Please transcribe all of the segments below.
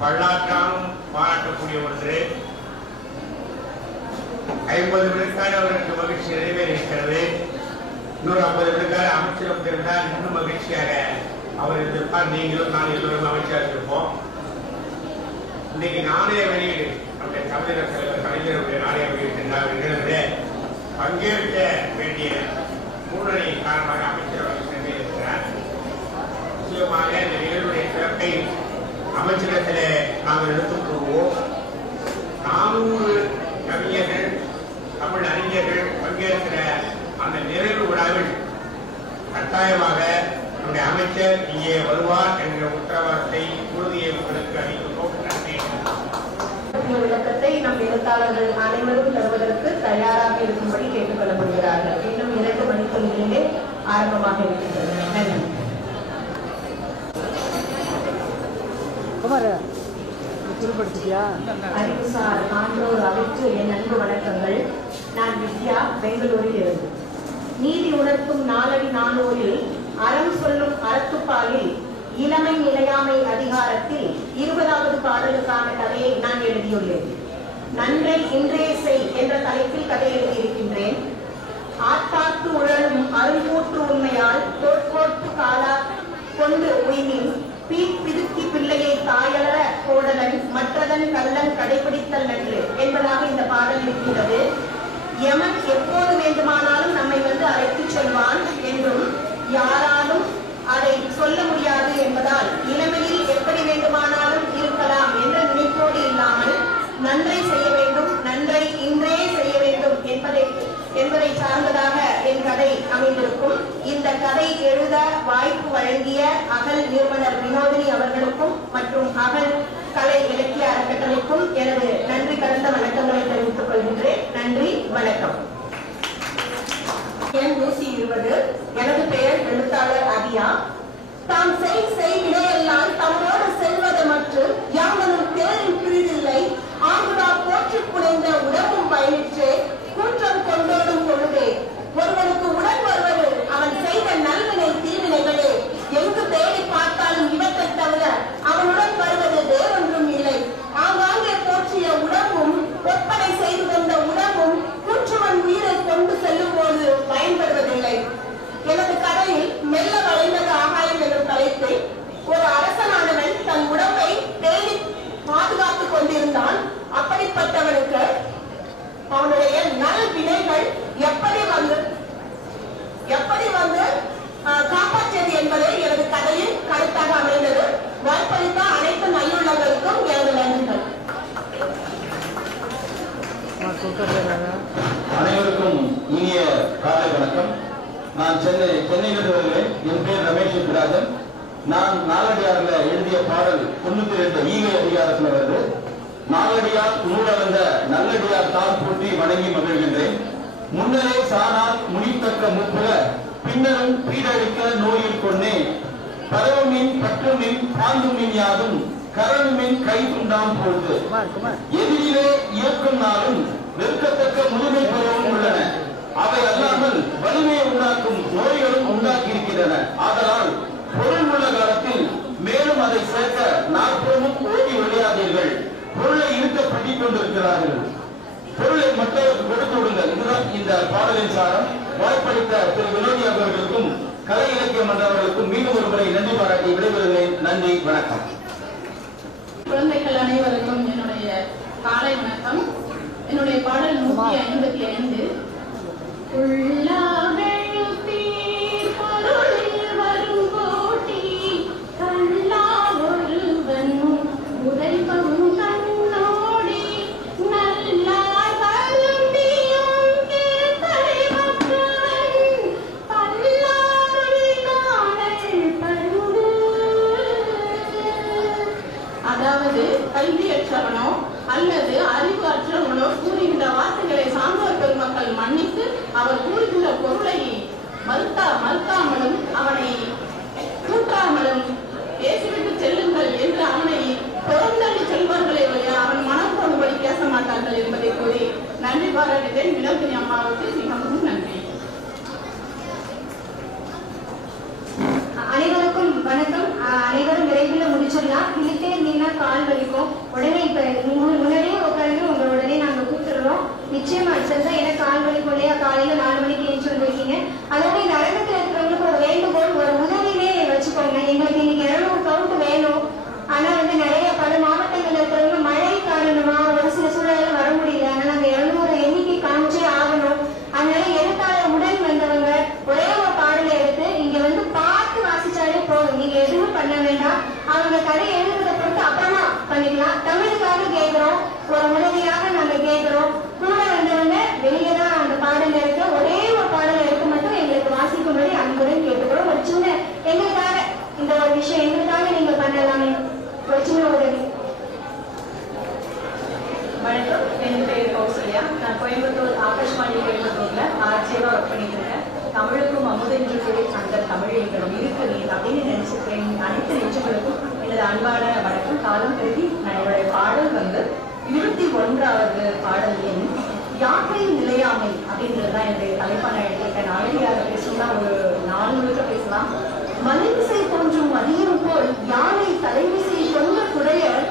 பல்லாற்றாலும் பாராட்டக்கூடிய ஒன்று. 50 விழுக்காடு அவருக்கு மகிழ்ச்சி நிறைவேறியிருக்கிறது. 150 விழுக்காடு அமைச்சரம் இருந்தால் இன்னும் மகிழ்ச்சியாக அவர் இருந்திருப்பார். நீங்களும் நான் எல்லோரும் அமைச்சராக இருப்போம். இன்னைக்கு நாணய வெளியீடு நம்முடைய தமிழக தலைவர் கலைஞருடைய நாணய வெளியீட்டு பங்கேற்க வேண்டிய சூழ்நிலை காரணமாக அமைச்சர் அவர்கள் சென்றிருக்கிறார். நிச்சயமாக இந்த நிகழ்வுடைய சிறப்பை அமைச்சகத்தில் நாங்கள் எடுத்துக் கொள்வோம். 400 கவிஞர்கள் தமிழ் அறிஞர்கள் பங்கேற்கிற அந்த நிறைவு விழாவில் கட்டாயமாக நம்முடைய அமைச்சர் இங்கே வருவார் என்ற உத்தரவாதத்தை உறுதியை உங்களுக்கு அளிக்கிறோம். நன்றி. விளக்கத்தை நம் எழுத்தாளர்கள் அனைவரும் தருவதற்கு தயாராக இருக்கும்படி கேட்டுக் கொள்ளப்படுகிறார்கள். இன்னும் 2 மணிக்குள்ளே ஆரம்பமாக இருக்கின்றன. நன்றி. அறிவுசார் ஆன்றோர் அவைக்கு என் அன்பு வணக்கங்கள். நான் வித்யா, பெங்களூரில் இருந்து. நீதி உணர்த்தும் நாளடி நானூரில் அறம் சொல்லும் அறத்துப்பாலில் இளமை நிலையாமை அதிகாரத்தில் 20வது பாடலுக்கான கதையை நான் எழுதியுள்ளேன். நன்றை இன்றே செய் என்ற தலைப்பில் கதை எழுதியிருக்கின்றேன். ஆத்தாத்து உழலும் அருங்கூற்று உண்மையால் தோற்கோட்டு காலா கொண்டு உய்மின் பிதுக்கி பிள்ளையை தாயலர கோடலன் மற்றதன் கள்ளன் கடைபிடித்தல் நன்று என்பதாக இந்த பாடல் இருக்கின்றது. யமன் எப்போது வேண்டுமானாலும் நம்மை அழைத்துச் செல்வான் என்றும் யாராலும் அதை சொல்ல முடியாது என்பதால் இளமையில் எப்படி வேண்டுமானாலும் இருக்கலாம் என்ற நினைப்போடு இல்லாமல் நன்றை செய்ய வேண்டும், நன்றை இன்றே செய்ய வேண்டும் என்பதை சார்ந்ததாக என் கதை அமைந்திருக்கும். இந்த கதை எழுத வாய்ப்பு வழங்கிய அகல் நிறுவனர் வினோதினி அவர்களுக்கும் மற்றும் அகல் கலை இலக்கிய அறக்கட்டளைக்கும் எனது நன்றி கலந்த வணக்கங்களை தெரிவித்துக் கொள்கின்றேன். நன்றி, வணக்கம். எண் 120. எனது பெயர் எழுத்தாளர் அபியா. தாம் செய்வினையெல்லாம் தம்மோடு செல்வது மற்றும் யாமனும் தேரின் பிரிதில்லை ஆங்குடா போற்றி புனைந்த உடம்பும் பயனிற்றே குற்றம் கொண்டோடும் பொழுதே ஒருவனுக்கு உடன் வருவது அவன் செய்த நல்வினை தீவினைகளே. எங்கு தேடி பார்த்தாலும் இவற்றை தவிர அவனுடன் வருவது வேறொன்றும் இல்லை. ஆங்காங்கே போற்றிய உடம்பும் ஒப்பனை செய்து கொண்ட உடம்பும் குற்றவன் உயிரை கொண்டு செல்லும் போது பயன்படுவதில்லை. எனது கதையில் மெல்ல வளைந்தது ஆகாயம் என்ற தலைப்பில் ஒரு அரசனானவன் தன் உடம்பை தேடி பாதுகாத்துக் கொண்டிருந்தான். அப்படிப்பட்டவனுக்கு அவனுடைய நல் வினைகள் எப்படி வந்து காப்பாற்றியது என்பதை எனது கதையின் கருத்தாக அமைந்தது. வாய்ப்பளித்த அனைத்து நல்லுள்ளங்களுக்கும் எனது நன்றிகள். அனைவருக்கும் இனிய காலை வணக்கம். நான் சென்னையிலிருந்து வருகிறேன். என் பேர் ரமேஷ் ராஜன். நான் நாலடியார்ல எழுதிய பாடல் 92 ஈகை அதிகாரத்தில் வருது. நாலடியார் நூலவந்த நல்லடியார் தால் போற்றி வணங்கி மகிழ்கின்றேன். முன்னரே சானால் முடித்தக்க முப்புல பின்னரும் பீடழிக்க நோயில் கொன்னே பரவுமின் பற்றுமின் பாந்துமின் யாதும் கரணுமின் கை துண்டாம் பொழுது எதிரிலே இயக்கும் நாளும் நிற்கத்தக்க முழுமை பருவம் உள்ளன. அவை அல்லாமல் வலிமையை உண்டாக்கும் நோய்களும் உண்டாக்கி இருக்கின்றன. ஆதலால் பொருள் உள்ள காலத்தில் மேலும் அதை சேர்க்க நாற்பதும் ஓடி விளையாதீர்கள். பொருளை இருக்க பற்றிக் கொண்டிருக்கிறார்கள். பொருளை மற்றவருக்கு கொடுத்து விடுங்கள். இதுதான் இந்த பாடலின் சாரம். வாய்ப்பளித்த திரு வினோதி அவர்களுக்கும் கலை இலக்கிய மன்றவர்களுக்கும் மீண்டும் ஒரு முறை நன்றி பாராட்டி விடைபெறுகிறேன். நன்றி, வணக்கம். குழந்தைகள் அனைவருக்கும் என்னுடைய காலை வணக்கம். என்னுடைய பாடல் 155. அதாவது கல்வியற்றவனோ அல்லது அறிவு அற்றவனோ கூறுகின்ற வார்த்தைகளை சான்றோர் பெருமக்கள் மன்னித்து அவர் கூறுகின்ற பொருளை மறுக்காமலும் அவனை கூட்டாமலும் பேசிவிட்டு செல்லுங்கள் என்று அவனை பொருந்தள்ளி செல்வார்களே அவன் மனம் போடும்படி பேச மாட்டார்கள் என்பதை கூறி நன்றி பாராட்டுகிறேன். வினோதினி அம்மாவுக்கு மிகவும் நன்றி. அனைவருக்கும் வணக்கம். அனைவரும் விரைவில் முடிச்சிடலாம். கிளித்தே நீனா கால் வலிக்கும். உடனே இப்ப முன்னாடியே உட்காந்து உங்க உடனே நாங்க கூப்பிட்டுறோம். நிச்சயமா சரிதான், எனக்கு 4 மணிக்கு இல்லையா, காலையில 4 மணிக்கு ஏஞ்சி வந்திருக்கீங்க. அதோட இந்த அரங்கத்துல இருக்கிறவங்களுக்கு ஒரு வேண்டுகோள், ஒரு உதவியிலே வச்சுக்கோங்க. எங்களுக்கு இன்னைக்கு 200 கவுண்ட் வேணும். ஆனா நிறைய பல மாவட்டங்கள்ல இருக்கிறவங்க மழை காரணமா ஒரு சில சூழல்ல வர முடியல. ஆனா நாங்க 200 எண்ணிக்கை காமிச்சே ஆகணும். அதனால எழுத்தாளர் உடன் வந்தவங்க ஒரே ஒரு பாடலை எடுத்து இங்க பார்த்து வாசிச்சாலே போதும். நீங்க எதுவும் பண்ண வேண்டாம். அவங்க கதை எழுதுறத பொறுத்து அப்புறமா பண்ணிக்கலாம். தமிழுக்காக கேட்கிறோம், ஒரு உதவியாக நாங்க கேட்கிறோம். கூட வந்தவங்க வெளியே தான் அந்த பாடல் இருக்க ஒரே ஒரு பாடல் எடுத்து மட்டும் எங்களுக்கு வாசிக்கும்படி அன்புடன் கேட்டுக்கிறோம். ஒரு சின்ன எங்களுக்காக இந்த ஒரு விஷயம் எங்களுக்காக நீங்க பண்ணலாமே, ஒரு சின்ன உதவி. வணக்கம், என் பேர் கௌசல்யா. நான் கோயம்புத்தூர் ஆகாஷ்வாணி கோயம்புத்தூர்ல ஆர்ஜேவா ஒர்க் பண்ணிட்டு இருக்கேன். தமிழுக்கும் அமுதென்று சொல்லி அந்த தமிழ் எங்களும் இருக்கு நீ அப்படின்னு நினைச்சிருக்கேன். அனைத்து நெஞ்சுகளுக்கும் எனது அன்பான வணக்கம். காலம் கருதி நான் என்னுடைய பாடல் 21வது பாடல் எண் யாக்கை நிலையாமை அப்படின்றதுதான் என்னுடைய தலைப்பான எடுத்திருக்கேன். நாளையாக பேசணும்னா ஒரு 4 முழுக்க பேசலாம். மலைமிசை தோன்றும் அதிகம் போல் யானை தலைமிசை கொண்ட குடையர்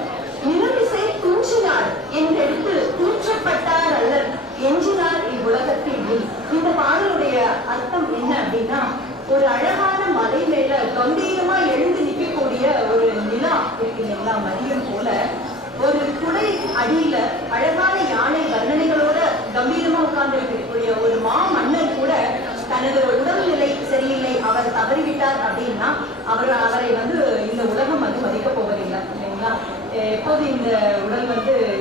நிலமிசை தூற்றினார் என்றெடுத்து தூற்றப்பட்டார் அல்லர் எஞ்சினார் இவ்வுலகத்தில். இந்த பாடலுடைய அர்த்தம் என்ன அப்படின்னா, ஒரு அழகான மலை மேல கம்பீரமா எழுந்து நிற்கக்கூடிய ஒரு நிலா இருக்கு இல்லைங்களா, மதியம் போல ஒரு குடை அடியில அழகான யானை வர்ணனைகளோட கம்பீரமா உட்கார்ந்து இருக்கக்கூடிய ஒரு மன்னன் கூட தனது உடல்நிலை சரியில்லை, அவர் தவறிவிட்டார் அப்படின்னா அவரை இந்த உலகம் மதிக்க போவதில்லை இல்லைங்களா. எப்போது இந்த உடல்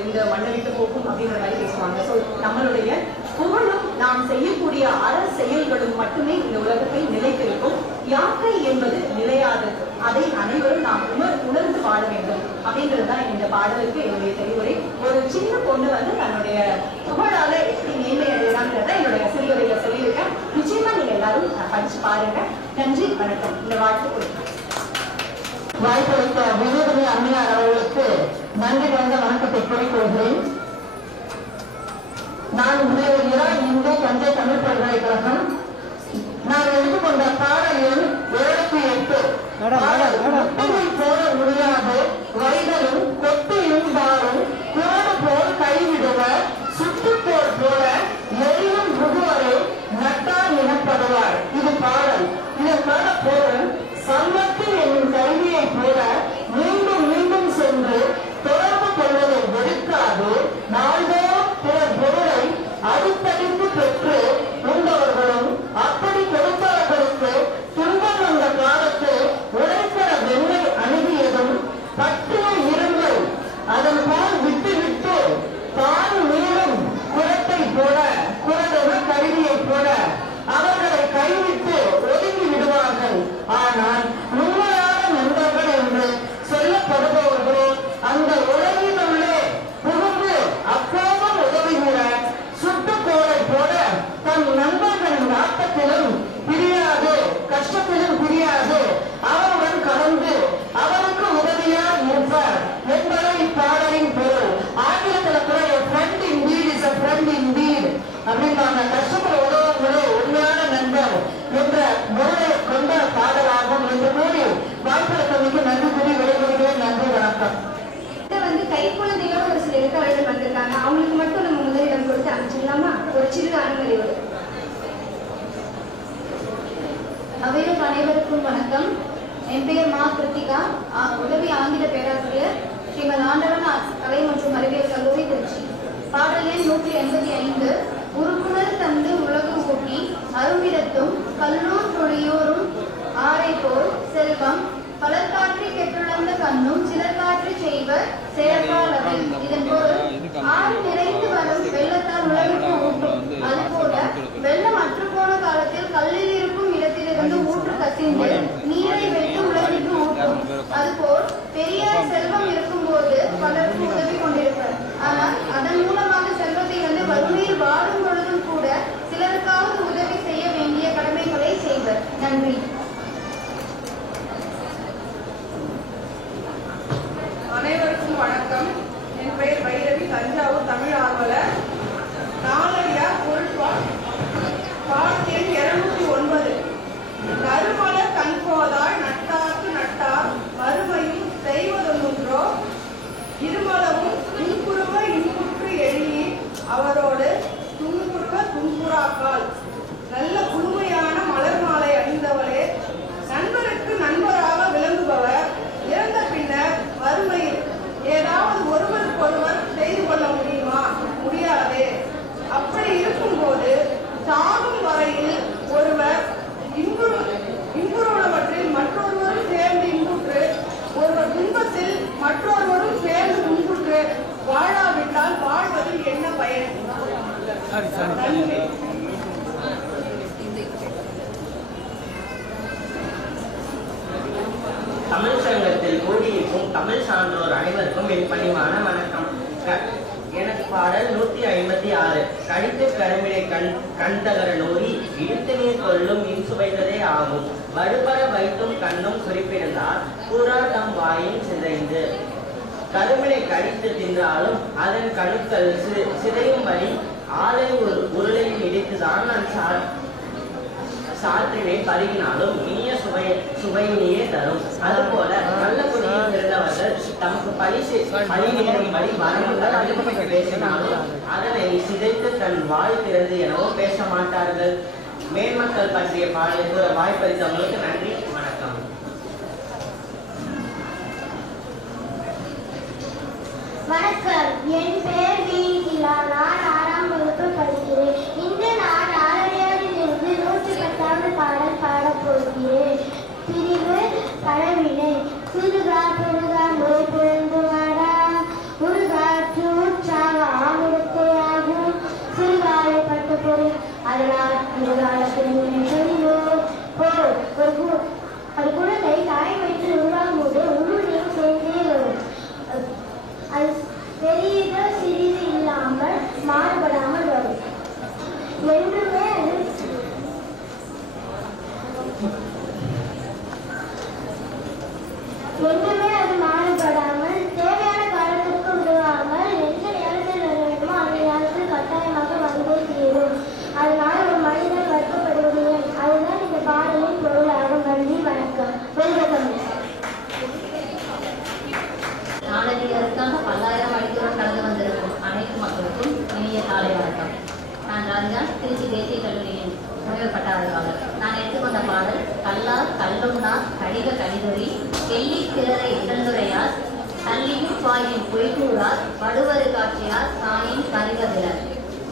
இந்த மண்ணை விட்டு போகும் அப்படின்ற மாதிரி பேசுவாங்க. ஸோ நம்மளுடைய புகழும் நாம் செய்யக்கூடிய செயல்களும் மட்டுமே இந்த உலகத்தில் நிலைத்திருக்கும். யாக்கை என்பது நிலையாதது, அதை அனைவரும் நாம் உணர்ந்து வாழ வேண்டும் அப்படின்றதுதான் இந்த பாடலுக்கு என்னுடைய தெரிவுரை. ஒரு சின்ன பொண்ணு தன்னுடைய புகழால எப்படி மேன்மை அடையலாம்ன்றத என்னுடைய சிறுகதையில சொல்லியிருக்கேன். நிச்சயமா நீங்க எல்லாரும் படிச்சு பாருங்க. நன்றி, வணக்கம். இந்த வாழ்த்து கொடுங்க. வாய்ப்பளித்த விருதுரை அம்மையார் அவர்களுக்கு நன்றி கலந்த வணக்கத்தை கூறிக்கொள்கிறேன். நான் முதல்வரா இந்து தஞ்சை தமிழ் பல்கலைக்கழகம். நான் எடுத்துக்கொண்ட பாடல் எண் 78. போட முடியாது வைதலும் கொட்டியும் பாரும் குரடு போல் கைவிடுவர் சுற்றுப்போர் போல எரியும் புகுவரை நட்டார் எனப்படுவார். இது பாடல். இதற்கான பொருள், சம்பத்து என்னும் கல்வியை போல மீண்டும் மீண்டும் சென்று தொடர்பு கொள்வதை வெறுக்காது நாள்தோறும் பிற பொருளை அடுத்தடுத்து பெற்று உண்டவர்களும் அப்படி கொடுப்பவர்களுக்கு துன்பம் வந்த காலத்து உடைக்கிற வெண்ணை அணுகியதும் பற்றிய இரும்பு அதன் போல் விட்டு விட்டு தான் மீண்டும் குரத்தை போல குரடன கருவியை போல அவர்களை கைவிட்டு ஒதுங்கி விடுவார்கள். ஆனால் உண்மையான நண்பர்கள் என்று சொல்லப்படுபவர்களோ அந்த உலகினுள்ளே புகுந்து அப்போதும் உதவுகிற சுட்டுக்கோளை போல தன் நண்பர்களின் ஆட்டத்திலும் பிரியாது, கஷ்டத்திலும் பிரியாது அவருடன் கலந்து அவருக்கு உதவியாக இருப்பார் என்பதை இப்பாடலின் பொருள். ஆங்கிலத்தில் கூட friend in need is a friend indeed அப்படின்றாங்க. கஷ்டப்பட உதவுங்களே உண்மையான நண்பர் என்ற முறையை கொண்ட பாடலாகும் என்று கூறி வாய்ப்பளித்தமைக்கு நன்றி கூறி விடைபெறுகிறேன். நன்றி, வணக்கம். கைக்குழந்தைகளோட ஒரு சில எழுத்தாளர்கள் வந்திருக்காங்க. அவங்களுக்கு மட்டும் நம்ம முதலிடம் கொடுத்து அமைச்சிடலாமா? ஒரு சிறு அனுமதியோடு. அவையில் அனைவருக்கும் வணக்கம். என் பெயர் மா கிருத்திகா, உதவி ஆங்கில பேராசிரியர், ஸ்ரீமத் ஆண்டவன் கலை மற்றும் அறிவியல் கல்லூரி, திருச்சி. பாடல் எண் 185. உறுப்புணர் தந்து உலகு ஊட்டி அருமிடத்தும் கல்லூர் தொழியோரும் ஆரை போல் செல்வம் பலர்காற்றி கெட்டுழந்த கண்ணும் சிலர்காற்றி செய்வர் செயற்பால் அவை. இதன் பொருள், ஆறு நிறைந்து வரும் வெள்ளத்தால் உலகுக்கு ஊட்டும். அதுபோல வெள்ளம் அற்றுப்போன காலத்தில் கல்லில் இருக்கும் இடத்திலிருந்து ஊற்று கசிந்து நீரை வைத்து உலகிற்கு ஊட்டும். அதுபோல் பெரியார் செல்வம் இருக்கும் போது பலருக்கு உதவி கொண்டிருப்பார். ஆனால் அதன் மூலமாக செல்வத்தை வறுமையில் வாடும் பொழுதும் கூட சிலருக்காவது உதவி செய்ய வேண்டிய கடமைகளை செய்வர். நன்றி. அனைவருக்கும் வணக்கம். என் பெயர் வைரவி, தஞ்சாவூர் தமிழ் ஆர்வலர். நாலடியார் பொருட்பால் பாடல் எண் 209. நறுமலர் கண்போதாள் நட்டார்க்கு நட்டார் மறுமையும் செய்வதொன்றோ இருமல புன்புறாக்கால் நல்ல குளுமையான மலர் மாலை அணிந்தவளே, நண்பருக்கு நண்பராக விளங்குபவர், இறந்த பின்னர் வறுமையில் ஏதாவது ஒருவருக்கொருவர் செய்து கொள்ள முடியுமா? முடியாது. அப்படி இருக்கும்போது சாகும் வரையில் ஒருவர் இன்புறுவனவற்றில் மற்றொருவரும் சேர்ந்து இன்புற்று, ஒருவர் துன்பத்தில் மற்றொருவரும் சேர்ந்து துன்புற்று வாழாவிட்டால் வாழ்வதில் என்ன பயன்? நன்றி. தமிழ் சங்கத்தில் கூடியிருக்கும் தமிழ் சான்றோர் அனைவருக்கும் என் பணிவான வணக்கம். எனக்கு பாடல் 156. கடித்து கருமினை கண்தகர நோய் இழுத்து நீர் கொள்ளும் இன்சுவைத்ததே ஆகும். வடுபட வைத்தும் கண்ணும் குறிப்பிருந்தால் கூறாட்டம் வாயின் சிதைந்து. கருமினை கடித்து தின்றாலும் அதன் கணுக்கள் சிதையும்படி ஆலை உருளையில் இடித்துதான் நான் சாற்றினை பருகினாலும் இனிய சுவையினையே தரும். அதுபோல நல்ல குடியில் பிறந்தவர்கள் தமக்கு பழி நேரும்படி வரம்பு பேசினாலும் அதனை சிதைத்து தன் வாய் திறந்து எனவும் பேச மாட்டார்கள். மேன்மக்கள் பற்றிய பாடலை கூற வாய்ப்பளித்தவங்களுக்கு நன்றி, வணக்கம். வணக்கம். என் பெயர் வீதிலா. நான் 6ஆம் வகுப்பு படிக்கிறேன். இன்று நான் ஆலடியாரிலிருந்து 110வது பாடல் பாடப் போகிறேன். பிரிவு பழவினை. சிறுகா பெருகா நோய் பிறந்து வாடா, உருகாற்று உற்சாக ஆமிடத்தே ஆகும், சிறுகாலை பட்டு பொருள் அதனால் இருகால பெருவினை சொல்லுவோம். ஒரு குழந்தை தாய் வயிற்றில் உருவாகும் போது உருளையும் சேர்ந்தே வரும். அது பெரியதோ சிறிது இல்லாமல் மாறுபடாமல் வரும். என்றுமே அது மாறுபடாமல் தேவையான காலத்திற்கு உதவாமல் எந்த நேரத்தில் வர வேண்டுமோ அந்த நேரத்தில் கட்டாயமாக வந்தே தீரும். அதனால் ஒரு மனிதன் வருத்தப்படுவதில்லை. அதுதான் இந்த பாடலின் பொருளாகும். நன்றி, வணக்கம். நாளடியாருக்காக பல்லாயிரம் அடித்துடன் கடந்து வந்திருக்கும் அனைத்து மக்களுக்கும் இனிய காலை வணக்கம். நான் ராஜா, திருச்சி தேசிய கல்லூரியின் முனைவர் பட்டாளர். நான் எடுத்துக்கொண்ட பாடல் கல்லார் கல்லுண்ணார் கடிக கடிதொறி எள்ளி பிறரை இழந்துரையார் தள்ளியும் பாயின் பொய்கூறார் வடுவரு காட்சியார் தாயின் கரிகவிலர்.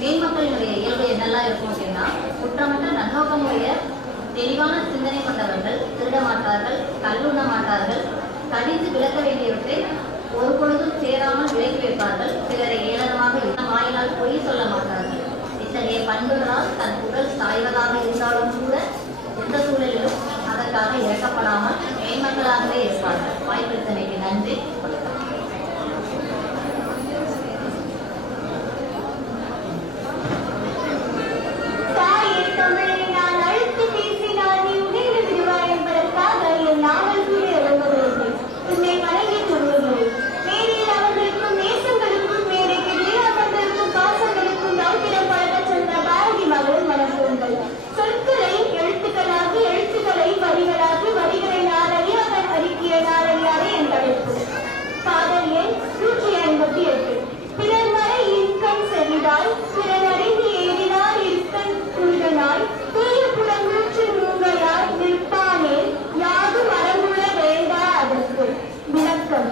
மேன்மக்களினுடைய இயல்பு என்னெல்லாம் இருக்கும் அப்படின்னா, குற்றமற்ற நன்னோக்கமுடைய தெளிவான சிந்தனை கொண்டவர்கள், திருட மாட்டார்கள், கல்லுண்ண மாட்டார்கள், கடிந்து விளக்க வேண்டியவற்றை ஒரு பொழுதும் சேராமல் விலக்கி வைப்பார்கள், பிறரை ஏளனமாக வாயினால் பொய் சொல்ல மாட்டார்கள். இத்தகைய பண்புகளால் தன் உடல் சாய்வதாக இருந்தாலும் கூட எந்த சூழலிலும் அதற்காக இறக்கப்படாமல் மேன்மக்களாகவே இருப்பார்கள். வாய்ப்பித்தமைக்கு நன்றி. தாயே தமிழை நான் அழுத்தி பேசினால் நீ உடைந்து விடுவாய் என்பதற்காக என் நாவல் கூட இறங்குகிறது. உன்னை வணங்கி சொல்லுகிறேன். மேடையில் அவர்களுக்கும் நேசங்களுக்கும் மேடைகளில் அவர்களுக்கும் பாசங்களுக்கும் தௌத்திரம் பழக சென்ற பாரதி மகளும் வணங்குங்கள். சொற்களை எழுத்துக்களாகி, எழுத்துக்களை வரிகளாகி, வரிகளை நாளறி அவன் அறிக்கிய நாளறியாரே என் தலைப்பு. பாடல் எண் 158. பிறர் மறை இன்கண் செறிதாய், பிறர் அறிந்து ஏறினார் இருக்கண் குருடனாய், தூய புறங்கூற்று நூங்களாய் நிற்பானே யாதும் அறமுள்ள வேண்டா அதற்கு. விளக்கம்.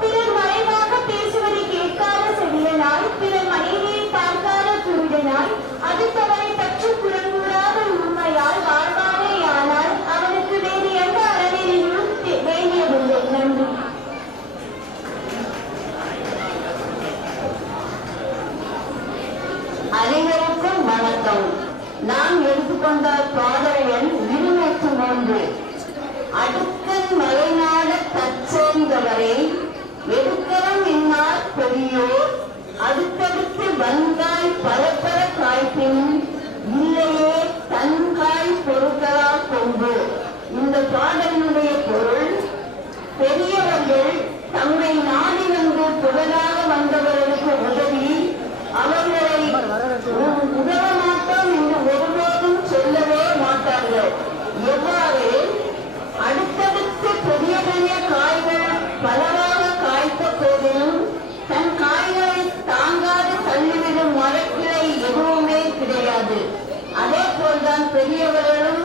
பிறர் மறைவாக பேசுவதை கேட்காத செவியனாய், பிறர் மனைவியை பார்க்காத குருடனாய், அடுத்தவரை பற்றி புறங்கூறாத உண்மையால் வாழ்வானே ஆனால் அவனுக்கு வேறு எந்த அறநெறியும் வேண்டியதில்லை. நன்றி. அனைவருக்கும் வணக்கம். நான் எடுத்துக்கொண்ட பாடல் எண் 203. அடுக்கன் மலைநாட தச்சேர்ந்தவரை எடுக்கலம் இன்னார் பெரியோர், அடுத்தடுத்து வந்தாய் பரப்பர காய்ப்பின் இல்லையே தன்காய் பொருட்களா கொண்டு. இந்த பாடலினுடைய பொருள், பெரியவர்கள் தம்மை நாடி வந்து புகழாக வந்தவர்களுக்கு உதவி அவர்களை உதவ மாட்டோம் என்று ஒருபோதும் சொல்லவே மாட்டார்கள். எவ்வாறு அடுத்தடுத்து பெரிய பெரிய காய்கள் பலவாக காய்த்த போதிலும் தன் காய்களை தாங்காது தள்ளிவிடும் மரக்கிளை எதுவுமே கிடையாது. பெரியவர்களும்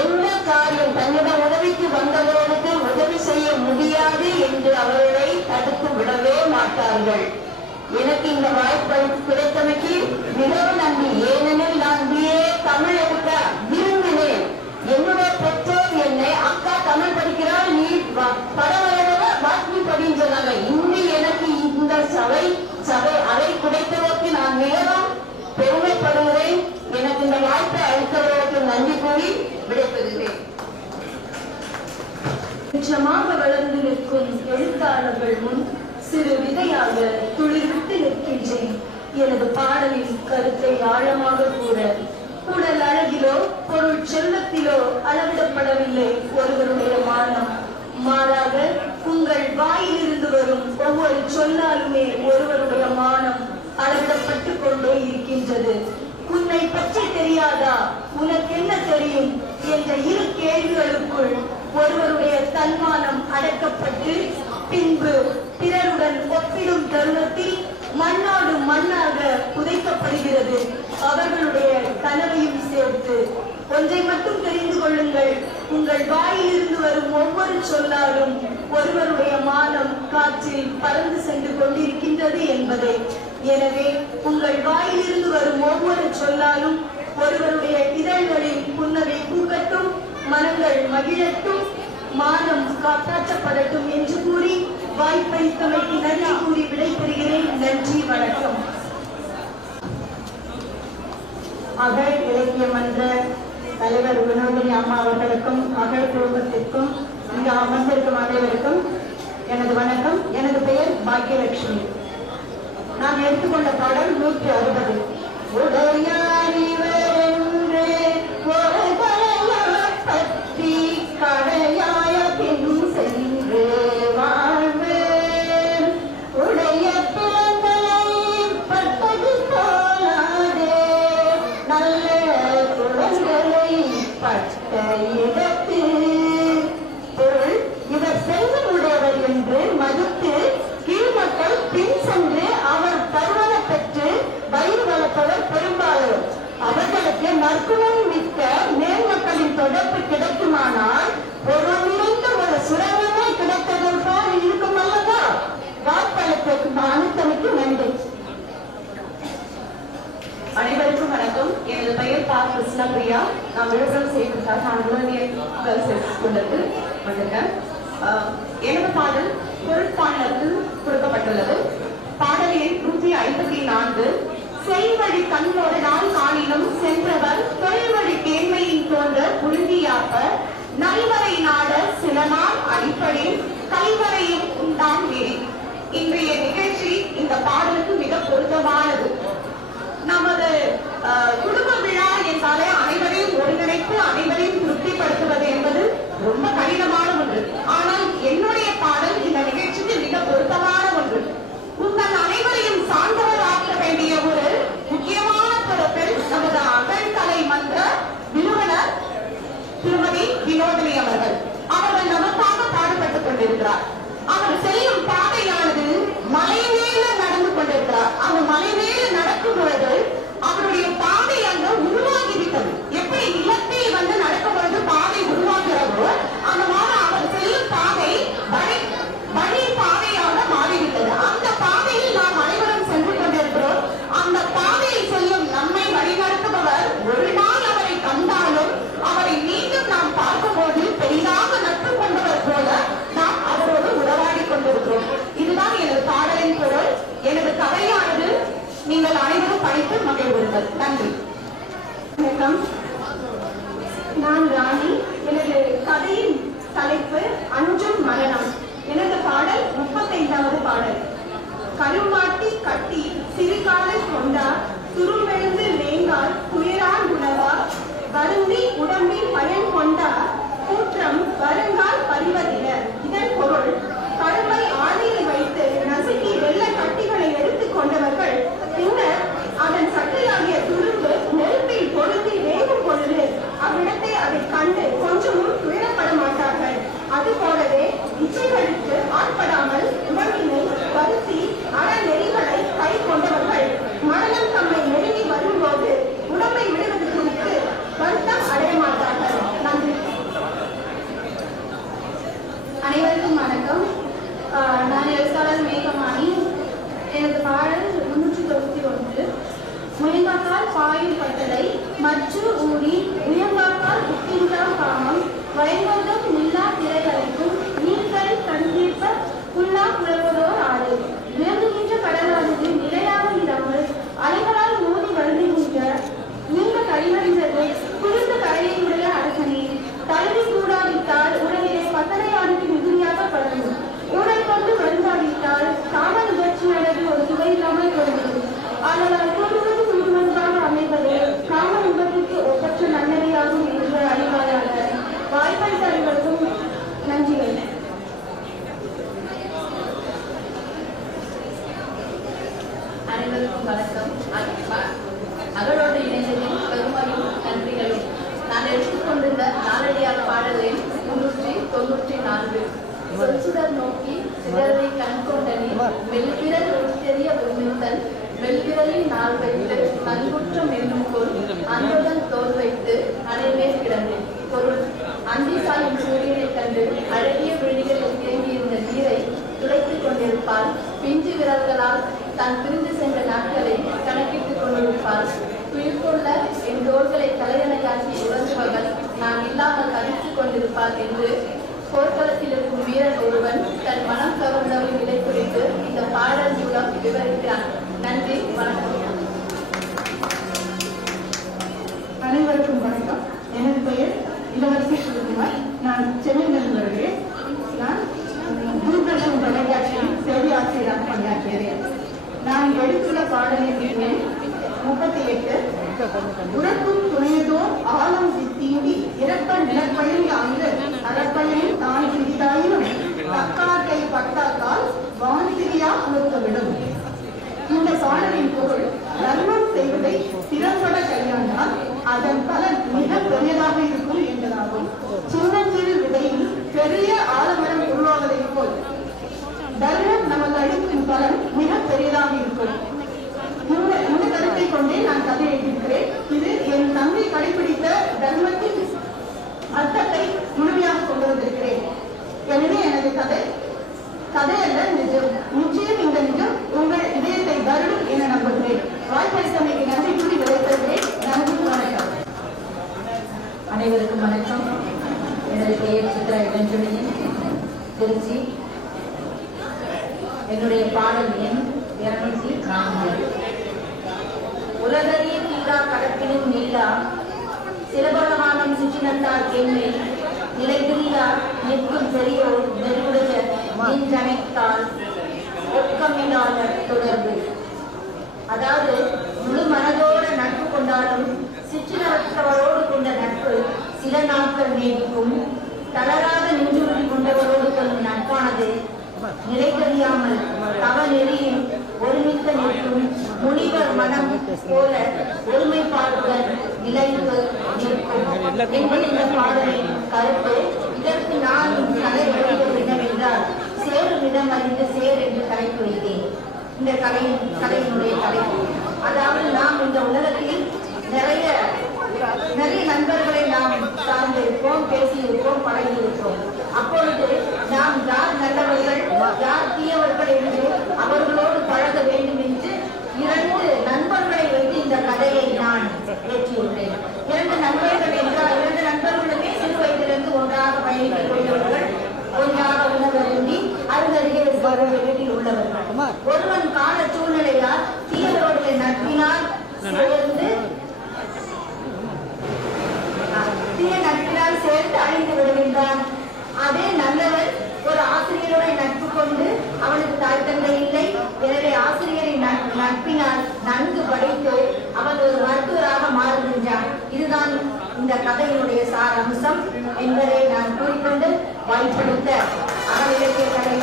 எந்த காரியம் தன்னிடம் உதவிக்கு வந்தவர்களுக்கு உதவி செய்ய முடியாது என்று அவர்களை தடுத்து விடவே மாட்டார்கள். எனக்கு இந்த வாய்ப்பு கிடைத்தமைக்கு மிகவும் நன்றி. ஏனெனில் நான் BA தமிழ் எடுக்க விரும்பினேன். என்னுடைய பெற்றோர் என்னை அக்கா தமிழ் படிக்கிறாள், நீ பரவலோட பாட்னி படின்னு சொன்னாங்க. இன்று எனக்கு இந்த சபை அறை கிடைத்ததற்கு நான் மிகவும் பெருமைப்படுகிறேன். எனக்கு இந்த வாய்ப்பை அளித்தவர்களுக்கு நன்றி கூறி விடைபெறுகிறேன். நிச்சயமாக வளர்ந்து நிற்கும் எழுத்தாளர்கள் முன் சிறு விதையாக துளிர்விட்டு நிற்கின்றேன். எனது பாடலின் கருத்தை ஆழமாக கூற உடல் அழகிலோ பொருள் செல்வத்திலோ அளவிடப்படவில்லை ஒருவருடைய மானம். மாறாக உங்கள் வாயிலிருந்து வரும் ஒவ்வொரு சொல்லாலுமே ஒருவருடைய மானம் அளவிடப்பட்டு கொண்டே இருக்கின்றது. உன்னை பற்றி தெரியாதா, உனக்கு என்ன தெரியும் என்ற இரு கேள்விகளுக்குள் ஒருவருடைய தன்மானம் அடக்கப்பட்டு பின்பு பிறருடன் ஒப்பிடும் தருணத்தில் மண்ணோடு மண்ணாக புதைக்கப்படுகிறது. அவர்களுடைய கனவையும் சேர்த்து ஒன்றை மட்டும் தெரிந்து கொள்ளுங்கள், உங்கள் வாயிலிருந்து வரும் ஒவ்வொரு சொல்லாலும் ஒருவருடைய மானம் காற்றில் பறந்து சென்று கொண்டிருக்கின்றது என்பதை. எனவே உங்கள் வாயிலிருந்து வரும் ஒவ்வொரு சொல்லாலும் ஒருவருடைய இதழ்களில் புன்னகை பூக்கட்டும், மனங்கள் மகிழட்டும், மானம் காப்பாற்றப்படட்டும் என்று கூறி வாய்ப்பளித்தமைக்கு நன்றி கூறி விடைபெறுகிறேன். நன்றி, வணக்கம். அகழ் இலக்கிய மன்ற தலைவர் வினோதினி அம்மா அவர்களுக்கும் அகழ் குடும்பத்திற்கும் இங்கு அமர்ந்திருக்கும் அனைவருக்கும் எனது வணக்கம். எனது பெயர் பாக்கியலட்சுமி. நான் எடுத்துக்கொண்ட பாடல் 160. உடையாரிவரென்று ஒரு கலையாய் பற்றி கடையாய பின் சென்று வாழ்வேன். உடைய பிள்ளைகளை பட்டது போலாதே, நல்ல குழந்தைகளை பட்ட இடத்து பொருள் இவர் செல்வம் உடையவர் என்று மதித்து கீழ்மக்கள் பின் சென்று அவர் தருவன பெற்று வயிறு வளர்ப்பவர் பெரும்பாலும். அவர்களுக்கு நற்குணம் மிக்க மேன்மக்களின் தொடர்பு கிடைக்குமானால் பொருள் நிறைந்த ஒரு சுரங்கமே கிடைத்தது போல் இருக்கும் அல்லவா? வாக்களித்தற்கு அனுத்தமைக்கு நன்றி. அனைவருக்கும் வணக்கம். எனது பெயர் பா. கிருஷ்ணபிரியா. நான் விழுப்புரம் செய்வதற்காக கொண்டது வந்திருக்கேன். எனது பாடல் பொருட்பாடலுக்கு கொடுக்கப்பட்டுள்ளது. பாடல் எண் 154. செய்வழி கண்ணோடு நான் காணிலும் சென்றவர் தொழில்வழி கேண்மையின் தோன்ற புழுதியாப்ப நல்வரை நாட சில நாள் அடிப்படை கல்வரையும் உண்டாம் நெறி. இன்றைய நிகழ்ச்சி இந்த பாடலுக்கு மிக பொருத்தமானது. நமது குடும்ப விழா என்றாலே அனைவரையும் ஒருங்கிணைத்து அனைவரையும் திருப்திப்படுத்துவது என்பது ரொம்ப கடினமான ஒன்று. ஆனால் என்னுடைய பாடல் இந்த நிகழ்ச்சிக்கு மிக பொருத்தமான ஒன்று. உங்கள் அனைவரையும் சார்ந்தவர் ஆக்க வேண்டிய ஒரு முக்கியமான பொறுப்பில் நமது அகழ்கலை மன்ற நிறுவனர் திருமதி வினோதினி அவர்கள். அவர்கள் நமக்காக பாடுபட்டுக் கொண்டிருக்கிறார். அவர் செல்லும் பாதையானது மலை மேல நடந்து கொண்டிருக்கிறார். அந்த மலை மேல நடக்கும் பொழுது அவருடைய பாதை அங்கு உருவாகிவிட்டது. எப்படி நிலத்தில் வந்து நடக்கும் பொழுது பாதை உருவாகிறதோ அந்த மாதிரி அவர் செல்லும் பாதை வழி பாதையாக மாறிவிட்டது. அந்த பாதையில் நாம் அனைவரும் சென்று கொண்டிருக்கிறோம். அந்த பாதையில் செல்லும் நம்மை வழிநடத்துபவர் ஒரு நாள் அவரை கண்டாலும் அவரை மீண்டும் நாம் பார்க்கும் போது பெரிதாக நட்பு கொண்டவர் போல நாம் அவரோடு உறவாடி கொண்டிருக்கிறோம். இதுதான் எனது பாடலின் பொருள். எனது கதையானது நீங்கள் அனைவரும் படித்து மகிழ்வீர்கள். நன்றி. வணக்கம். நான் ராணி. எனது கதையின் தலைப்பு அஞ்சும் மரணம். எனது பாடல் 35வது பாடல். கருமாட்டி கட்டி சிறுகாலை கொண்டார் துரும்பெழுந்து வேங்கால் துயரான் உணவா வருந்தி உடம்பில் பயன் கொண்டார் கூற்றம் வருங்கால் பறிவதில. இதன் பொருள், கரும்பை ஆணையில் வைத்து நசுக்கி வெள்ள கட்டிகளை எடுத்துக் கொண்டவர்கள் பின்னர் அதன் சட்டையாகிய துரும்பு நெருப்பில் பொருத்தி வேகும் பொழுது அவ்விடத்தை அதை கண்டு கொஞ்சமும் துயரப்பட மாட்டார்கள். அதுபோலவே இச்சைகளுக்கு ஆட்படாமல் உடம்பினை வருத்தி அறநெறிகளை கை அனைவருக்கும் வணக்கம். அகலோடு இணைந்ததில் பெருமையும் நன்றிகளும். நான் எடுத்துக்கொண்டிருந்த நாலடியார் பாடல் எண் 394. சொற்சுடர் நோக்கி சிதறலை கண் கொண்டனி மெல்விரல் தெரிய விரும்பித்தன் மெல்விரலில் நாள் வைத்து நன்குற்றம் என்னும் பொருள் அன்புடன் தோல் வைத்து அனைமேல் கிடந்தேன். பொருள்: அந்தி சாயும் சூரியனை கண்டு அழகிய விழிகளில் தேங்கியிருந்த நீரை துடைத்துக் கொண்டிருப்பாள். பிஞ்சு விரல்களால் தான் பிரிந்து சென்ற நாட்களை கணக்கிட்டுக் கொண்டிருப்பாள். துயிர்கொள்ள என் தோள்களை கலையணையாக்கி உறங்குபவள் நான் இல்லாமல் தவித்துக் கொண்டிருப்பாள் என்று போர்க்களத்தில் இருக்கும் வீரன் ஒருவன் தன் மனம் கவர்ந்தவரின் நிலை குறித்து இந்த பாடல் மூலம் விவரிக்கிறான். நன்றி, வணக்கம். அனைவருக்கும் வணக்கம். எனது பெயர் இளவரசி சிவகுமார். நான் சென்னையில் வருகிறேன். நான் தூர்தர்ஷன் தொலைக்காட்சியில் செய்தி ஆசிரியராக பணியாற்றுகிறேன். நான் எடுத்துள்ள பாடலின் எண் 38. உறக்கும் துணையதோர் ஆழம் சித்தீண்டி இறப்ப நிலப்பயன் ஆய்ந்த அறப்பயனில் தான் சிறிதாயினும் தக்காட்டை பட்டாக்கால் வான்சிரியா அழுத்தவிடும். இந்த பாடலின் பொருள்: தர்மம் செய்வதை திறம்பட கையாண்டால் அதன் பலன் மிக பெரியதாக இருக்கும் என்பதாகும். சின்னஞ்சிறு விதையில் பெரிய ஆலமரம் உருவாவதைப் போல் தர்மம் நமக்கு அளிக்கும் பலன் மிக பெரியதாக இருக்கும். இந்த கருத்தை கொண்டே நான் கதை எழுதியிருக்கிறேன். இது என் தந்தை கடைபிடித்த தர்மத்தின் அர்த்தத்தை முழுமையாக கொண்டு வந்திருக்கிறேன். எனவே எனது கதை அல்ல, நிஜம். நிச்சயம் இந்த நிஜம் உங்கள் இதயத்தை வருடும் என நம்புகிறேன். வாய்ப்பளித்தமைக்கு நன்றி கூறி விடைபெறுகிறேன். நன்றி, வணக்கம். அனைவருக்கும் வணக்கம். எனது பெயர் சித்ரா வெங்கடேஷ், திருச்சி. என்னுடைய பாடல் எண் 204. உலகறிய தீரா கடப்பினும் நீலா சிலபலமானம் சுற்றினத்தார் கேள்வி நிலைதிரியா நிற்கும் பெரியோர் நெருடைய நின்றனைத்தால் ஒக்கமில்லாத தொடர்பு. அதாவது முழு மனதோட நட்பு கொண்டாலும் சிற்றினவரோடு கொண்ட நட்பு சில நாட்கள் நீடிக்கும். தளராத நெஞ்சுறுதி கொண்டவரோடு கொள்ளும் நட்பானது நிலை தெரியாமல் தவ நெறியில் ஒருமித்த நிற்கும். முனிவர் மனம் போல ஒருமைப்பாடுகள் நிலைத்து நிற்கும் என்பது இந்த பாடலின் கருத்து. இதற்கு நான் கதை எழுதுவது என்னவென்றால், சேரும் இடம் அறிந்து சேர் என்று தலைப்பு வைத்தேன். இந்த கதையினுடைய தலைப்பு, அதாவது நாம் இந்த உலகத்தில் நிறைய நண்பர்களை நாம் சார்ந்திருப்போம், பேசியிருப்போம், பழகியிருப்போம். அப்பொழுது நாம் யார் நல்லவர்கள் யார் தீயவர்கள் என்று அவர்களோடு பழக வேண்டும் என்று 2 நண்பர்களை வைத்து இந்த கதையை நான் ஏற்றியுள்ளேன். 2 நண்பர்கள் என்றால் 2 நண்பர்களுமே சிறு வயதிலிருந்து ஒன்றாக பயணித்துக் கொண்டவர்கள், ஒன்றாக உணவருந்தி அருகருகே வீட்டில் உள்ளவர்கள். ஒருவன் கால சூழ்நிலையால் தீயவருடைய நட்பினால் சேர்ந்து அழிந்து விடுகின்றான். அதே நல்லவன் ஒரு ஆசிரியருடைய நட்பு கொண்டு அவனுக்கு தாய் தந்தை இல்லை. எனவே ஆசிரியரின் நட்பினால் நன்கு படித்து அவன் ஒரு மருத்துவராக மாறுகின்றான். இதுதான் இந்த கதையினுடைய சார் அம்சம் என்பதை நான் கூறிக்கொண்டு வாய்ப்பளித்த அகல் இலக்கிய கலை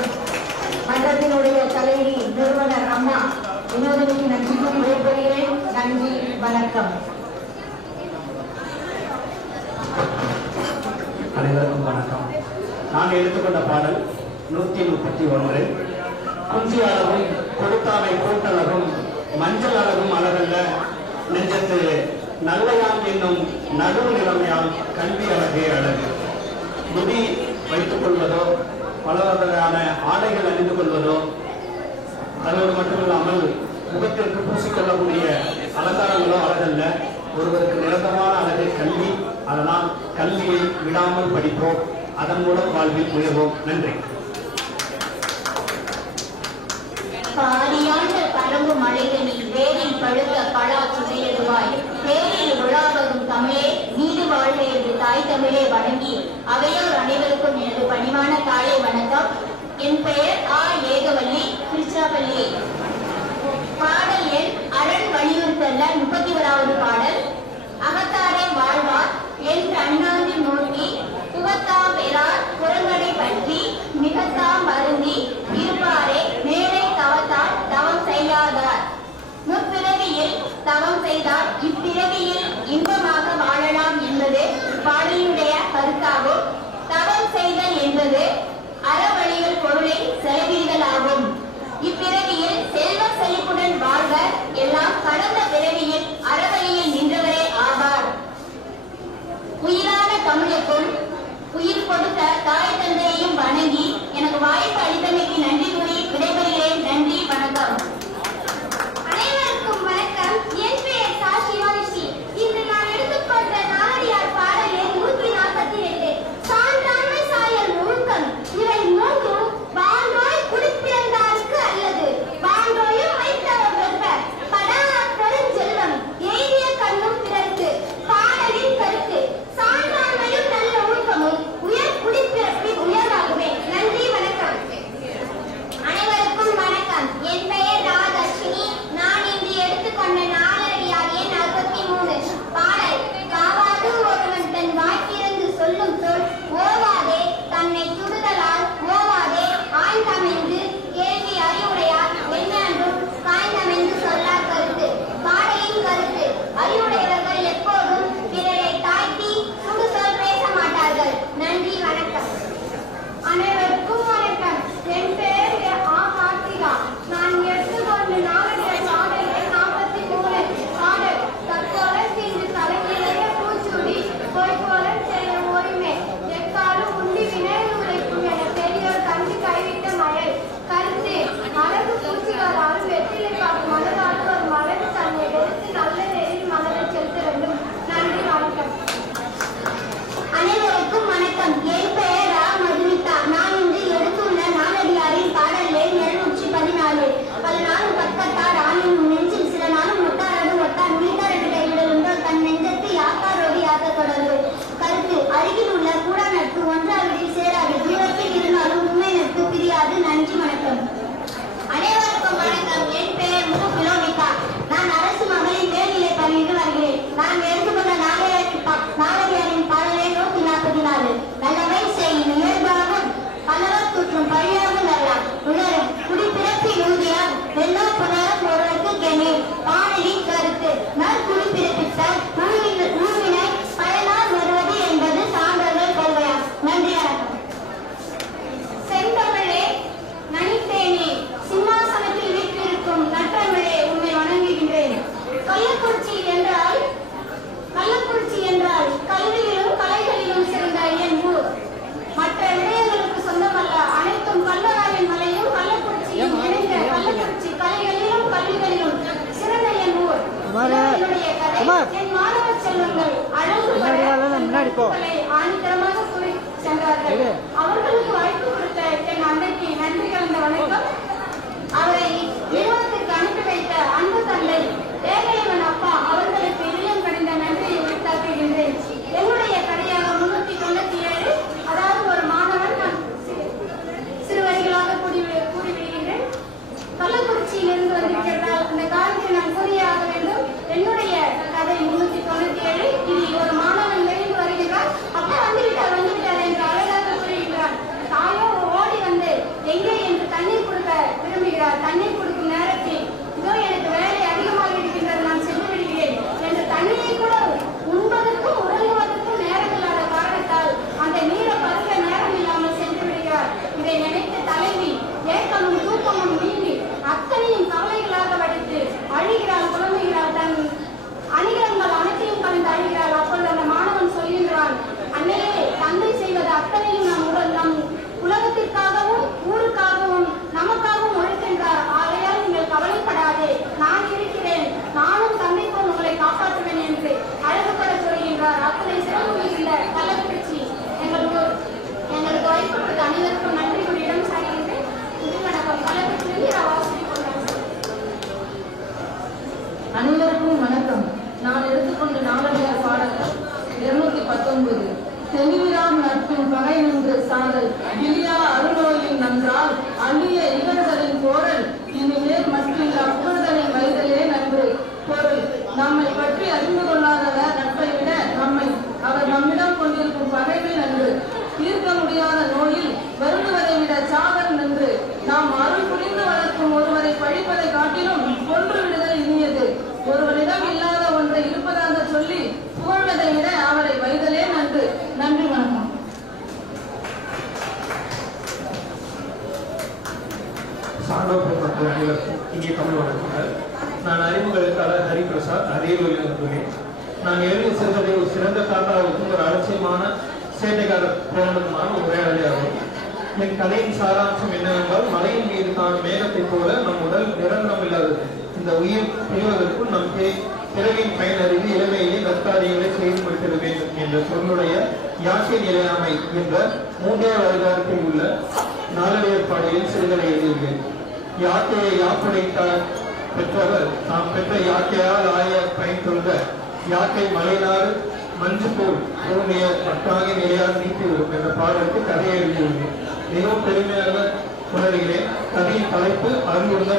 மன்றத்தினுடைய தலைவி நிறுவனர் அம்மா வினோதினிக்கு நன்றி கூறி விடைபெறுகிறேன். நன்றி, வணக்கம். அனைவருக்கும் வணக்கம். நான் எடுத்துக்கொண்ட பாடல் 131. குஞ்சி அளவும் கொடுத்தாமை கூட்டளவும் மஞ்சள் அளவும் அழகல்ல நெஞ்சத்து நல்லையாம் என்னும் நடுவு நிலைமையால் கல்வி அழகே அழகு. முடி வைத்துக் கொள்வதோ பல வகையான ஆடைகள் அணிந்து கொள்வதோ அதோடு மட்டுமில்லாமல் முகத்திற்கு பூசிக்கொள்ளக்கூடிய அலங்காரங்களோ அழகல்ல. ஒருவருக்கு நிரந்தரமான அழகு கல்வி. அதனால் கல்வியை விடாமல் படிப்போம், அதன் மூலம் வாழ்வில் உயர்வோம். நன்றி. பாரியாண்ட பரம்பு மழைதனி வேரில் பழுத்த பழா சுனையடுவாய் பேரில் விழாவதும் தமிழே நீடு வாழ்க என்று தாய் தமிழே வணங்கி அவையோர் அனைவருக்கும் எனது பணிவான காலை வணக்கம். என் பெயர் ஆ. ஏகவல்லி, திருச்சிராப்பள்ளி. பாடல் எண் அரண் வலியுறுத்தல்ல 31வது பாடல். அகத்தாரை வாழ்வார் என்று அண்ணாந்து நோக்கி புகத்தா பெறார் புறங்கடை பற்றி மிகத்தாம் வருந்தி இருப்பாரே மேலை தவத்தால் தவம் செய்யாதார். என்பது அறவழிகள் பொருளை செலவீடுகள் ஆகும். இப்பிறவியில் செல்வ செழிப்புடன் வாழ்க எல்லாம் கடந்த பிறவியில் அறவழியில் நின்றவரே ஆவார். உயிரான தமிழுக்கும் உயிர் கொடுத்த தாய் தந்தையையும் வணங்கி எனக்கு வாய்ப்பு அளித்தமைக்கு நன்றி கூறி விடைபெறுகிறேன். நன்றி, வணக்கம். அனைவருக்கும் வணக்கம். என் பெயர் சா சிவானிஸ்ரீ. இன்று நான் எடுத்துக்கொண்ட நாலடியார் பாடலே 142. சான்றாண்மை சாயல் ஒழுக்கம் இவை மூன்றும் வாங்கோய் குடிப்பிறந்தாருக்கு அல்லது வாங்கோயும் வைத்தவர் வெல்வர் படா பெருஞ்செல்வம் எய்திய கண்ணும் பிறர்க்கு. பாடலின் கருத்து சான்றாண்மையும் நல்ல ஒழுக்கமும் உயர் குடிப்பிறப்பின் உயர்வாகுமே. நன்றி, வணக்கம். அனைவருக்கும் வணக்கம். என் பெயர் ராஜலட்சுமி. நான் இன்று எடுத்துக்கொண்ட நாலடியார் எண் 63. பாடல் காவாது ஒருவன் தன் வாய்ப்பிறந்து சொல்லும் சொல் ஓவாதே தன்னை சுடுதலால் ஓவாதே ஆழ்ந்தமென்று கேள்வி அறிவுடையார் என்னென்றும் காய்ந்தமென்று சொல்லார் கருத்து. பாடலின் கருத்து அறிவுடையவர்கள் எப்போதும் பிறரை தாழ்த்தி சுடு சொல் பேச மாட்டார்கள். நன்றி, வணக்கம். அனைவருக்கும் வணக்கம். என் பெயர் ஆ கார்த்திகா. நான் எடுத்துக்கொண்டு நாலடியார் பாடல் 43. பாடல் தற்கோலம் தீண்டு தலைநிலைய பூச்சூடி பொய்கோலம் செய்ய ஓய்மை எக்காலும் உண்டி வினை உழைக்கும் என பெரியோர் கண்டு கைவிட்ட மயல். கருத்து அழகு பூச்சிகளால் வெற்றிலை காக்கும் மனதால் ஒரு மலர் தன்னை வெறுத்து நல்ல நெறியில் மலரை செலுத்த வேண்டும். நன்றி, வணக்கம். அனைவருக்கும் வணக்கம். என் பெயர் ரா மதுமிதா. நான் இன்று எடுத்துள்ள நாலடியாரின் பாடல் எண் 714. பல நாளும் பட்கட்டார் ஆணின் நெஞ்சில் சில நாளும் ஒட்டாரது ஒட்டார் மீட்டார் என்று கைவிடலுண்டோ தன் நெஞ்சத்து யாக்காரோடு யாக்க தொடர்பு. கருத்து அருகில் உள்ள கூட நட்பு ஒன்றாவதில் சேராது தூரத்தில் இருந்தாலும் உண்மை நட்பு பிரியாது. நன்றி, வணக்கம். அனைவருக்கும் வணக்கம். என் பெயர் மு கிலோமிகா. நான் அரசு மகளிர் மேல்நிலை பள்ளியில் வருகிறேன். நான் எடுத்துக்கொண்ட நாலடியாரின் பாடலே 144. நல்லவை செய்யும் இயல்பாகும் பலவர் குற்றம் பழியாக வரலாம் உணரும் குடிப்பிறப்பின் ஊதியம் எல்லா புனரும் ஒருவருக்கு கெணி. பாடலின் கருத்து நற்குடிப்பிறப்பித்தால் ஊழ்வினை பயனால் வருவது என்பது சான்றோர்கள் கொள்கையாம். நன்றி, வணக்கம். செந்தமிழே நனித்தேனே சிம்மாசனத்தில் வீற்றிருக்கும் நற்றமிழே உன்னை வணங்குகின்றேன். கள்ளக்குறிச்சி என்றால் கல்வியிலும் கலைகளிலும் சிறந்த என் ஊர். மற்ற விடயங்களுக்கு சொந்தமல்ல, அனைத்தும் கல்லராவின் மலையும் கள்ளக்குறிச்சியும் இணைந்த கள்ளக்குறிச்சி கலைகளிலும் கல்விகளிலும் சிறந்த என் ஊர். என்னுடைய கதை என் மாணவ செல்வங்கள் அழகு ஆணித்தரமாக கூறி சென்றார்கள். அவர்களுக்கு வாய்ப்பு கொடுத்த என் அன்னைக்கு நன்றி கலந்த வணக்கம். அவரை நிறுவனத்திற்கு அனுப்பி வைத்த அன்பு தந்தை ஏகலைவன் அப்பா அவர்களுக்கு இதயம் கடிந்த நன்றியை உரித்தாக்குகின்றேன். என்னுடைய கதையாக 397. அதாவது ஒரு மாணவன் நான் சிறு வரிகளாக கூறிவிடுகின்றேன். கள்ளக்குறிச்சியிலிருந்து வந்திருக்கிறதால் அந்த காலத்தில் நான் கூறியாக வேண்டும். என்னுடைய கதை 397. இதில் ஒரு மாணவன் விரைந்து வருகிறார். அப்பா வந்துவிட்டார் என்று அழகாக கூறுகின்றார். தாயோ ஓடி வந்து எங்கே என்று தண்ணீர் கொடுக்க விரும்புகிறார். தண்ணீர் கொடுக்கும் நேரத்தில் இதோ எனக்கு வேலை அதிகமாக இருக்கின்றது, நான் சென்று விடுகிறேன் என்று தண்ணீரை கூட உண்பதற்கும் உறங்குவதற்கும் நேரம் இல்லாத காரணத்தால் அந்த நீரை பருக நேரம் இல்லாமல் சென்று விடுகிறார். இதை நினைத்த தலைவி ஏக்கமும் தூக்கமும் நீங்கி அத்தனையும் கவலைகளாக வடித்து அழுகிறாள், புலம்புகிறாள். தன் அணிகலன்கள் அனைத்தையும் கலந்து அழுகிறாள். அப்பொழுது அந்த உங்கள் அனைவருக்கும் இங்கே தமிழ் வணக்கங்கள். நான் அறிமுக எழுத்தாளர் ஹரிபிரசாத், அரியலூரில் வந்துள்ளேன். நான் எழுதி செல்வதை ஒரு சிறந்த தாத்தாவுக்கும் ஒரு அலட்சியமான சேட்டைக்கார போனதுமான ஒரு உரையாடலாகும். என் கதையின் சாராம்சம் என்னவென்றால், மலையின் மீது காணும் மேகத்தைப் போல நம் உடல் நிரந்தரம் இல்லாதது. இந்த உயிர் பிரிவதற்குள் நம் பிறவின் பயனறிவு இளமையிலே நற்காரியங்களை செய்து முடித்திட வேண்டும் என்ற சொல்லுடைய யாக்கை நிலையாமை என்ற 3வது அதிகாரத்தில் உள்ள நாலடியார் பாடலில் சிறுகதை எழுதியுள்ளேன். யாக்கையை யாப்படைத்தார் பெற்றவர் தாம் பெற்ற யாக்கையால் ஆய பயன் சொல்க யாக்கை மலைநாடு மஞ்சு போல் பூமிய மட்டாக நிலையாக நீட்டிவிடும் என்ற பாடலுக்கு கதையை எழுதியுள்ளேன். மிகவும் பெருமையாக உணர்கிறேன். கதையின் தலைப்பு அருள்ந்த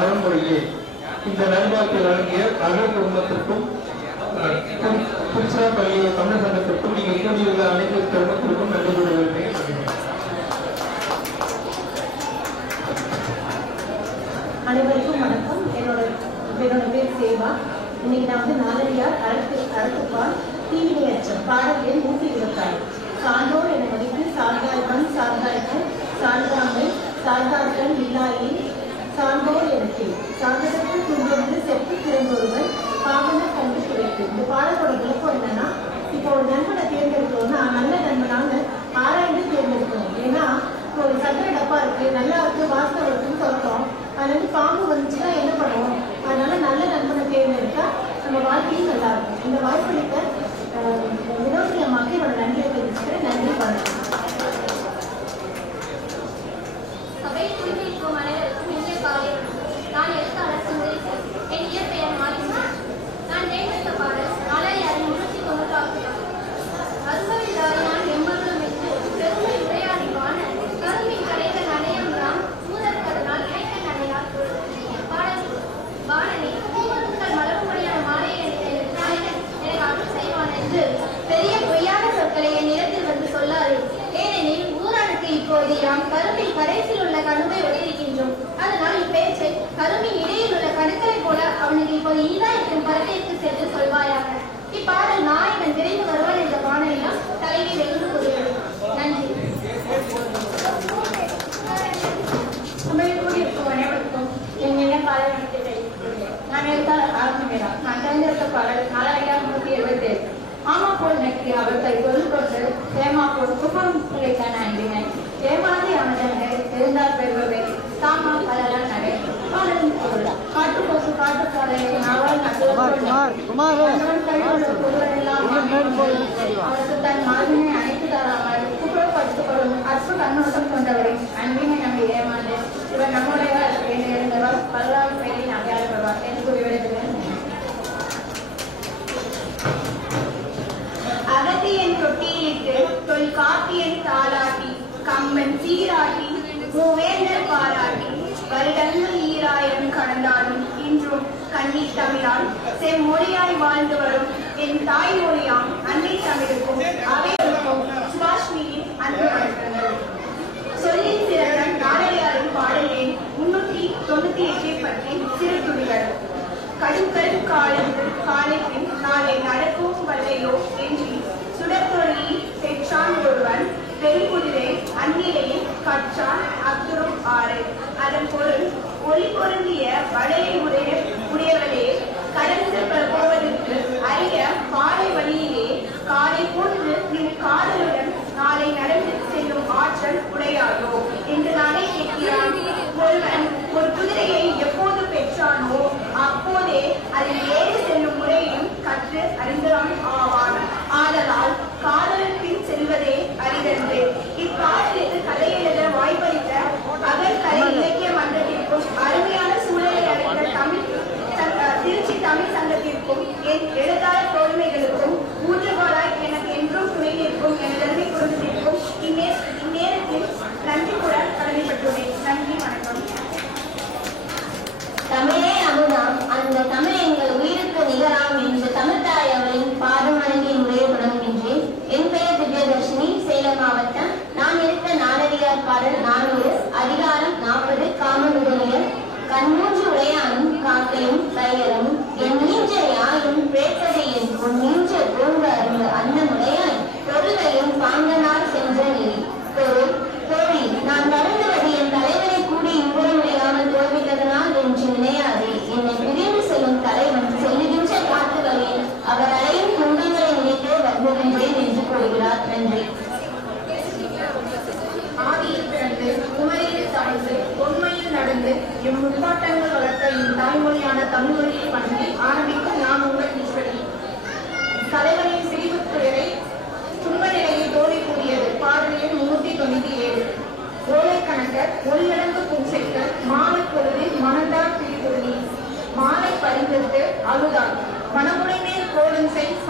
அருண்மொழியே. இந்த நல்வாழ்க்கை வழங்கிய அருள் குடும்பத்திற்கும் திருச்சிராப்பள்ளி தமிழ் சங்கத்திற்கும் நீங்கள் கூடியுள்ள அனைத்து குடும்பத்திற்கும் நன்றி கூறுகிறேன். அனைவருக்கும் வணக்கம். என்னோட பேர் சேவா. இன்னைக்கு நான் வந்து நாலடியார் அறத்துப்பால் தீவினை அச்சம் பாடல் எண் 126. சான்றோர் என மதித்து சார்ந்தாய்வன் சார்ந்தாய்கள் சார்ந்தாமை சார்ந்தார்கள் இல்லாயே சான்றோர் எனக்கு சார்ந்ததற்கு துன்பொன்று செப்பு திறந்தொருவன் பாவன கண்டு கிடைக்கு. இந்த பாடலோட விளக்கம் என்னன்னா, இப்போ ஒரு நண்பனை தேர்ந்தெடுக்கணும்னா நல்ல நண்பனான்னு ஆராய்ந்து தேர்ந்தெடுக்கணும். ஏன்னா ஒரு சக்கரை டப்பா இருக்கு, நல்லா இருக்கு, வாசனை இருக்குன்னு சொல்றோம். அதுல இருந்து பாம்பு வந்துச்சுன்னா என்ன பண்ணுவோம்? அதனால நல்ல நண்பனை தேர்ந்தெடுத்தா நம்ம வாழ்க்கையும் நல்லா இருக்கும். இந்த வாய்ப்பளித்த வினோதினி அம்மாவுக்கு என்னோட நன்றியை தெரிவிச்சுக்கிறேன். நன்றி, வணக்கம். சபையில் குடியிருக்கும் அனைவருக்கும் இனிய காலை. நான் எழுத்தாளர் சுந்தரி. என் இயற்பெயர் மாலினி. நான் தேர்ந்தெடுத்த பாடல் நாலடியார் 396. அருமையில்லாதான் எம்மருளும் என்று பெருமை உரையாடிவான கருமின் கடைக நடையம் ராம் சூதர் கதனால் இணைக்க நடையார் பாடல் வானனி பூமத்துக்கள் மலர்மொழியான மாலையை எனக்கு அருள் செய்வான் என்று பெரிய பொய்யான சொற்களை என் இடத்தில் வந்து சொல்லாது. ஏனெனில் ஊரானுக்கு இப்போது நாம் கரும்பின் கடைசியில் உள்ள கணுவை ஒளியிருக்கின்றோம். அதனால் இப்பேச்சை கரும்பின் இடையில் உள்ள கணுக்களை போல அவனுக்கு இப்போது ஈதா இருக்கும் பரத்தைக்கு சென்று சொல்வாயாக. இப்பாடல் நாயகன் விரைந்து வருவான் என்ற பானையெல்லாம் தலைவி வெகுண்டு கூறுகிறது. நன்றி. சபையில் கூடியிருக்கும் அனைவருக்கும் என் இன காலை வணக்கத்தை தெரிவித்துள்ளேன். நான் எழுத்தாளர் ஆரம்பிக்கிறேன். நான் தேர்ந்தெடுத்த பாடல் 4377. ஆமா போல் நெற்றி அவர்களை தொழில் கொண்டு ஏமா போல் குப்பம் பிள்ளைக்கான அன்பினை ஏமாதி அமர்ந்தனை இருந்தால் பெறுவதை தாமா பலரால் நடை பாடலின் பொருள் காட்டு கொசு காட்டு காலையை நாவல் அவருக்கு தன் மாதிரியை அணைத்து தராமல் குப்புறப்படுத்திக் கொள்ளும் அற்பு கண்ணோட்டம் கொண்டவரை அன்பினை நம்பி ஏமாந்து இவர் நம்முடைய என்று இருந்தவர் பல்லாறு பேரை நகையாடுபவர் என்று கூறிவிடுகிறேன். அகத்தியன் தொட்டியிலிட்டு தொல் காப்பியன் தாளாட்டி கம்பன் சீராட்டி மூவேந்தர் பாராட்டி வருடங்கள் 2000 கடந்தாலும் இன்றும் கன்னி தமிழால் செம்மொழியாய் வாழ்ந்து வரும் என் தாய்மொழியாம் அன்னை தமிழுக்கும் அவைகளுக்கும் சுபாஷ்மியின் அன்பு வணக்கங்கள். சொல்லின் சிறந்த நாலடியாரின் பாடல் எண் 398 பற்றி சிறு துளிகள். கடுக்கல் காலைப்பின் நாளை நடக்கும் வல்லையோ என்று சுடத்தொழி பெற்றான் ஒருவன் பெருங்குதிரை அந்நிலையில் கற்றான் அத்துரும் ஆறு. அதன் பொருள் ஒளி பொருந்திய வளையை உடையவளே கடந்து போவதற்கு அரிய பாலை வழியிலே காலை போன்று நின் காதலுடன் நாளை நடந்து செல்லும் ஆற்றல் உடையாதோ என்று நானே கேட்கிறான். ஒருவன் ஒரு குதிரையை எப்போது பெற்றானோ அப்போதே அதில் ஏறி செல்லும் முறையும் கற்று அறிந்தவன் ஆவான். ஆதலால் காதலன் பின் செல்வதே அரிதன்று. இப்பாடலுக்கு கதை எழுத வாய்ப்பளித்த அகல் இலக்கிய மன்றத்திற்கும் அருமையான சூழலை அளித்த திருச்சி தமிழ் சங்கத்திற்கும் என் எழுத்தாளர் தோழமைகளுக்கும் ஊற்றுகோலாய் எனக்கு என்றும் துணை நிற்கும் என் தலைமை குடும்பத்திற்கும் இந்நேரத்தில் நன்றி கூட கடமைப்பட்டுள்ளேன். நன்றி, வணக்கம். தமிழே அமுதாம், அந்த தமிழ் எங்கள் உயிருக்கு நிகராம் என்று தமிழ்தாய் அவரின் பாத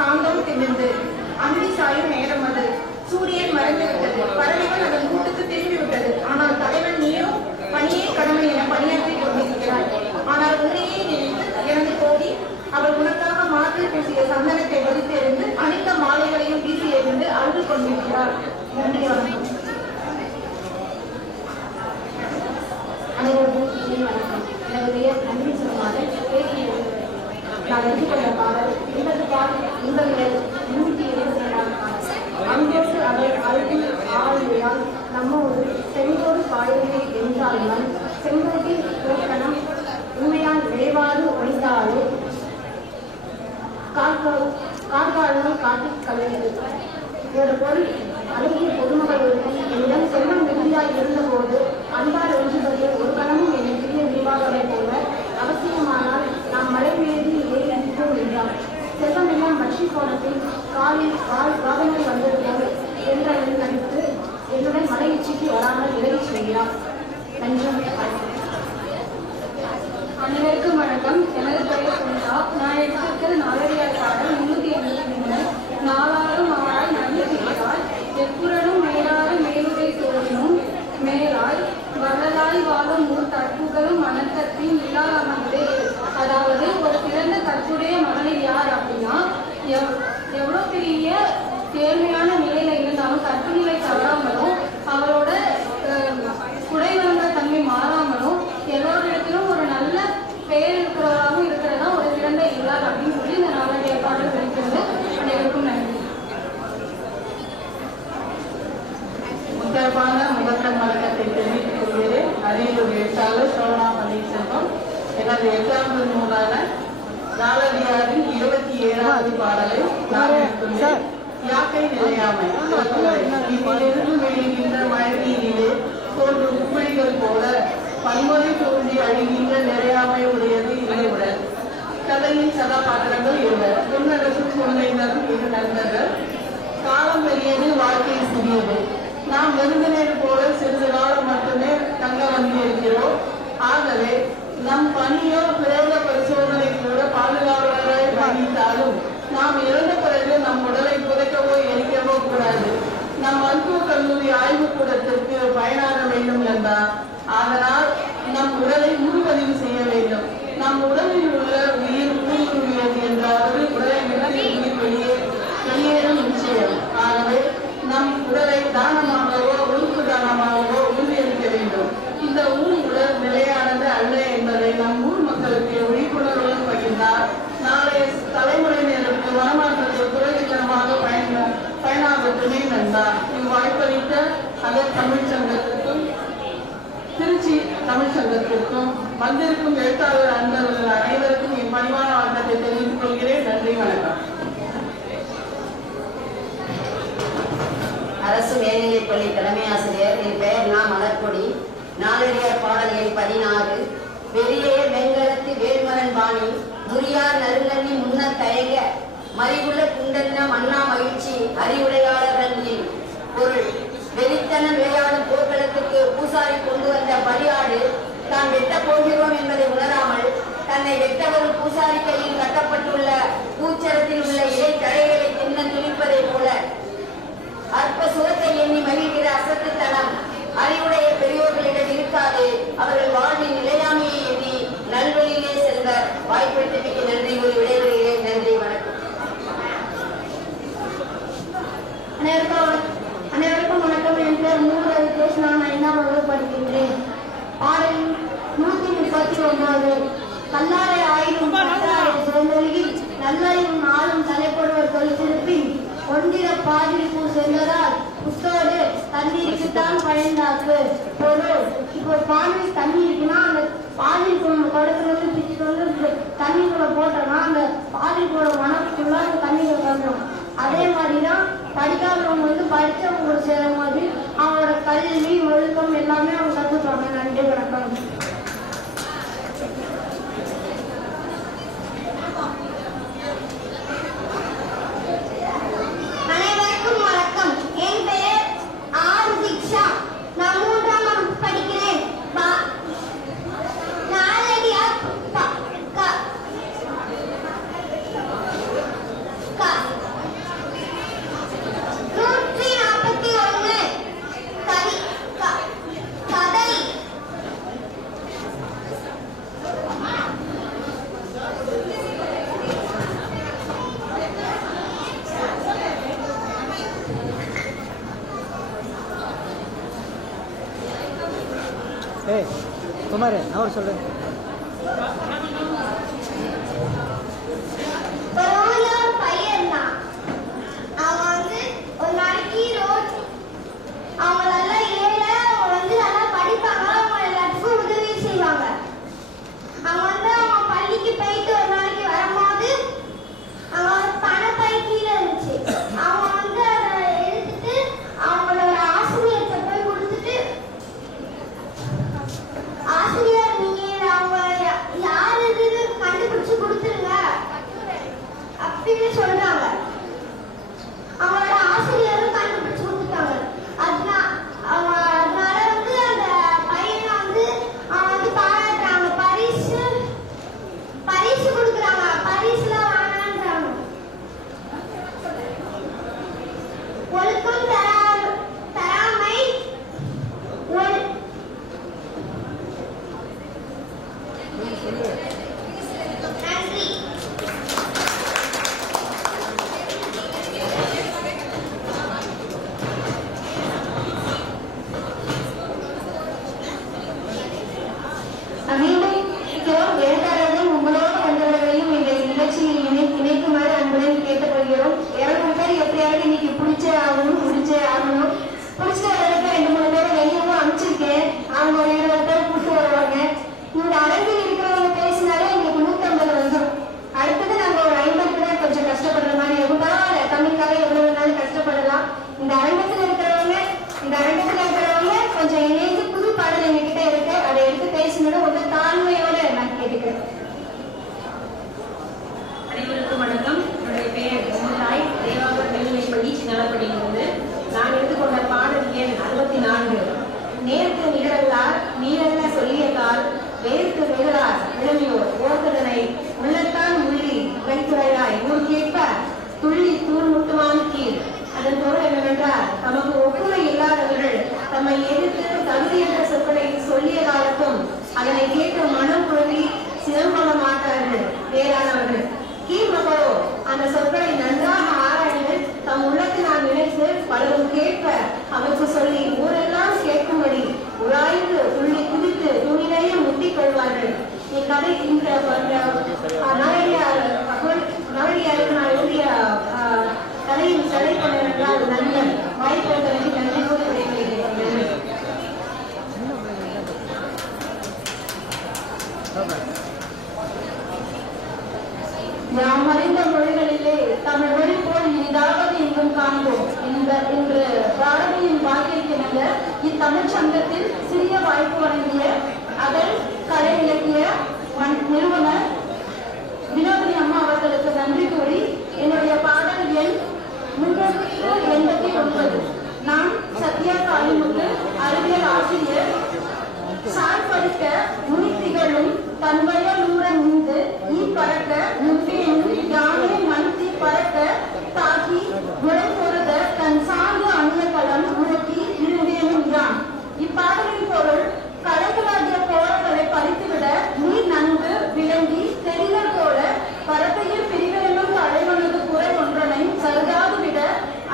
சாந்தம் திமிர்ந்து அந்தி சாயும் நேரம் அது. சூரியன் மறைந்து விட்டது. பறவைகள் அதன் கூட்டுக்கு திரும்பி விட்டது. ஆனால் தலைவன் நீரும் பணியே கடமை என பணியாற்றிக் கொண்டிருக்கிறார். ஆனால் உன்னையே நினைத்து எனது தோழி அவள் உனக்காக மாற்றில் பூசிய சந்தனத்தை வலித்தெறிந்து அனைத்த மாலைகளையும் வீசி எறிந்து அழுது கொண்டிருக்கிறார். நன்றி, வணக்கம். அனைவருக்கும் இனிய வணக்கம். எனது பெயர் நன்றி சொல்லுமாறு நான் எடுத்துக்கொண்ட பாடல் இன்பங்கள் 172 அன்போடு அவர் அழுதி ஆளுமையால் நம்மோடு செங்கோடு பாடுமே என்றாலும் செங்கோட்டின் தோற்றணம் உண்மையால் விரைவாறு ஒழிந்தாலே கார்காலம் காட்டிக் கலைந்தது. ஒரு பொருள் அழகிய பொதுமகள் என்னிடம் செல்வம் மிகுதியாய் இருந்தபோது அன்பால் ஒன்றுபடிய ஒரு கணமும் என்னை சிறிய விரிவாகவே போல அவசியமானால் நாம் மலை மீது ஏறி அடிப்போம் என்றார். செல்வம் எல்லாம் பட்சி கோணத்தில் காலில் வாகனங்கள் வந்தது போல என்ற நடித்து என்னுடன் மலை உச்சிக்கு வராமல் விலகி செல்கிறார். நன்றி. அனைவருக்கும் வணக்கம். எனது பெயர் சுனிதா. நான் எடுத்திருக்கிற நாலடியார் பாடல் 383. நாளாரும் ஆளாய் நல்ல செய்கிறார் எப்புறனும் மேலாறு மேலுரை தோழினும் மேலாய் வளலாய் வாழும் ஊர் தற்புகளும் மனக்கத்தின் இல்லாத அமர்ந்தே. அதாவது ஒரு சிறந்த கற்புடைய மகளிர் யார் அப்படின்னா, எவ்வளவு பெரிய தேர்மையான நிலையில இருந்தாலும் கற்பு நிலை தவறாமலும் அவரோட குடைவந்த தன்மை மாறாமலும் எல்லோரிடத்திலும் ஒரு நல்ல பெயர் இருக்கிறவராகவும் இருக்கிறதா ஒரு சிறந்த இல்லாத அப்படின்னு சொல்லி இந்த நாளைய பாடல் இருக்கிறது. அனைவருக்கும் நன்றி. முத்தரப்பான முதற்கண் வழக்கத்தை தெரிவித்துக் கொள்கிறேன். அரியலூர் எழுத்தாளர் சோழனா பன்னீர்செல்வம். எனது 8வது நூலான நாலடியாரின் 27வது பாடலை நான் எடுத்துள்ளேன். யாக்கை நிலையாமை. இதிலிருந்து விழுகின்ற மழை நீரிலே தோன்றும் உப்பிடிகள் போல பன்முறை தோன்றி அழிகின்ற நிறையாமை உடையது இந்த உடல். கதையின் கதாபாத்திரங்கள் இருவர். பொன்னரசும் பொன்னைந்தரும் 2 நண்பர்கள். காலம் பெரியது, வாழ்க்கை சிறியது. நாம் விருந்தினர் போல சிறிது காலம் மட்டுமே தங்க வந்திருக்கிறோம். ஆகவே நம் பணியோ பிரேத பரிசோதனை கூட பாதுகாவலராய் வகித்தாலும் நாம் இறந்த பிறகு நம் உடலை புதைக்கவோ எரிக்கவோ கூடாது. நம் மருத்துவ கல்லூரி ஆய்வுக்கூடத்திற்கு பயனாக வேண்டும் என்றார். அதனால் நம் உடலை முன்பதிவு செய்ய வேண்டும். நம் உடலில் உள்ள உயிர் ஊடுருவியது என்றாவது உடலை விட்டு உயிர் வெளியேறும் நிச்சயம். ஆகவே நம் உடலை தானமாகவோ உறுப்பு தானமாகவோ உறுதியளிக்க வேண்டும். இந்த உடல் நிலையானது அல்ல என்பதை நம் ஊர் மக்களுக்கு விழிப்புணர்வுடன் பகிர்ந்தார் நாளைய தலைமுறையினருக்கு மனமாற்றத்தை குறைவித்தனமாக பயனாகட்டுமே என்றார். இவ்வாய்ப்பளித்த அதர் தமிழ் சங்கத்திற்கும் திருச்சி தமிழ் சங்கத்திற்கும் வந்திருக்கும் எழுத்தாளர் அன்பர்கள் அனைவருக்கும் என் பணிவான வணக்கத்தை தெரிவித்துக் கொள்கிறேன். நன்றி, வணக்கம். அரசு மேல்நிலைப்பள்ளி தலைமை ஆசிரியர். என் பெயர் நா. மலர்கொடி. நாலடியார் பாடல் எண் 16. பெரிய வெங்கலத்து வேல்மரன் பாணி முறியார் நறுங்கண்ணி முன்னர் தயங்க மறிவுள்ள குண்டன்ன மன்னா மகிழ்ச்சி அறிவுடையாளர்களின் பொருள். வெளித்தன விளையாடும் போர்க்களத்துக்கு பூசாரி கொண்டு வந்த பலியாடு தான் வெட்டப் போகிறோம் என்பதை உணராமல் தன்னை வெட்ட வரும் பூசாரி கையில் கட்டப்பட்டுள்ள பூச்சரத்தில் உள்ள இலை தடைகளை தின்ன துணிப்பதை போல அற்ப சுகத்தை எண்ணி மகிழ்கிற அசத்துத்தனம் அறிவுடைய பெரியோர்களிடம் இருக்காது. அவர்கள் வாழ்வின் நிலையாமையை எண்ணி நல்வழியிலே செல்வ வாய்ப்பளித்தமைக்கு நன்றி கூறி விடைபெறுகிறேன். நன்றி, வணக்கம். அனைவருக்கும் வணக்கம். என் பேர் மூன்று. நான் 5ஆம் வகுப்பு படிக்கின்றேன். பாடல் 139. கல்லாரை ஆயினும் சேர்ந்தொழுகில் நல்லையும் நாளும் தலைப்படுவர் தொழிற்சிருப்பின் ஒன்றிர பாதில் பூ சென்றதால் புத்தோடு தண்ணீருக்குத்தான் பயந்தாக்கு பொருள். இப்போ பாலில் தண்ணி இருக்குன்னா அந்த பாலில் நம்ம கொடுக்கிறது பிச்சுட்டு வந்து தண்ணிக்குள்ள போட்டோம்னா அந்த பாலில் போட மனசுக்குள்ள அந்த தண்ணிக்குள்ள வந்துடும். அதே மாதிரிதான் படிக்காதவங்க படித்தவங்க சேரும் போது அவங்களோட கல்வி ஒழுக்கம் எல்லாமே அவங்க கற்றுப்பாங்க. நன்றி, வணக்கம். அனைவருக்கும் வணக்கம். என் பெயர் ஆர். தீக்ஷா. நான் 3ஆம் வகுப்பு படிக்கிறேன். நாலடியார் குமார் அவர் சொல்றேன். பையன் தான் அவன் வந்து ஒரு நாளைக்கு அவங்க நல்லா ஏழை, அவங்க வந்து நல்லா படிப்பாங்க, அவங்க எல்லாத்துக்கும் உதவி செய்வாங்க. அவங்க வந்து அவங்க பள்ளிக்கு போயிட்டு ஒரு நாளைக்கு வரும்போது அவங்க பணப்பை கீழே இருந்துச்சு. அவங்க வந்து அதை எடுத்துட்டு அவங்களோட ஆசிரியர்கிட்ட போய் கொடுத்துட்டு, ஆசிரியர் நீங்க அவங்க யார் இதுன்னு கண்டுபிடிச்சு கொடுத்துருங்க அப்படின்னு சொல்றாங்க. அவங்களோட ஆசிரியரும் கண்டுபிடிச்சு கொடுத்துட்டாங்க. அதனால வந்து அந்த பையனை வந்து அவன் வந்து பாராட்டுறாங்க, பரிசு கொடுக்குறாங்க. பரிசுலாம் வேணான்றாங்க. ஒழுக்கம் தராமை நன்றி. எழுத்தாளர்கள் உங்களோடு வந்தவர்களையும் இந்த நிகழ்ச்சியில் இணைக்குமாறு அன்புடன் கேட்டுக்கொள்கிறோம். 200 பேர் எப்படியாவது இன்னைக்கு பிடிச்சே ஆகணும், முடிச்சே ஆகணும். பிடிச்ச இடத்துல 2-3 பேரை வெளியவும் அனுப்பிச்சிருக்கேன். அவங்க ஒரு 20 பேர் கூட்டு வருவாங்க. இந்த அரங்கில் இருக்கிறவங்க பேசினாலே எங்களுக்கு 150 வந்துடும். அடுத்தது நாங்க ஒரு 50 பேர் கொஞ்சம் கஷ்டப்படுற மாதிரி இருக்கும். பரவாயில்ல, தமிழுக்காக எவ்வளவு வேணாலும் கஷ்டப்படலாம். இந்த அரங்கத்தில் இருக்கிறவங்க கொஞ்சம் இணைந்து புது பாடல் எங்ககிட்ட இருக்கு, அதை எடுத்து பேசணும். ஒரு தாழ்மையோட நான் கேட்டுக்கிறேன். அனைவருக்கும் வணக்கம். என்னுடைய பெயர் தாய் தேவாபுரம் மேல்நிலைப்பள்ளி நலப்படியிலிருந்து. நான் எடுத்துக்கொண்ட பாடல் எண் 64. நேர்த்து நிகழல்லார் நீரல்ல சொல்லியதால் வேர்த்து வெகுளார் இளமையோர் ஓர்த்ததனை உள்ளத்தான் உள்ளி கைத்துறையாய் ஊர் கேட்ப துள்ளி தூர் முட்டுவான் கீழ். அதன் பொருள் என்னவென்றால், தமக்கு ஒப்புமை இல்லாதவர்கள் தம்மை எதிர்த்து தகுதியற்ற சொற்களை சொல்லிய காலத்தும் அதனை கேட்டு மனம் குழம்பி சிரமப்பட மாட்டார்கள் வேறானவர்கள். கீழ்மகளோ அந்த சொற்களை நன்றாக ஆராய்ந்து தம் உள்ளத்தினால் நினைத்து பலரும் கேட்ப அவருக்கு சொல்லி ஊரெல்லாம் கேட்கும்படி உராய்ந்து துள்ளி குதித்து துணிலேயே முட்டிக் கொள்வார்கள். இக்கதை இந்த நவடியாருக்கு நான் எழுதிய கதையின் கதை கொண்டால் நண்பன் வாய்ப்புகளுக்கு நன்றியோடு விடைபெறுகிறேன். நாம் அறிந்த மொழிகளிலே தமிழ் மொழி போல் இனிதாவது எங்கும் காண்போம். இன்று பாரதியின் வாக்கிற்கிணங்க இத்தமிழ் சங்கத்தில் சிறிய வாய்ப்பு வழங்கிய அதன் கலை இலக்கிய நிறுவனர் வினோதினி அம்மா அவர்களுக்கு நன்றி கூறி என்னுடைய பாடல் எண் 389. நான் சத்யா காளிமுத்து, அறிவியல் ஆசிரியர். சார் படிக்க முனித்திகளும் தன்வயலூரன் மீது ஈ பறக்க முன்பேனும் யானை மனுத்தி பறக்க தாக்கி முளை பொருத தன் சார்ந்து அணியக்களம் முழக்கி இருந்தேனும் யான். இப்பாடலின் பொருள், கடைகளாகிய போரங்களை பறித்துவிட நீர் நன்கு விளங்கி தெரிதல் போல பரப்பையில் பிரிவெனும் தலைவனது குறை ஒன்றனை சருகாது விட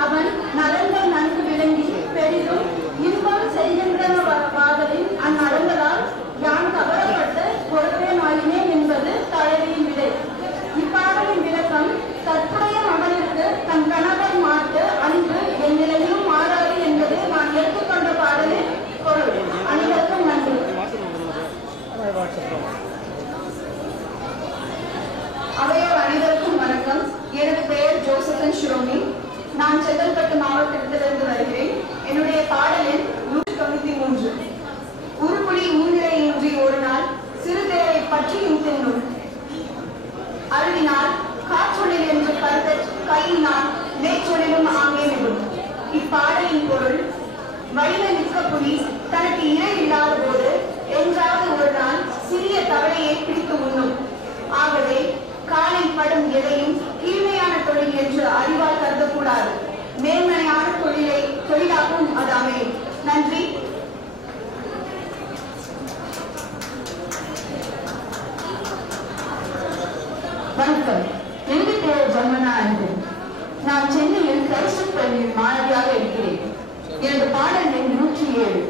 அவன் நலன்கள் நன்கு விளங்கி பெரிதும் இன்பம் செய்கின்றன வாதலின் அந்நலங்களால் யான் கவரப்பட்டு பொறுப்பேனாயினேன் என்பது தலைவியின் விடை. இப்பாடலின் விளக்கம், தற்புடைய மகனிற்கு தன் கணவர் மாட்டு அன்பு என் நிலையிலும் மாறாது என்பது நான் ஏற்றுக்கொண்ட பாடலின் பொருள். அனைவருக்கும் நன்றி. அவையோர் அனைவருக்கும் வணக்கம். எனது பெயர் ஜோசபன் ஷிரோமி. நான் செங்கல்பட்டு மாவட்டத்திலிருந்து வருகிறேன். என்னுடைய பாடல் எண் 193. உருப்புலி ஊந்திரை இன்றி ஒரு நாள் சிறுதேரை பற்றியும் தின்னும் அருவினால் காற்றொழில் என்று கருத கையினால் மேற்றொழிலும் ஆங்கே விடும். இப்பாடலின் பொருள், வழில நிற்க புலி தனக்கு இறை இல்லாத போது என்றாவது ஒரு நாள் சிறிய தவளையை பிடித்து உண்ணும். ஆகவே காலில் படும் எதையும் கீழ்மையான தொழில் என்று அறிவால் கருதக்கூடாது. மேன்மையான தொழிலாகவும் அது அமையும். நன்றி. வணக்கம். எனது பெயர் ஜமுனா அன்பு. நான் சென்னையில் கிறிஸ்துவ பள்ளியில் மாணவியாக இருக்கிறேன். எனது பாடல் எண் 107.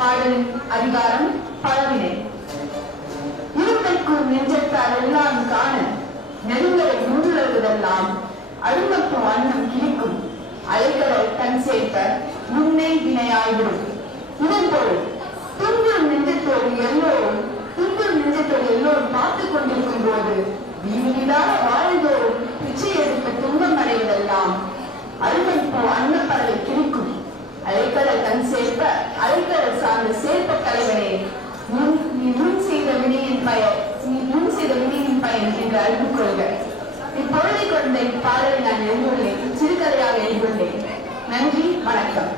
பாடலின் அதிகாரம் பழவினை. அழுக்கும் நெஞ்சத்தால் எல்லாம் காண நெருங்கலை முன்னுலகுதெல்லாம் அழுமக்கும் அன்னம் கிழிக்கும் அலைகளை கண் சேர்க்க முன்னே வினையாய்விடும். இதன் பொருள் துன்புறும் நெஞ்சத்தோடு எல்லோரும் பார்த்துக் கொண்டிருக்கும் போது வீணிலாக வாழ்ந்தோறும் பிச்சை எடுக்க துன்பம் அடைவதெல்லாம் அழுமப்போ அன்னப்பறவை கிழிக்கும் அலைகளை கண் சேர்க்க அலைகளை சார்ந்த சேர்ப்ப தலைவனே நீ முன் செய்த வினையின் பயன் என்று அறிந்து கொள்க. இப்பொழுதை கொண்ட இப்பாடலை நான் எழுந்துள்ளேன், சிறுகதையாக எழுந்துள்ளேன். நன்றி, வணக்கம்.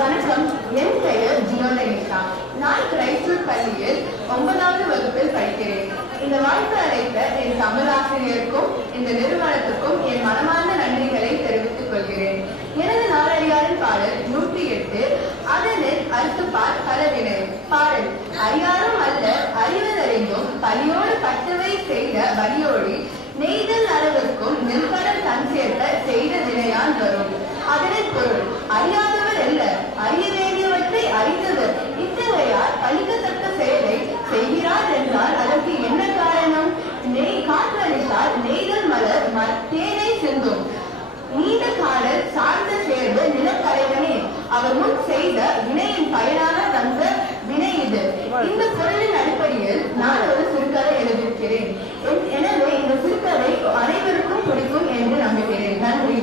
வணக்கம், என் பெயர் ஜியோலனிகா. நான் கிரைஸ்டூர் பள்ளியில் 9வது வகுப்பில் படிக்கிறேன். இந்த வாய்ப்பு அளித்த என் தமிழ் ஆசிரியருக்கும் இந்த நிறுவனத்துக்கும் என் மனமார்ந்த நன்றிகளை தெரிவித்துக் கொள்கிறேன். எனது நாலடியாரின் பாடல் 108 அதனில் அறுத்துப்பார் பலவினை பாடல். அறியாரும் அல்ல அறிவதறிந்தும் பலியோடு பட்டுவை செய்த வலியோடி நெய்தல் அளவிற்கும் நெல்கடல் தன் சேர்க்க செய்த வினையான் வரும். அதனின் பொருள் அறியாதவர் அல்ல அறிய வேண்டியவற்றை அறிந்தவர். இத்தகையார் பழிக்கத்தக்க செயலை செய்கிறார் என்றால் அதற்கு என்ன காரணம்? காற்றளித்தால் நெய்தல் மலர் தேனை சிந்தும். நீண்ட காடல் சார்ந்த சேர்ந்து நிலக்கரைவனே அவர் முன் செய்த வினையின் பயனாக வந்த வினை இது. இந்த பொருளின் அடிப்படையில் நான் ஒரு சிறுகதை எழுதியிருக்கிறேன். எனவே இந்த சிறுகதை அனைவருக்கும் பிடிக்கும் என்று நம்புகிறேன். நன்றி.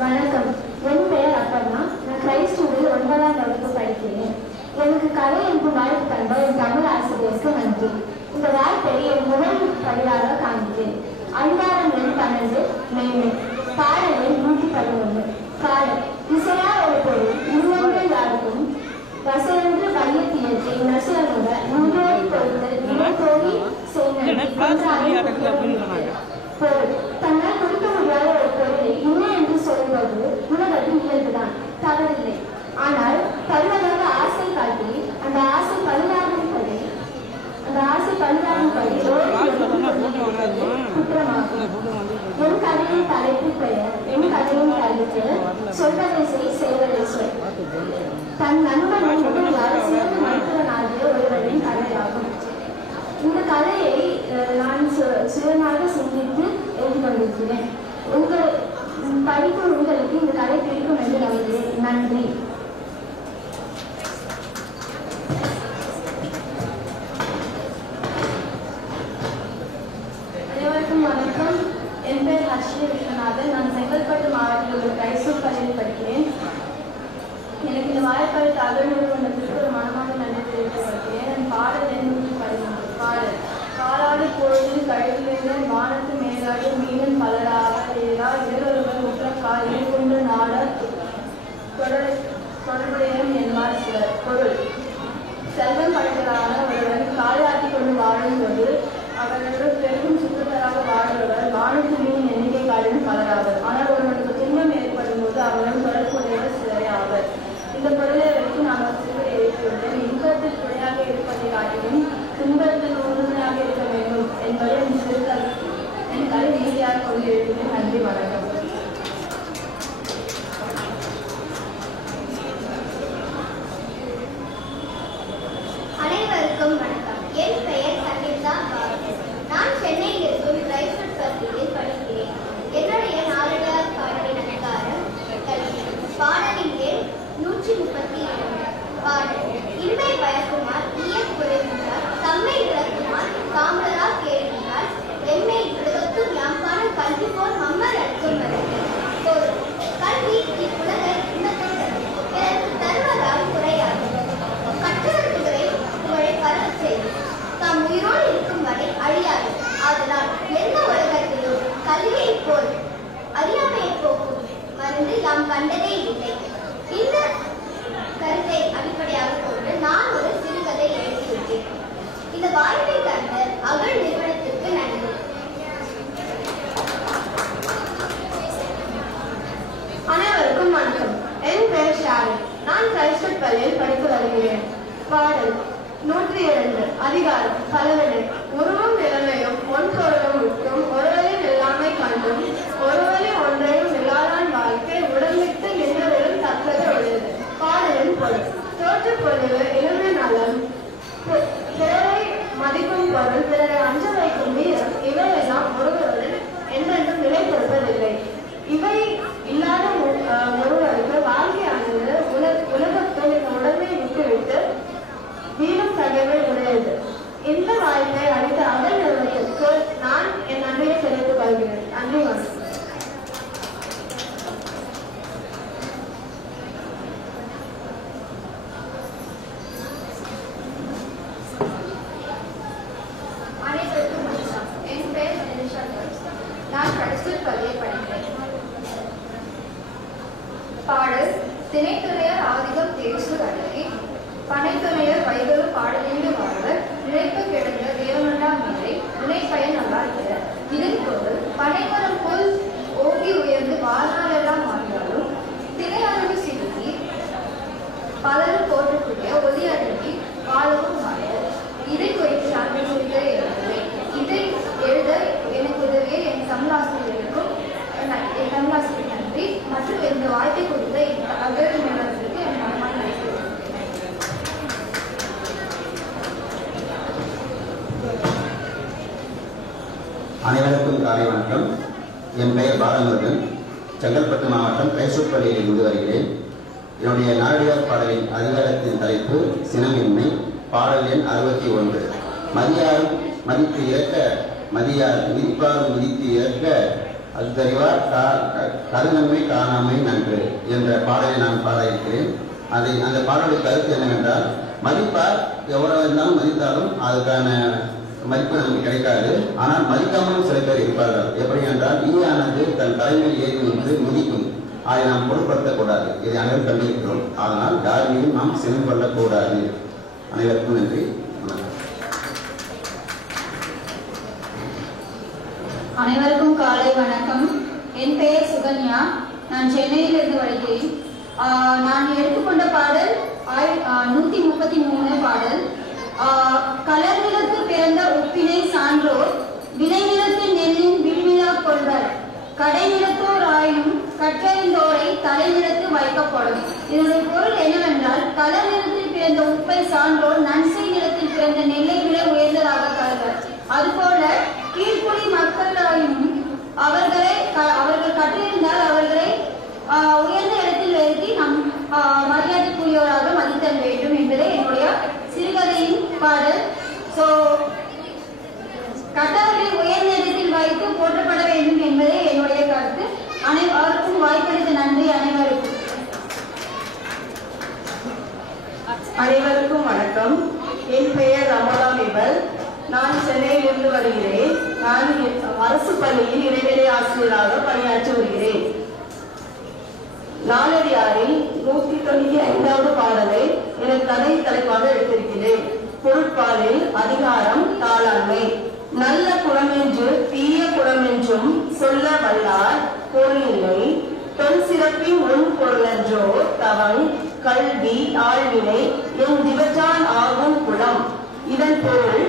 வணக்கம், என் பெயர் அப்பர்ணா. நான் கிரைஸ்டூரில் 9ஆம் வகுப்பு படிக்கிறேன். எனக்கு கதை என்று வாய்ப்பு தந்த என் தமிழ் ஆசிரியருக்கு நன்றி. இந்த வாய்ப்பை என் முதல் பதிலாக காண்கிறேன். அதிகாரம் எண் 12 மேன்மை. பாடல் எண் 111. பாடல். இசையா ஒரு பொருள் இன்னொன்று யாருக்கும் ரசையன்று வையத்தியத்தை நசுவனுட நூறோடி பொருத்தல் இனத்தோடி பொருள். தன்னால் கொடுக்க முடியாத ஒரு பொருளை இல்லை என்று சொல்வது உலகத்தின் இயல்புதான், தவறில்லை. ஆனால் தருவதாக ஆசை காட்டி அந்த ஆசை பழுதாகும்படி குற்றமாகும். என் கதையின் தலைப்பு பெயர், என் கதையின் தலைப்பு சொல்வதை செய்வதை சொல். தன் நண்பனை முதலால் சிறந்த மருத்துவனாகிய ஒருவரின் கதையாகும். இந்த கதையை நான் சுயமாக சிந்தித்து எழுதி கொண்டிருக்கிறேன். படிக்கும் உங்களுக்கு இந்த கதை பிடிக்கும் என்று நம்புகிறேன். நன்றி. அனைவருக்கும் வணக்கம். என் பேர் லட்சுமி விஸ்வநாதன். நான் செங்கல்பட்டு மாவட்டத்தில் உள்ள கிரைஸ்டூர் பள்ளியில் படிக்கிறேன். எனக்கு இந்த வாய்ப்பளித்த அகல் நிறுவனத்திற்கு ஒரு மனமார்ந்த நன்றி தெரிவித்துக் கொள்கிறேன். என் பாடல் எண் 113. பாடல். காலாடி பொழுதில் கழிவிலிருந்து வானத்து மேலாடி மீனும் பலராக ஏறா இரொருவர் உற்றக்கால் இருகுண்டு நாட தொடர்புடையம் என்பார் சிலர். பொருள். செல்வம் படைத்தலான ஒருவன் காலாட்டி கொண்டு வாழும்போது அவர்கள் பெரும் சுத்தத்தராக வாழ்பவர் வானத்து மீன் எண்ணிக்கை காலிலும் பலராவர். ஆனால் ஒருவனுக்கு துன்பம் ஏற்படும் போது அவர்களும் தொடர்புடையவர் சிலரே ஆவர். இந்த பொருளை வைத்து நான் ஒரு சிறுவை எழுதியுள்ளேன். இன்பத்தில் துணையாக இருப்பதை காட்டிலும் துன்பத்தில் உறுதுணையாக இருக்க வேண்டும் என்பதை என் கலை நீதியாக கொண்டு எழுதினேன். நன்றி, வணக்கம். அனைவருக்கும் வணக்கம். என் பெயர் சங்கீதா பாரதி. நான் சென்னையில் இருக்கும் கிரைஸ்டூர் பள்ளியில் படிக்கிறேன். என்னுடைய நாலடியார் பாடலின் அதிகாரம் பாடலின் எண் 132. பாடல். இன்மை பயக்குமார் ஈயக் குறைகின்றார் தம்மை இழக்குமார் தாமரா கேட்கின்றார் எம்மை உலகத்தும் யாம்பான கல்வி போல் மம்மர் அளிக்கும் வருது. பொருள். கல்வி இவ்வுலகை எனக்கு தருவதால் குறையாது. கற்றவர்களை புகழை பரவச் செய்யும். தாம் உயிரோடு இருக்கும் வரை அழியாது. அதனால் எந்த உலகத்திலும் கல்வியை போல் அறியாமையை போக்கும் மருந்து யாம் கண்டதே இல்லை. இந்த கருத்தை அடிப்படையாக கொண்டு நான் ஒரு சிறுகதை எழுதியுள்ளேன். இந்த வாய்ப்பை தந்த அகல் நிறுவனத்திற்கு நன்றி. அனைவருக்கும் வணக்கம். என் பெயர் ஷாரி. நான் கிரைஸ்டூர் பள்ளியில் படித்து வருகிறேன். பாடல். 102. அதிகாரம் பலவினை. உருவும் நிலைமையும் பொன்பொருளும் விட்டும் ஒருவரின் எல்லாமை கண்டும் ஒருவரின் ஒன்றையும் இல்லாதான் வாழ்க்கை உடம்பிட்டு நின்றவரும் தக்கது உள்ளது. பாடல். பொருள். தோற்றப்பொழிவு, இளமை நலம், பிறரை மதிக்கும் பொருள், பிறரை அஞ்ச வைக்கும் வீரம், இவையெல்லாம் ஒருவருடன் என்றென்றும் நிலைப்படுவதில்லை. இவை இல்லாத ஒருவருக்கு வாழ்க்கையானது உலகத்தில் இந்த உடம்பை விட்டுவிட்டு வீடும் தகவை உடையது. இந்த வாய்ப்பை அளித்த அகல் நிறுவனத்திற்கு நான் என் நன்றியை தெரிவித்துக் கொள்கிறேன். நன்றி, வணக்கம். அனைவருக்கும் வணக்கம். என் பெயர் மனிஷா. நான் கடைசியில் பள்ளியை படிக்கிறேன். பாடல் திணைத்துறையர் ஆதிகம் தேசு அடக்கி பனைத்துறையர் வைகரு பாடலிண்டு வாழ்வர் நினைப்பு கிடந்த தேவனெல்லாம் மேலே துணை பயன் நல்லாகிற. இதன் பொருள் பனைமரம் போல் ஓங்கி உயர்ந்து வாழ்நாளெல்லாம் மாறினாலும் திணையானது சிறுகி பலரும் போற்றக்கூடிய ஒலி அடங்கி வாழவும் மாறினர். இதை குறித்து நான் குறித்த எழுதுவேன். இதை எழுத எனக்கு உதவிய என் தமிழாசிரியருக்கும் என் தமிழாசிரியர் நன்றி மற்றும் இந்த வாய்ப்பை கொடுத்த என் அகல் நிறுவனத்திற்கு என் மனமான நன்றி. அனைவருக்கும் காலை வணக்கம். என் பெயர் பாலமுருகன். செங்கல்பட்டு மாவட்டம் கைசூர்பள்ளியில் இருந்து வருகிறேன். என்னுடைய நாடியார் பாடலின் அதிகாரத்தின் தலைப்பு சினமின்மை. பாடல் எண் 61. மதியாரும் மதித்து ஏற்க மதியார் விதிப்பாரும் விதித்து ஏற்க அத்தறிவார் கருநன்மை காணாமை நன்று என்ற பாடலை நான் பாட இருக்கிறேன். அந்த பாடலுடைய கருத்து என்னவென்றால், மதிப்பார் எவ்வளவு இருந்தாலும் மதித்தாலும் அதுக்கான மதிப்பு நமக்கு கிடைக்காது. ஆனால் மதிக்காமலும் சில பேர் இருப்பார்கள். எப்படி என்றால், ஈயானது தன் தலைமையில் ஏறி நின்று மிதிக்கும். அதை நாம் பொருட்படுத்தக்கூடாது. இதை அனைவரும் கண்டிருக்கிறோம். அதனால் யார் மீதும் நாம் சினம் கொள்ளக்கூடாது. அனைவருக்கும் நன்றி. அனைவருக்கும் காலை வணக்கம். என் பெயர் சுகன்யா. நான் சென்னையிலிருந்து வருகிறேன். நான் எடுத்துக்கொண்ட பாடல் 133 பாடல். கலர் நிலத்து பிறந்த உப்பினை சான்றோர் விளை நிலத்து நெல்லின் விண்விழா கொள்வர். கடை நிலத்தோர் ஆயினும் கற்றறிந்தோரை தலை நிலத்து வைக்கப்படும். இதனுடைய பொருள் என்னவென்றால், கலர் நிலத்தில் பிறந்த உப்பை சான்றோர் நன்சை நிலத்தில் பிறந்த நெல்லை விட உயர்ந்ததாக கருவர். அதுபோல கீழ்குடி மக்களாயினும் அவர்கள் கற்றிருந்தால் அவர்களை உயர்ந்த இடத்தில் வைத்து நம் மரியாதைக்குரியவராக மதித்தல் வேண்டும் என்பதே என்னுடைய சிறுகதையின் பாடல். கற்றவர்களை உயர்ந்த இடத்தில் வைத்து போற்றப்பட வேண்டும் என்பதே என்னுடைய கருத்து. அனைவருக்கும் வாய்ப்பளித்த நன்றி. அனைவருக்கும் வணக்கம். என் பெயர் ரமோதா மேபல். நான் சென்னையிலிருந்து வருகிறேன். நான் அரசு பள்ளியில் இடைநிலை ஆசிரியராக பணியாற்றி வருகிறேன். நாலடியாரில் 195வது பாடலை எனக்கு கதை தலைப்பாக எடுத்திருக்கிறேன். பொருட்பாலில் அதிகாரம் தாளாண்மை. நல்ல குணமென்று தீய குணமென்றும் சொல்ல வல்லார் பொருள் இல்லை. தொல் சிறப்பின் உன் பொருளென்றோ தவங் கல்வி ஆழ்வினை என் திவஜான் ஆகும் குலம். இதன் பொருள்,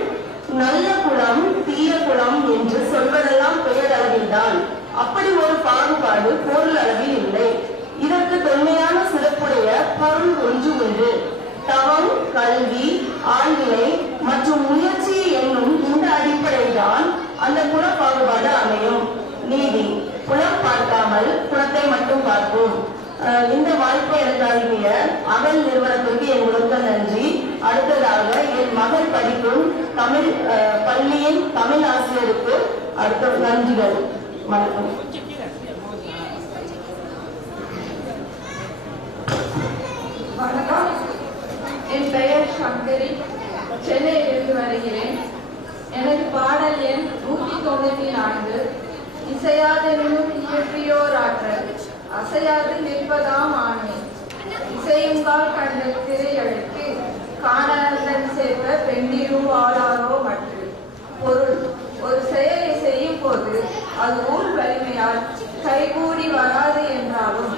நல்ல குலம் தீய குலம் என்று சொல்வதெல்லாம் பெயரளவில்தான். அப்படி ஒரு பாகுபாடு பொருள் அளவில் இல்லை. இதற்கு தொன்மையான சிறப்புடைய பொருள் ஒன்று உண்டு. தவம், கல்வி, ஆழ்வினை மற்றும் முயற்சி என்னும் இந்த அடிப்படைதான் அந்த குல பாகுபாடு அமையும். நீதி, குலம் பார்க்காமல் குலத்தை மட்டும் பார்ப்போம். இந்த வாய்ப்பை எனக்கு அறிவிய அகல் நிறுவனத்திற்கு என் முதல் நன்றி. அடுத்ததாக என் மகள் படிக்கும் தமிழ் பள்ளியின் தமிழ் ஆசிரியருக்கு அடுத்த நன்றிகள். வணக்கம். வணக்கம். என் பெயர் சங்கரி. சென்னையிலிருந்து வருகிறேன். எனது பாடல் எண் 194. இசையாதெனும் இயற்றியோர் ஆற்றல் அசையாது நிற்பதாம் ஆணை. இசையுங்கால் கண்ட திரையழுக்கு காணல் சேர்த்த பெண்டிரு ஆளாரோ மற்ற. பொருள், ஒரு செயலை செய்யும் போது அது ஊர் வலிமையால் கைகூடி வராது என்றாலும்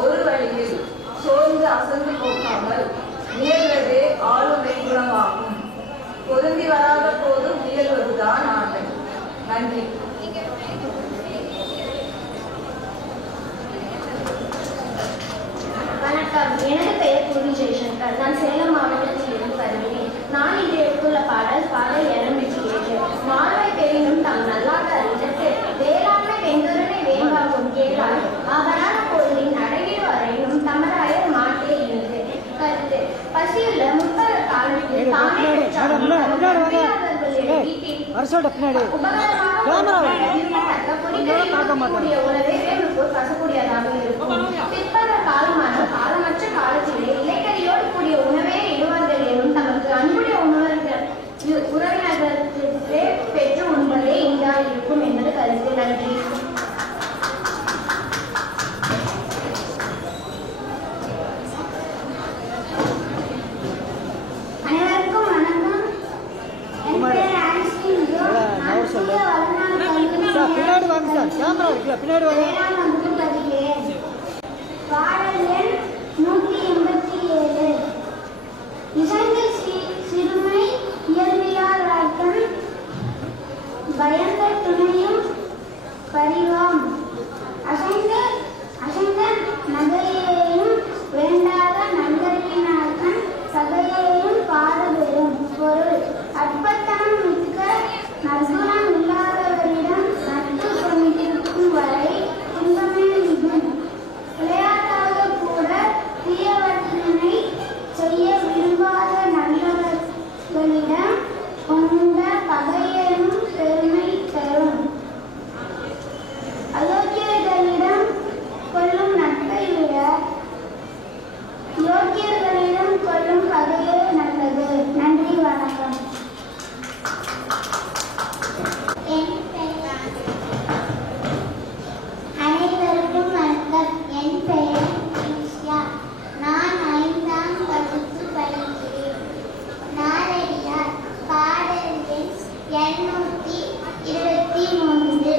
ஒரு வழியில் சோர்ந்து அசந்து போகாமல் முயல்வதே ஆளுமை குணமாகும். பொருந்தி வராத போது முயல்வதுதான் ஆண்மை. நன்றி. வணக்கம். எனது பெயர் பூர்ணி ஜெய்சன். பசியுள்ள முற்பட காலத்தில் தானே பசக்கூடியதாக இருக்கும். பிற்பட காலமான காலமற்ற காலத்திலே இலைக்கறியோடு கூடிய உணவே இடுவார்கள் எனும் தமக்கு அன்புடைய உறவினர்களுக்கு பெற்று உண்பதே இன்றா இருக்கும் என்பது கருத்து. நன்றி. அனைவருக்கும் வணக்கம். என் பெயர் ஆன்ஸ்டின் ஜோ. நான் புதிய வளர்நாள் படிக்கிறேன். பாடல் எண் 187. இசைந்த சிறுமை இயல்பிலார் வாழ்க்கை பயந்த துணையும் பரிவாம் அசைந்த நகையையும் வேண்டாத நண்பர்களினால்தான் சகையையும் பாடப்பெறும். பொருள்: அற்பத்தனம் மிக்க நற்குணம் இல்லாதவரிடம் நட்பு கொண்டிருக்கும் வரை துன்பமே மிகும். விளையாட்டாக கூட தீயவற்றினை செய்ய விரும்பாத நல்லவர்களிடம் கொண்ட பகையனும் பெருமை தரும். அயோக்கியர்களிடம் கொள்ளும் நட்பை விட யோக்கியர்களிடம் கொள்ளும் பகையே நல்லது. நன்றி, வணக்கம். அனைவருக்கும் வணக்கம். என் பெயர் நிஷா. நான் 5ஆம் வகுப்பு படிக்கிறேன். நாலடியார் பாடல் எண் 223.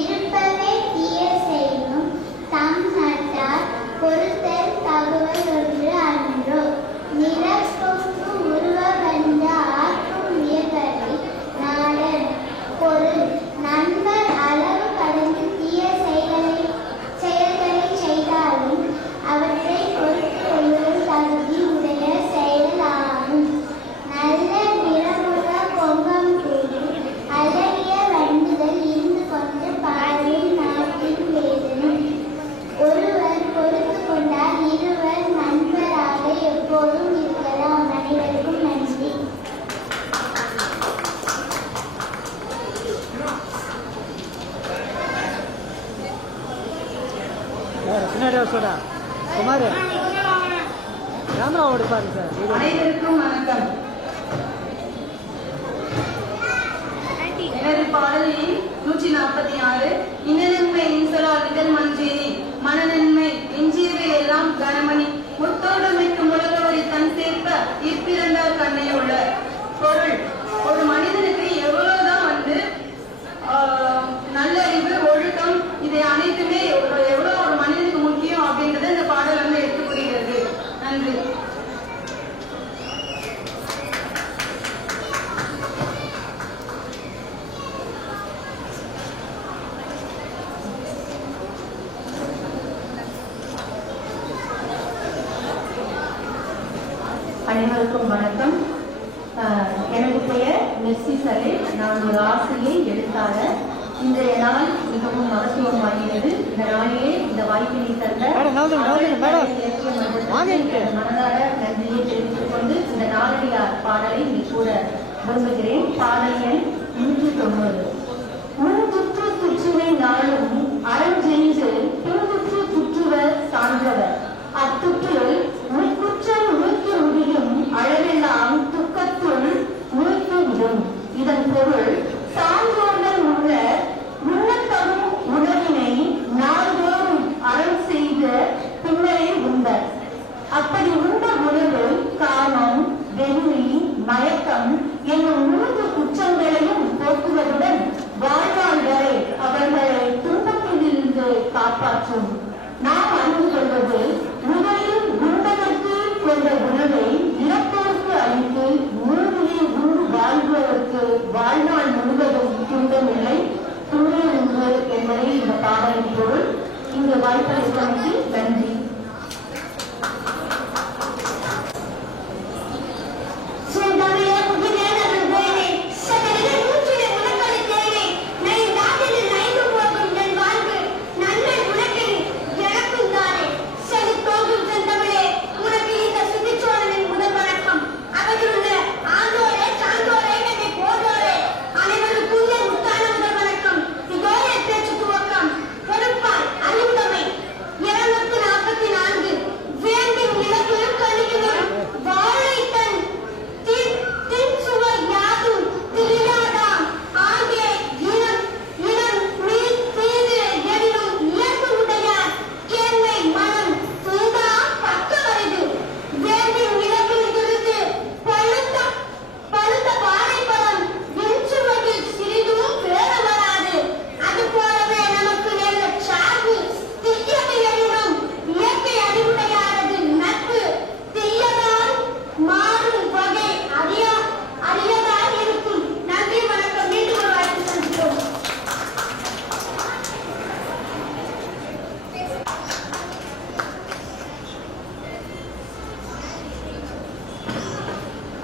இருப்பவே தீய செய்யும் தம் நட்டார் பொறுத்தல் தகவல் ஒன்று அன்றோ. நிறப்பொங்கு உருவ வந்த ஆற்றும் உயர்வரை நாடன். பொருள்: நண்பர் அளவு கடந்து தீய செயல்களை செய்தாலும் அவற்றை பொறுத்து கொள்ளும் தகுதி உடைய செயல் ஆகும். நல்ல நிறமுள்ள பொங்கம் கூடி அழகிய வண்டுகள் இருந்து கொண்டு பாடலின் நாட்டின் வேதனை. ஒருவர் பொறுத்து கொண்டால் இருவர் நண்பராக எப்போதும் இருக்கலாம். அனைவருக்கும் நன்றி. அனைவருக்கும் வணக்கம். எனது பாடலில் 146. இன்னநன்மை இன்சலால் இதழ் மஞ்சேரி மனநன்மை எஞ்சியவை எல்லாம் கனமணி முத்தோடமைக்கு முழகவரை தன் சேர்ப்ப இப்பிறந்தார் கண்ணையுள்ள. பொருள்: ஒரு மனிதனுக்கு எவ்வளவுதான் நல்லறிவு, ஒழுக்கம், இதை அனைத்துமே எவ்வளவு ஒரு மனிதனுக்கு முக்கியம் அப்படின்றத இந்த பாடல் எடுத்துக் கூறுகிறது. நன்றி. அனைவருக்கும் வணக்கம். எனது பெயர் மெர்சி சலேல். நான் ஒரு ஆசிரியை, எழுத்தாளர். இன்றைய நாள் மிகவும் மகத்துவம் வாய்ந்தது. இந்த நாளிலே இந்த வாய்ப்பினை தந்த மனதார நன்றியை தெரிவித்துக் கொண்டு இந்த நாளடியார் பாடலை கூற விரும்புகிறேன். பாடல் எண் 190. முன்குற்று குற்றுவை நாளும் அறஞ்செய்து பின்குற்று குற்றுவர் சான்றவர் அத்துற்றில் முற்குற்றம் முழுக்கி முடியும் அளவெல்லாம் துக்கத்துள் முழுக்கி விடும். இதன் பொருள்: சான்றோர்கள் உள்ள உண்ணத்தகும் உணவினை நாள்தோறும் அறம் செய்த பின்னரே உண்பர். அப்படி உண்ட உணவு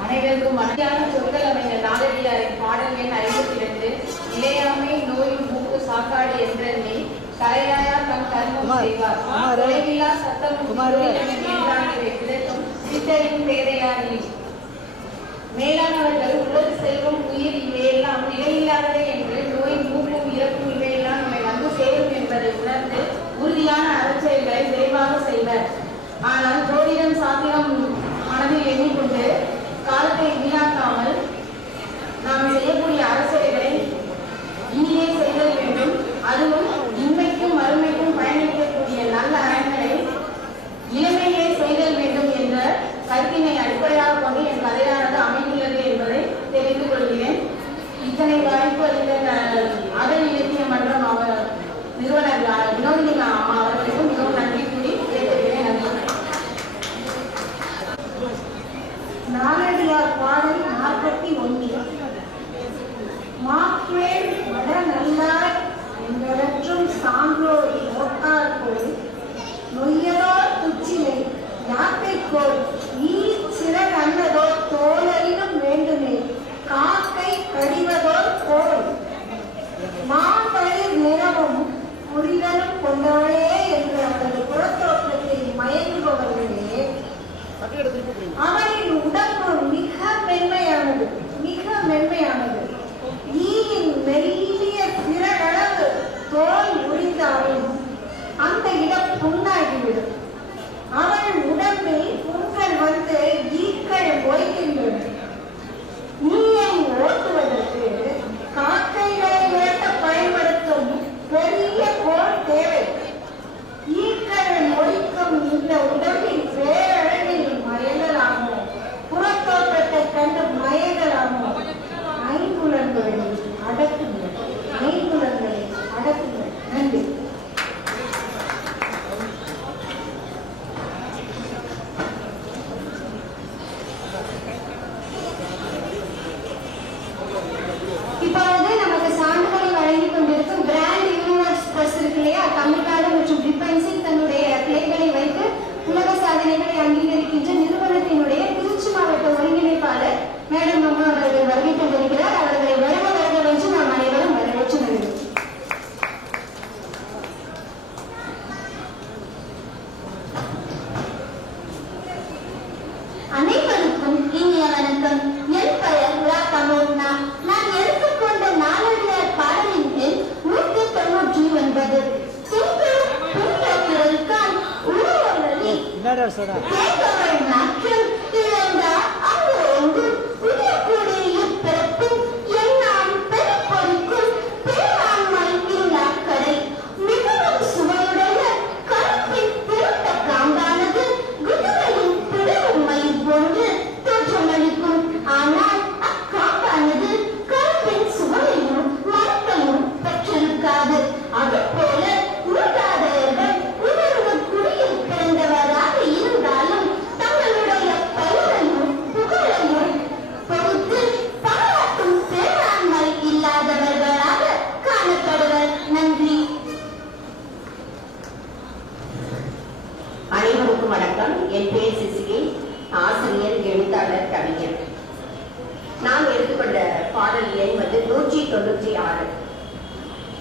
அனைவருக்கும் மத்தியான சொற்கள் அமைந்த நாலடியாரின் பாடல் எண் 52. இளையாமை நோய் மூக்கு சாக்காடு என்றெண்ணி கரையாயா தன் கர்மம் செய்வார் தொலைவில்லா சத்தமும் என்றானவை கிடைக்கும் சித்தரின் பேதையானி. மேலானவர்கள் உடல் செல்வம் உயிர் இவையெல்லாம் நிலையில்லாதவை என்று நோய் மூக்கும் இறப்பும் இவையெல்லாம் நம்மை வந்து சேரும் என்பதை உணர்ந்து உறுதியான அறச்செயல்களை விரைவாக செய்வர். ஆனால் ஜோதிடம் சாத்திரம் மனதில் எண்ணிக்கொண்டு காலத்தை வீணாக்காமல் நாம் செய்யக்கூடிய அரசியல்களை இனியே செய்தல் வேண்டும். அதுவும் இன்மைக்கும் மறுமைக்கும் பயணிக்கக்கூடிய நல்ல அறங்களை இளமையே செய்தல் வேண்டும் என்ற கருத்தினை அடிப்படையாக கொண்டு என் கதையானது அமைந்துள்ளது என்பதை தெரிந்து கொள்கிறேன். இத்தனை வாய்ப்பு அளித்த அதன் இலக்கிய மன்றம் அவர் நிறுவனர் வினோதினி அம்மா அவர்களுக்கும் மிகவும் நன்றி கூறி கேட்கிறேன். நன்றி. நாலடியார் பாடல் 41. மாக்வேல் வட நல்லார் என்றற்றும் சான்றோர் ஓட்டார் போல் நொய்யதோ துச்சிலை யாக்கைக்கோள் ஈ சிறன் அன்னதோ தோலறினும் வேண்டுமே காக்கை கடிவதோர் போல் மாம்பழிர் நிறமும் புரிதலும் கொண்டவளே என்று அவரது புறத்தோற்றத்தை மயங்குபவர்களே அவனின் உடம்பு மிக மென்மையானது, மிக மென்மையானது. ஈயின் மெல்லிய சிறகளவு தோல் உரிந்தாலும் அந்த இடம் புண்ணாகிவிடும். அவள் உடம்பில் புண்கள் வந்து ஈக்கள் மொய்கின்றன. ஈயை ஓட்டுவதற்கு காக்கைகளை வேட்ட பயன்படுத்தும் பெரிய கோல் தேவை. ஈக்கள் மொய்க்கும் இந்த உடம்பில் பேரளவில் மயங்கலாமோ, புறத்தோற்றத்தை கண்டு மயங்கலாமோ, ஐம்புலன்களை அடக்குங்கள், ஐம்புலன்களை அடக்குங்கள். நன்றி. இப்பொழுது நமக்கு சான்றிதழை வழங்கிக் கொண்டிருக்கும் கிராண்ட் யூனிவர்ஸ் பிரஸ் இருக்கு இல்லையா, தமிழ்நாடு மற்றும் பிலிப்பைன்ஸில் தன்னுடைய பிள்ளைகளை வைத்து உலக சாதனைகளை அங்கீகரிக்கின்ற நிறுவனத்தினுடைய திருச்சி மாவட்ட ஒருங்கிணைப்பாளர் மேடம் அம்மா அவர்கள் வருகை தந்திருக்கிறார். அவர்களை வருக என்று நாம் அனைவரும் வரவேற்று வருகிறோம். அனைவருக்கும் இனிய வணக்கம். என் பெயர் ராகமோகனா. நான் எடுத்துக்கொண்ட நாலடியார் பாடலின் எண் 199. கேட்கவள் நாற்றம் இழந்தார் அங்கு உயர்க்கூடிய பிறப்பும் எண்ணாம் பெருப்பொருக்கும் பேராண்மை இல்லா கடை மிகவும் சுவையுடைய கருப்பின் பிறந்த காம்பானது குதிரையின் பிறவுமை போன்று தோற்றமளிக்கும். ஆனால் அக்காம்பானது கருப்பின் சுவையையும் மரத்தையும் பெற்றிருக்காது. அதுபோல மூதாதையர்கள் உணர்வு குடியில் பிறந்தவராக இருந்தாலும் தங்களுடைய பெயரையும் புகழையும் பொறுத்து பாராட்டும் பேராண்மை இல்லாதவர்களாக காணப்படுவர். நன்றி. அனைவருக்கும் வணக்கம். என் பெயர் சிசிலி, ஆசிரியர், எழுத்தாளர், கவிஞர். நான் எடுத்துக்கொண்ட பாடல் எண் 196.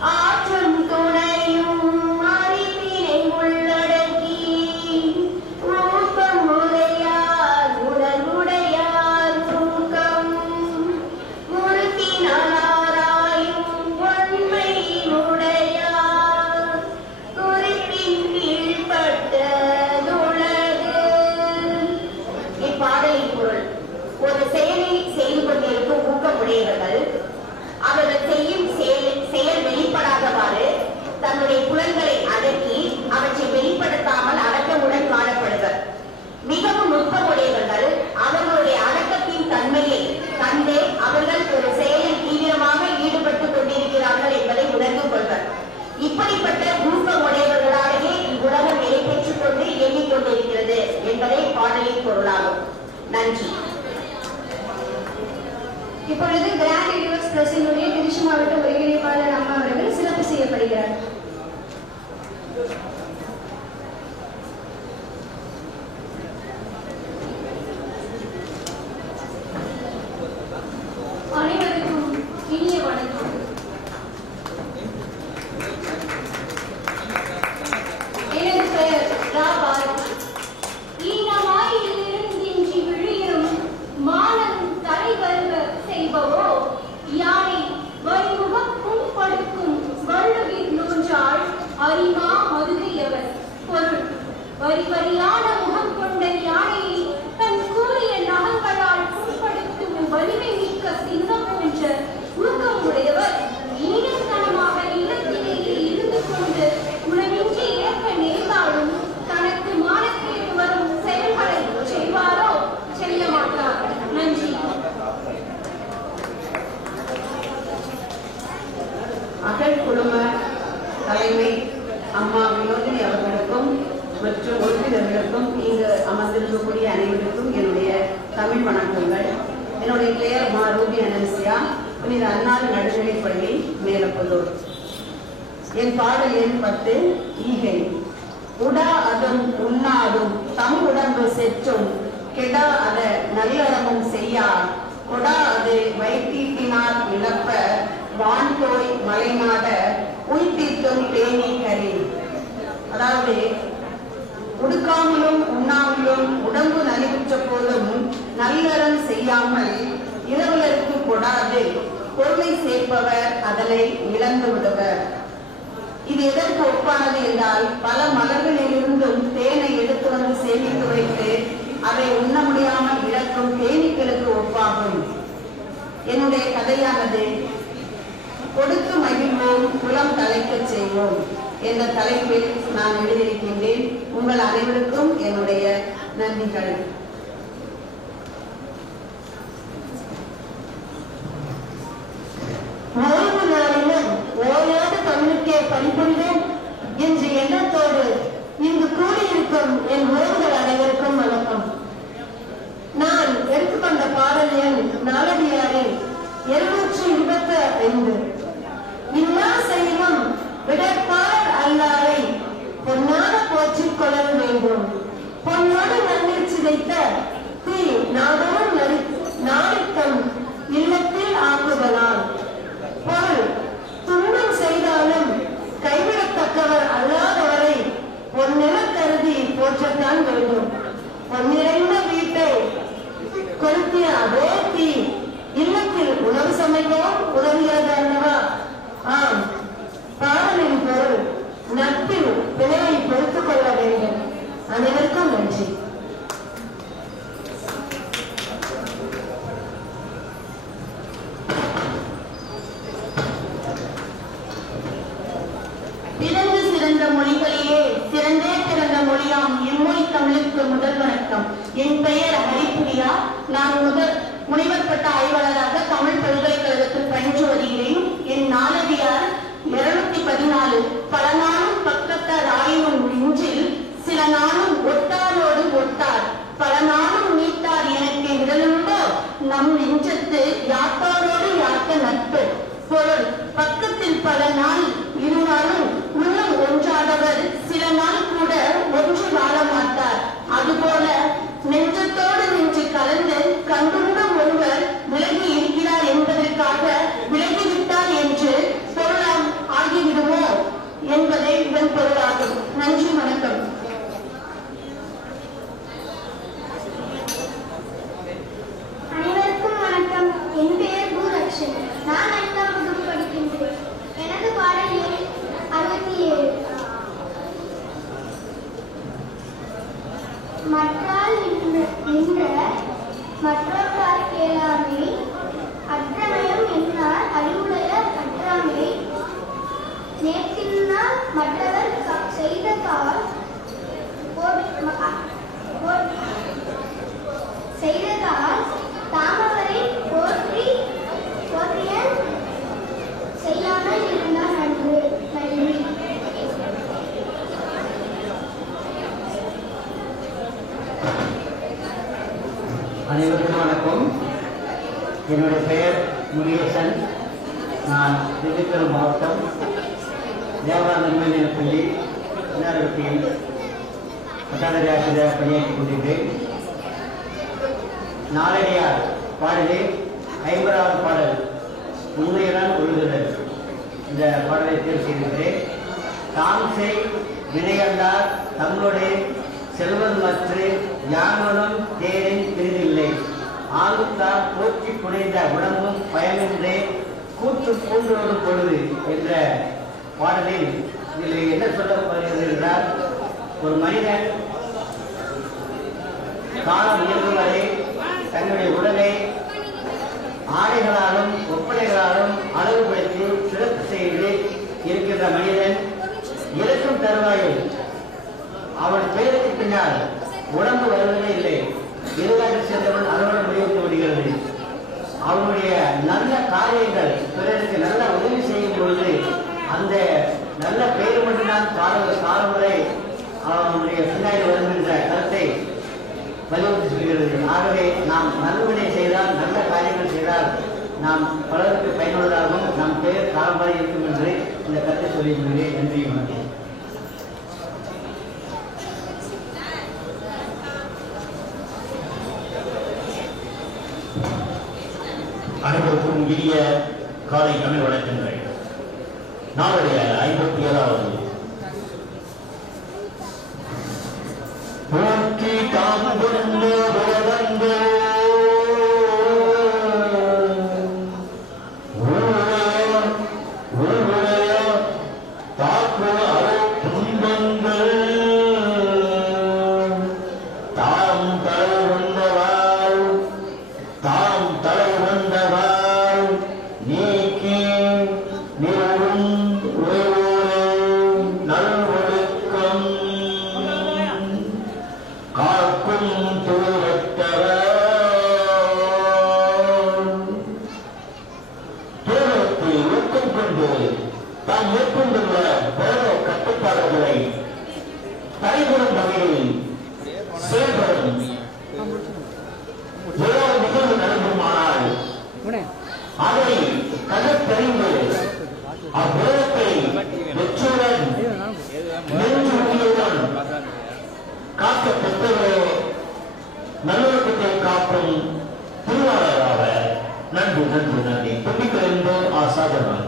ஆற்றும் துணையும் அறிவினை உள்ளடக்கி ஊக்கம் உடையார் உடலுடையார் ஊக்கம் முழுக்கினாராயும் உண்மை உடையார் குறிப்பின் கீழ்பட்டதுலகு. இப்பாடலின் பொருள்: ஒரு செயலை செய்து கொண்டிருக்கும் ஊக்கமுடையவர்கள் அவர்கள் செய்யும் செயல் வெளிப்படாதவாறு தன்னுடைய புலன்களை அடக்கி அவற்றை வெளிப்படுத்தாமல் அடக்கமுடன் காணப்படுவர். மிகவும் நுட்பமுடையவர்கள் அவர்களுடைய அடக்கத்தின் தன்மையை கண்டே அவர்கள் ஒரு செயலில் தீவிரமாக ஈடுபட்டுக் கொண்டிருக்கிறார்கள் என்பதை உணர்ந்து கொள்வர். இப்படிப்பட்ட ஊக்கமுடையவர்களாலேயே இவ்வுலகம் நிலை பெற்றுக் கொண்டு இயங்கிக் கொண்டிருக்கிறது என்பதே பாடலின் பொருளாகும். நன்றி. இப்பொழுது கிராண்ட் யூனிவர்ஸ் பிரஸினுடைய திருச்சி மாவட்ட ஒருங்கிணைப்பாளர் அம்மா அவர்கள் சிறப்பு செய்யப்படுகிறார். தமிழ் வணக்கங்கள். என்னுடைய பெயர் மா ரூபி அனன்சியா, புனித அன்னார் நடுநிலைப்பள்ளி மேலப்புதூர். என் பாடல் எண் 10 ஈகை. உடா அதும் உண்ணாதும் தம் உடம்பு செற்றும் கெடா அத நல்லறமும் செய்யா கொடா அது வைத்தீட்டினார் இழப்ப வான்தோய் மலைநாட உய்தீர்த்தும் தேனி கரி. அதாவது உடுக்காமலும் உண்ணாமலும் உடம்பு நலிவுற்ற போதும் நல்லறம் செய்யாமல் இரவலருக்கு கொடாது பொருளை சேர்ப்பவர் அதனை இழந்து விடுவர். இது எதற்கு ஒப்பானது என்றால், பல மலர்களிலிருந்தும் தேனை எடுத்து வந்து சேமித்து வைத்து அதை உண்ண முடியாமல் இழக்கும் தேனீக்களுக்கு ஒப்பாகும். என்னுடைய கதையானது கொடுத்து மகிழ்வோம் குலம் தலைக்கச் செய்வோம் என்ற தலைப்பில் நான் எழுதியிருக்கின்றேன். உங்கள் அனைவருக்கும் என்னுடைய நன்றிகள். ஓய்வு நாளிலும் ஓயாது தமிழுக்கே பணிபுரிவேன் என்ற எண்ணத்தோடு இங்கு கூடியிருக்கும் என் உறவுகள் அனைவருக்கும் வணக்கம். நான் எடுத்துக்கொண்ட பாடல் எண் நாலடியாரில் 225. இன்னா செய்யும் விடற்பாளர் அல்லாரை பொன்னான போற்றிக் கொள்ள வேண்டும். பொன்னோடு நன்னீர் சிதைத்த தீ நாடோடு நாடித்தம் இல்லத்தில் ஆக்குதலால். பொருள் துன்பம் செய்தாலும் கைவிடத்தக்கவர் அல்லாதவரை பொன்னென கருதி போற்றத்தான் வேண்டும். பொன்னிறைந்த வீட்டை கொளுத்திய அதே தீ இல்லத்தில் உணவு சமைக்கவும் உதவுகிறது அல்லவா? ஆம், பாடலின் பொருள் நட்பில் பிழையை பொறுத்துக் கொள்ள வேண்டும். அனைவருக்கும் நன்றி. பிறந்து சிறந்த மொழிகளிலே சிறந்தே பிறந்த மொழியாம் எம்மொழி தமிழுக்கு முதல் வணக்கம். என் பெயர் ஹரிப்பிரியா. நான் முனைவர் பட்ட ஆய்வாளராக தமிழ் பல்கலைக்கழகத்தில் பயின்று வருகிறேன். என் நாலடியார் 214. பல நாளும் பக்கத்தார் ஆயினும் நெஞ்சில் சில நாளும் ஒட்டாரோடு ஒட்டார் பல நாளும் நீத்தார் எனக்கு விடலுண்டோ நம் நெஞ்சத்து யாத்தாரோடு யாத்த நட்பு. பொருள் பக்கத்தில் பல நாள் இருந்தாலும் உள்ளம் ஒன்றாதவர் சில நாள் கூட ஒன்று வாழ மாட்டார். அதுபோல நெஞ்சத்தோடு நெஞ்சு கலந்து கண்டுள்ள ஒருவர் விலகி இருக்கிறார் என்பதற்காக விலகிவிட்டார் என்று பொருளாம் ஆகிவிடுமோ என்பதே இதன் பொருளாகும். நன்றி, வணக்கம். அனைவருக்கும் வணக்கம். என் பெயர் பூலட்சுமி. நான் 5ஆம் வகுப்பு படிக்கின்றேன். எனது பாடல் எண் 67. மற்றால் நின்ற மற்றொன்றார் கேளாமை அற்றமயம் என்னார் அறிவுடைய அற்றாமை நேற்றினால் மற்றவர் செய்த கால் செய்ததால் தாமவரை போற்றிய செய்யாமல் இருந்தால் நன்று. நன்றி. அனைவருக்கும் வணக்கம். என்னுடைய பெயர் முருகேசன். நான் திண்டுக்கல் மாவட்டம் தேவானந்த மேல்நிலைப்பள்ளி இன்னாரத்தில் பட்டாளரி ஆசிரியர் பணியாற்றிக் கொண்டிருக்கிறேன். நாலடியார் பாடலில் 50வது பாடல் உண்மையுடன் ஒழுகுதல். இந்த பாடலை தேர்வு செய்திருக்கிறேன். தாம் செய் வினையல்லார் தங்களுடைய செல்வன் மற்ற யாங்களும் தேரின் பிரிதில்லை ஆளுத்தார் போற்றி புனைந்த உடம்பும் பயமின்றே கூட்டு பூண்டோடு பொழுது என்ற பாடலில் இதில் என்ன சொல்லப்படுகிறது என்றால், ஒரு மனிதன் காலம் இயங்கும் வரை தன்னுடைய உடலை ஆடைகளாலும் ஒப்பனைகளாலும் அளவுபடுத்தி சிறப்பு செய்து இருக்கின்ற மனிதன் இறக்கும் தருவாயில் அவன் பேருக்கு பின்னால் உடம்பு வருவதே இல்லை. இருவாட்டில் சேர்ந்தவன் அதோட முடிவுக்கு விடுகிறது. அவனுடைய நல்ல காரியங்கள் பிறருக்கு நல்ல உதவி செய்யும் பொழுது அந்த நல்ல பெயர் மட்டும்தான் காலம் வரை அவனுடைய பின்னாடி வருகின்ற கருத்தை வலியுறுத்தி சொல்கிறது. ஆகவே நாம் நல்வினை செய்தால், நல்ல காரியங்கள் செய்தால் நாம் பலருக்கு பயனுள்ளதாகவும் நம் பெயர் காலமாக இருக்கும் என்று இந்த கருத்தை சொல்லியிருக்கிறேன். நன்றி, வணக்கம். அனைவருக்கும் இனிய காலை தமிழ் வணக்கங்கள். நாளுடைய 57வது போற்றி தாம் கொண்ட உலகங்கள் தாக்கு துன்பங்கள் தாம் தலை வந்தவாள் தாம் தலை வந்தவாள் நீக்கி நிறுவும் நல்வொழுக்கம் காக்கும் தூரத்தவர் தூரத்தை ஊக்கம் கொண்டு தாம் மேற்கொண்டுள்ள போத கட்டுப்பாடுகளை தடைபடும் வகையில் செயல்படும் நிகழ்வு நடக்குமானால் அதை கலத்தறிந்து அவ்விடத்தை வெற்றியுடன் நெஞ்சு உறுதியுடன் காக்க பெற்றவரே நல்லொழுக்கத்தை காக்கும் திருவாளராக நன்றி நன்றி நன்றி. துண்டிக்கிழந்து ஆசாதனால்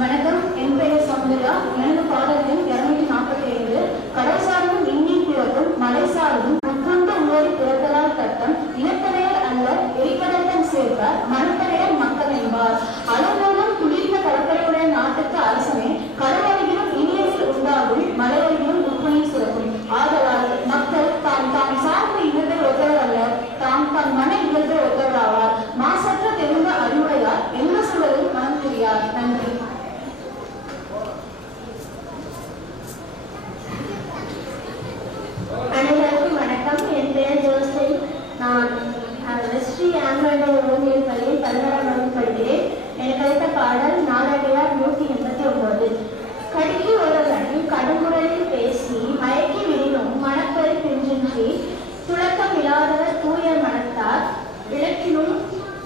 வணக்கம். என் பெயர் சௌந்தர்யா. எனது பாடல் எண் 247. கடல் சார்ந்தும் விண்ணின் பிறக்கும் மலை சார்ந்தும் உட்கொண்டு உங்களோடு பிறத்தலால் தட்டம் இனத்தனையர் அல்ல எரிபடத்தம் சேர்ப்பார் மனத்தனையர் மக்கள் என்பார். அளவோடும் குளிர்ந்த கடற்கரையுடைய நாட்டுக்கு அரசனே கடலருகிலும் இனியதில் உண்டாகும் மலையருகிலும் உப்புநீர் சுரக்கும். ஆதலால் மக்கள் தாம் தாம் சார்ந்த இனத்தை ஒத்தவர் அல்ல, தாம் தம் மன இயல்பை ஒத்தவராவார். மாசற்ற தெளிந்த அறிவுடையார் என்ன சூழலில் மனம் தெரியார். நன்றி. அனைவருக்கும் வணக்கம். என் பெயர் ஜோசை. நான் ஸ்ரீ ஆண்களுடைய ஓவியர் பள்ளியில் 11ஆம் வகுப்பு படிக்கிறேன். எனக்கு அடுத்த பாடல் நாலடியார் 189. கடுக்கி ஒருவன் கடுங்குரலில் பேசி மயக்கி விடினும் மனப்பெரு பின்றின்றி துளக்கம் இல்லாதவர் தூய மனத்தார் விளக்கினும்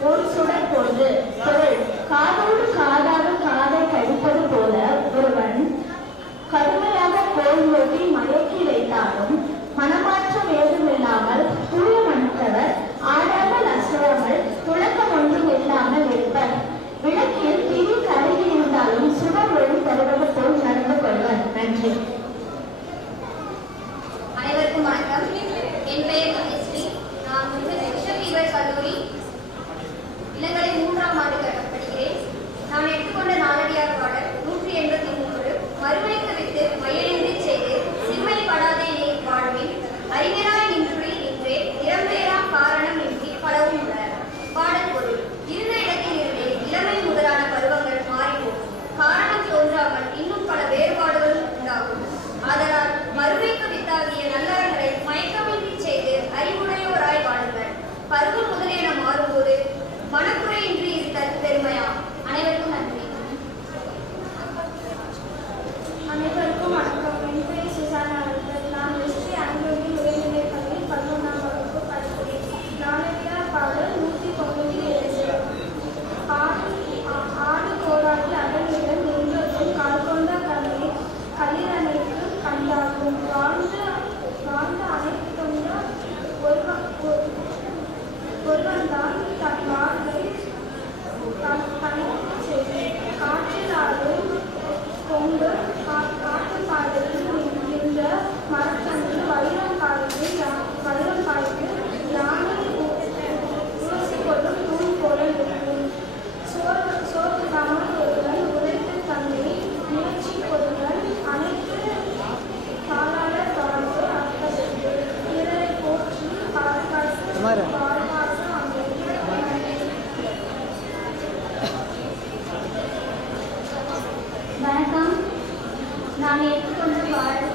ஒரு சுடர் போன்று. பொருள்: காதோடு காதாக காதை கடிப்பது போல ஒருவன் கடுமையாக கோல் ஓட்டி மயக்கி வைத்தாலும் மனமாற்றம் ஏதுமில்லாமல் தூய மனத்தவர் ஆடாமல் அசையாமல் துளக்கம் ஒன்றும் இல்லாமல் இருப்பர். விளக்கில் திரி கருகி இருந்தாலும் சுடர் ஒளி தருவது போல் நடந்து கொள்வர். நன்றி. அனைவருக்கும் வணக்கம். என் பெயர் தனுஸ்ரீ. நான் பிஷப் கல்லூரி இளங்கலை 3ஆம் ஆண்டு படிக்கிறேன். நான் எடுத்துக்கொண்ட நாலடியார் பாடல் 183. மறுமைக்கு விட்டு மயிலின்றி செய்து சிம்மைப்படாதே நீ வாழ்வில் அறிஞராய் நின்று நின்றே இளம்பெயராம் காரணம் இன்றி பலவும் உள்ளனர். பாடல் பொருள்: இருந்த இடத்தில் இருந்தே இளமை முதலான பருவங்கள் மாறிப்போகும். காரணம் தோன்றாமல் இன்னும் பல வேறுபாடுகளும் உண்டாகும். அதனால் மறுமைக்கு வித்தாகிய நல்லறங்களை மயக்கமின்றி செய்து அறிவுடையோராய் வாழுங்கள். பருவம் முதலியன மாறும்போது மனக்குறையின்றி இருத்தல் பெருமையாம். அனைவருக்கும் நன்றி. அனைவருக்கும் வணக்கம். என் பெயர் சுசானா அவர்கள். நான் ஸ்ரீ அன்பொழி உயர்நிலைப் பள்ளியில் 11ஆம் வகுப்பு படிக்கிறேன். நாலடியார் பாடல் 197. ஆடு கோடாகி அகலிடம் நின்றதும் கால் கொண்ட கண்ணை கலிரணைக்கு கண்டாகும். வாழ்ந்து அனைத்துள்ள ஒருவன்தான் தன் வாழ்வை தனித்து செய்து காற்றில் ஆடும் கொண்டு காட்டு பாதையில் நின்ற மரத்தன்று வைரம் பாய்ந்து யானை ஊசி கொள்ளும் தூண் போல இருக்கும். சோர்வுதாமல் ஒருவன் உழைத்து தன்னை முயற்சி கொள்வன் அனைத்து தாளாளர் வாழ்வு அர்த்தத்து பிறரை போற்றி வாழ்வாச வணக்கம். நான் எடுத்துக்கொண்ட பாடல்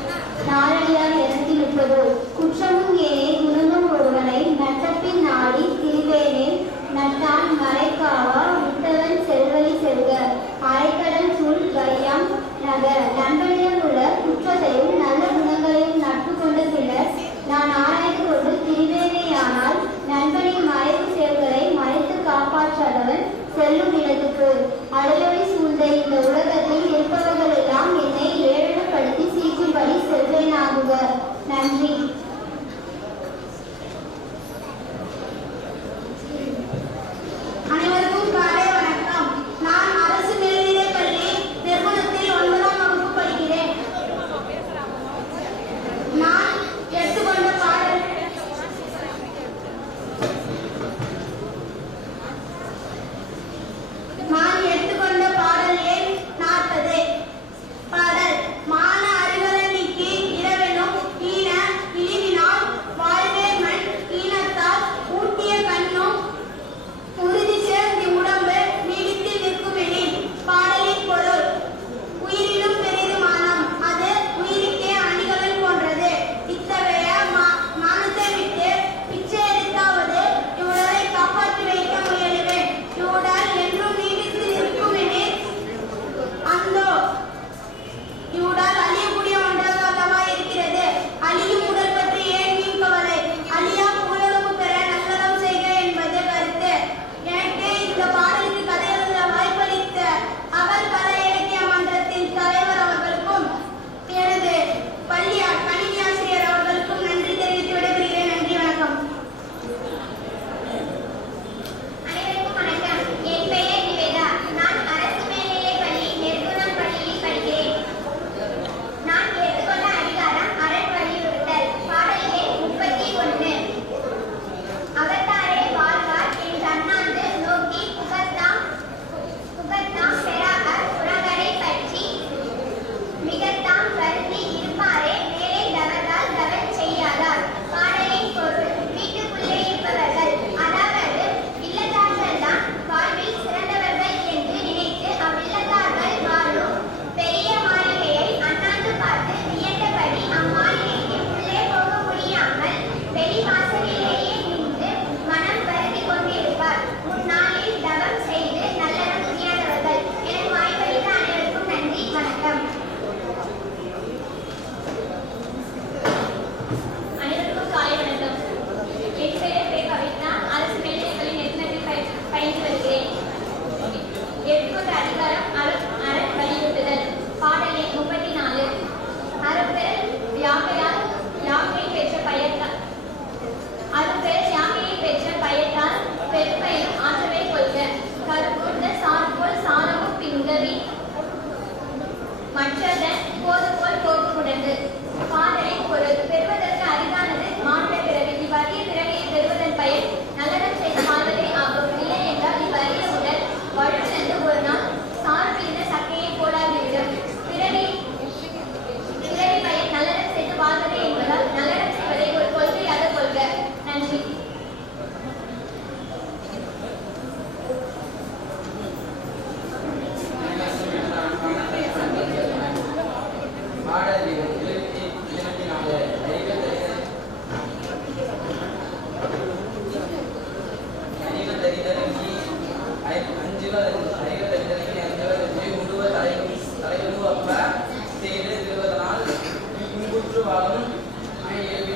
நாலடியார் 230. குற்றமும் ஏனே குணமும் ஒருவனை நட்டப்பின் நாடி திரிவேனே நட்டான் மறைக்காவா விட்டவன் செல்வழி செல்க அரைக்கடல் சூழ் வையம் நகர். நண்பனிடம் உள்ள குற்றத்தையும் நல்ல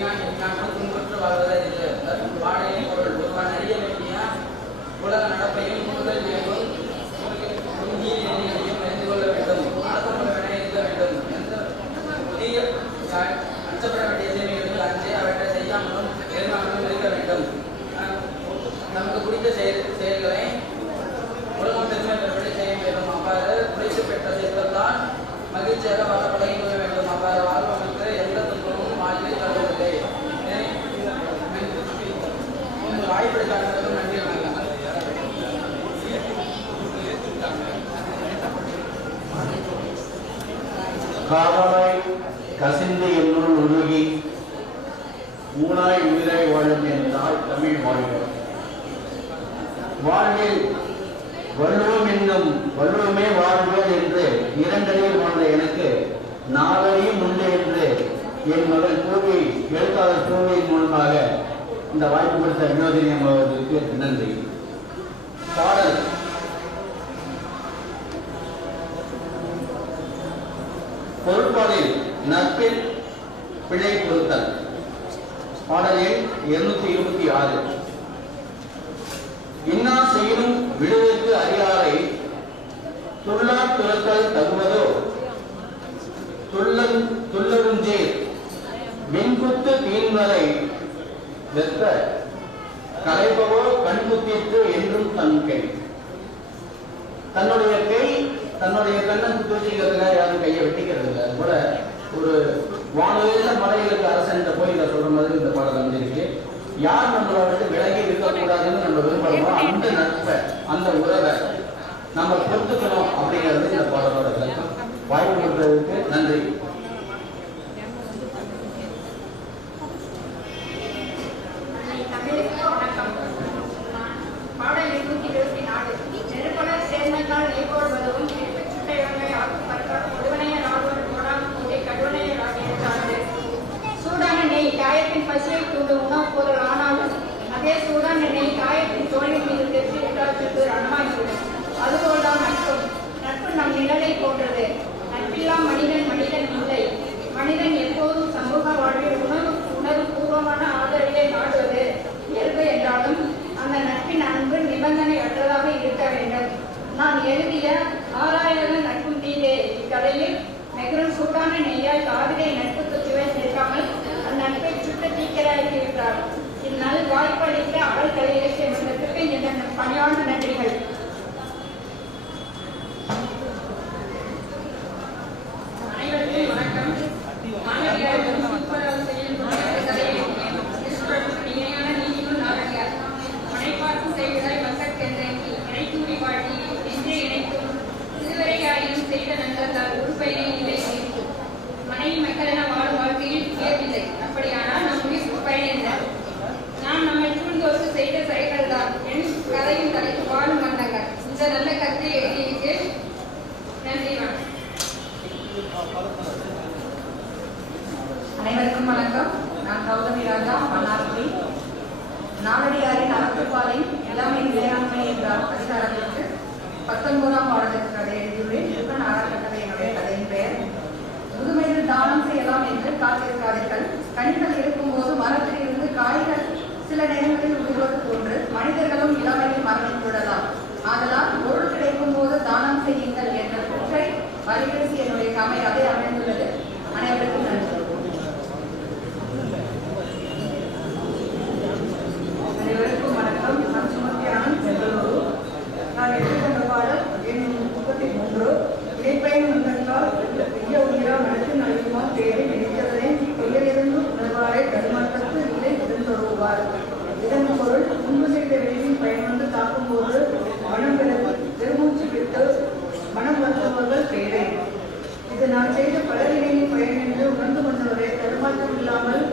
நான் துன்புற்று வாழ்வதை வாழையின் பொருள் ஒருவன் அறிய வேண்டிய உலக நடப்பையும் முதல் விளைவும் நீதியையும் அறிந்து கொள்ள வேண்டும். ஆத்மனை இருக்க வேண்டும். எந்த புதிய அச்சப்பட வேண்டிய சேவைகளுக்கு அஞ்சே அவற்றை செய்யாமலும் எழுதாமலும் இருக்க வேண்டும். நமக்கு பிடித்த செயல்களை உலகம் பெருமை பெறும்படி செய்ய வேண்டும். அவ்வாறு பிடித்து பெற்ற செயல்கள்தான் மகிழ்ச்சியாக வாழ பழகிக் கொள்ள வேண்டும். அவ்வாறு வாழ்வதற்கு எந்த துன்பமும் வாழ்வில் தருவதில்லை. வாய்ப்பளித்தாளர்களுக்கும் நன்றி வணக்கம். காவாய் கசிந்து என்னுள் உருகி ஊனாய் உயிராய் வாழும் என்றால் தமிழ் வாழ்வு. வாழ்வில் வள்ளுவம் என்னும் வள்ளுவமே வாழ்வுகள் என்று இரண்டறிவில் வாழ்ந்த எனக்கு நாலறியும் உண்டு என்று என் மகள் பூவி எழுத்தாளர் பூவியின் மூலமாக இந்த வாய்ப்பு கொடுத்த வினோதினி அவர்களுக்கு நன்றி. பாடல் பொருட்பாலில் நட்பில் பிழை பொருத்தல். பாடல் எண் 226. இன்னா செய்யும் விடுவிற்கு அறியாரை துள்ளா துரத்தல் தகுவதோ துள்ளருஞ்சே மின்குத்து தீன்வரை வெப்ப கலைப்பவோ கண்குத்திற்கு என்றும் தன் கை. தன்னுடைய கை தன்னுடைய கண்ணை குத்திக்கிறதுக்காக யாரும் கையை வெட்டிக்கிறது இல்லை. அது போல ஒரு வானுயர்ந்த மலைகளுக்கு அரசன் கோயில சொல்ற மாதிரி இந்த பாடல் வந்திருக்கு. யார் நம்மளை விட்டு விலகி இருக்கக்கூடாதுன்னு நம்ம விரும்புறோமோ அந்த நட்பை அந்த உறவை நம்ம பொறுத்துக்கணும் அப்படிங்கிறது இந்த பாடலோட விளக்கம். வாய்ப்பு கொடுத்ததுக்கு நன்றி. பாடல் 224. நெருப்பலர் சேர்ந்தால் நெய்போல் வதவும் சுட்டையவனை கொடுவனைய நாகோடு போடாமல் கடுவனையராகிய சூடான நெய் காயத்தின் பசியை தூண்டும் உணவுப் பொருள் ஆனாலும் அதே சூடான நெய் காயத்தின் தோழின் மீது தெற்கு என்றால் ரணமாகிவிடும். அதுபோல்தான் நட்பும். நட்பு நம் நிழலை போன்றது. நட்பில்லா மனிதன் இல்லை. மனிதன் எப்போதும் சமூக வாழ்வில் உணர்வு பூர்வமான ஆதரவை நாடுவது இயல்பு என்றாலும் அந்த நட்பின் அன்பு நிபந்தனை அற்றதாக இருக்க வேண்டும். நான் எழுதிய ஆராயாத நட்பும் தீவே இக்கதையில் நெகரும் சூடான நெய்யால் காவிரை நட்புக்கு சுவை சேர்க்காமல் அந்நட்பை சுட்ட தீக்கராக்கிவிட்டார். இந்நாள் வாய்ப்பளித்த அவள் கலை இலக்கிய மன்றத்திற்கு இந்த பணியான நன்றிகள். அனைவருக்கும் வணக்கம். இணையான நீதிக்குள் நாடகம் மனைப்பார்க்கும் செய்வதாய் மக்கள் இணைத்தூடி வாழ்த்தி என்றே இணைக்கும் இதுவரையாயினும் செய்த நன்றத்தால் உறுப்பையை இல்லை செய்யும் மனைவி மக்களென வாழும் வாழ்க்கையில் தேவையில்லை. அப்படியானால் நம் உயிர் பயன் என்ன? நாம் நம்மை சூழ்ந்தோருக்கு செய்த செயல்கள் தான் என் கதையும் தலைக்கு வாழும் வந்தங்கள். இந்த நல்ல கருத்தை எழுதியிருக்கு. நன்றி. அனைவருக்கும் வணக்கம். நான் கௌதமி ராஜா மன்னார்குடி. நாலடியாரின் அறத்துப்பாலின் இளமை நிலையாண்மை என்ற அதிகாரத்திற்கு 19ஆம் பாடலுக்கு கதை எழுதியுள்ளேன். இதுதான் அறக்கட்டளை என்னுடைய கதையின் பெயர். முதுமையில் தானம் செய்யலாம் என்று காத்திருக்காதீர்கள். கனிகள் இருக்கும்போது மரத்தில் இருந்து காய்கள் சில நேரங்களில் உருவது போன்று மனிதர்களும் இளமையில் மரணம் விடலாம். ஆதலால் பொருள் கிடைக்கும் போது தானம் செய்யுங்கள் என்ற கூற்றை வலியுறுத்தி என்னுடைய கதை அமைந்துள்ளது. அனைவருக்கும் நன்றி. அனைவருக்கும் வணக்கம். நான் சுமத்தியானன், பெங்களூரு. நான் எழுதுகின்ற பாடல் எண் 33. இணைப்பயன் உண்டால் பெரிய உயிரா நடத்தி நல்குமா தேவை நினைத்ததனை பெயரிருந்து உணர்வாரை கருமாற்றத்து இல்லை உடன்தொருவார். இதன் பொருள் முன்பு செய்த வெளியின் பயன் தாக்கும் போது மனம் பெருமூச்சு விட்டு மனம் வருபவர்கள் தேவை. இது நான் செய்த பலரினையின் பயன் என்று உணர்ந்து கொண்டவரை தடுமாற்றம் இல்லாமல்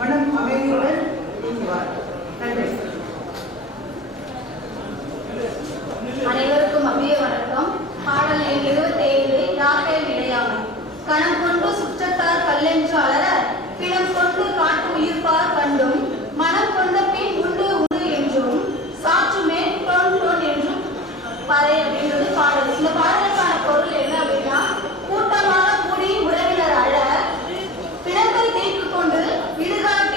மனம் அமைதியுடன் நீங்குவார். நன்றி. அனைவருக்கும் அபிய வணக்கம். பாடல் எண் 27. யாக்கேல் விளையாமை. கணம் கொண்டு சுற்றத்தார் கல்லென்று அலர பிணம் கொண்டு காட்டு உயிர்ப்பார் கண்டும் மனம் கொண்ட பின் உண்டு உண்டு என்றும் சாற்றுமே டோன் டோன் என்றும் பறை அப்படின்றது பாடல். இந்த பாடலுக்கான பொருள் என்ன அப்படின்னா, கூட்டமாக கூடி உறவினர் அழ பிணத்தை தீர்த்து கொண்டு இடுகாட்டு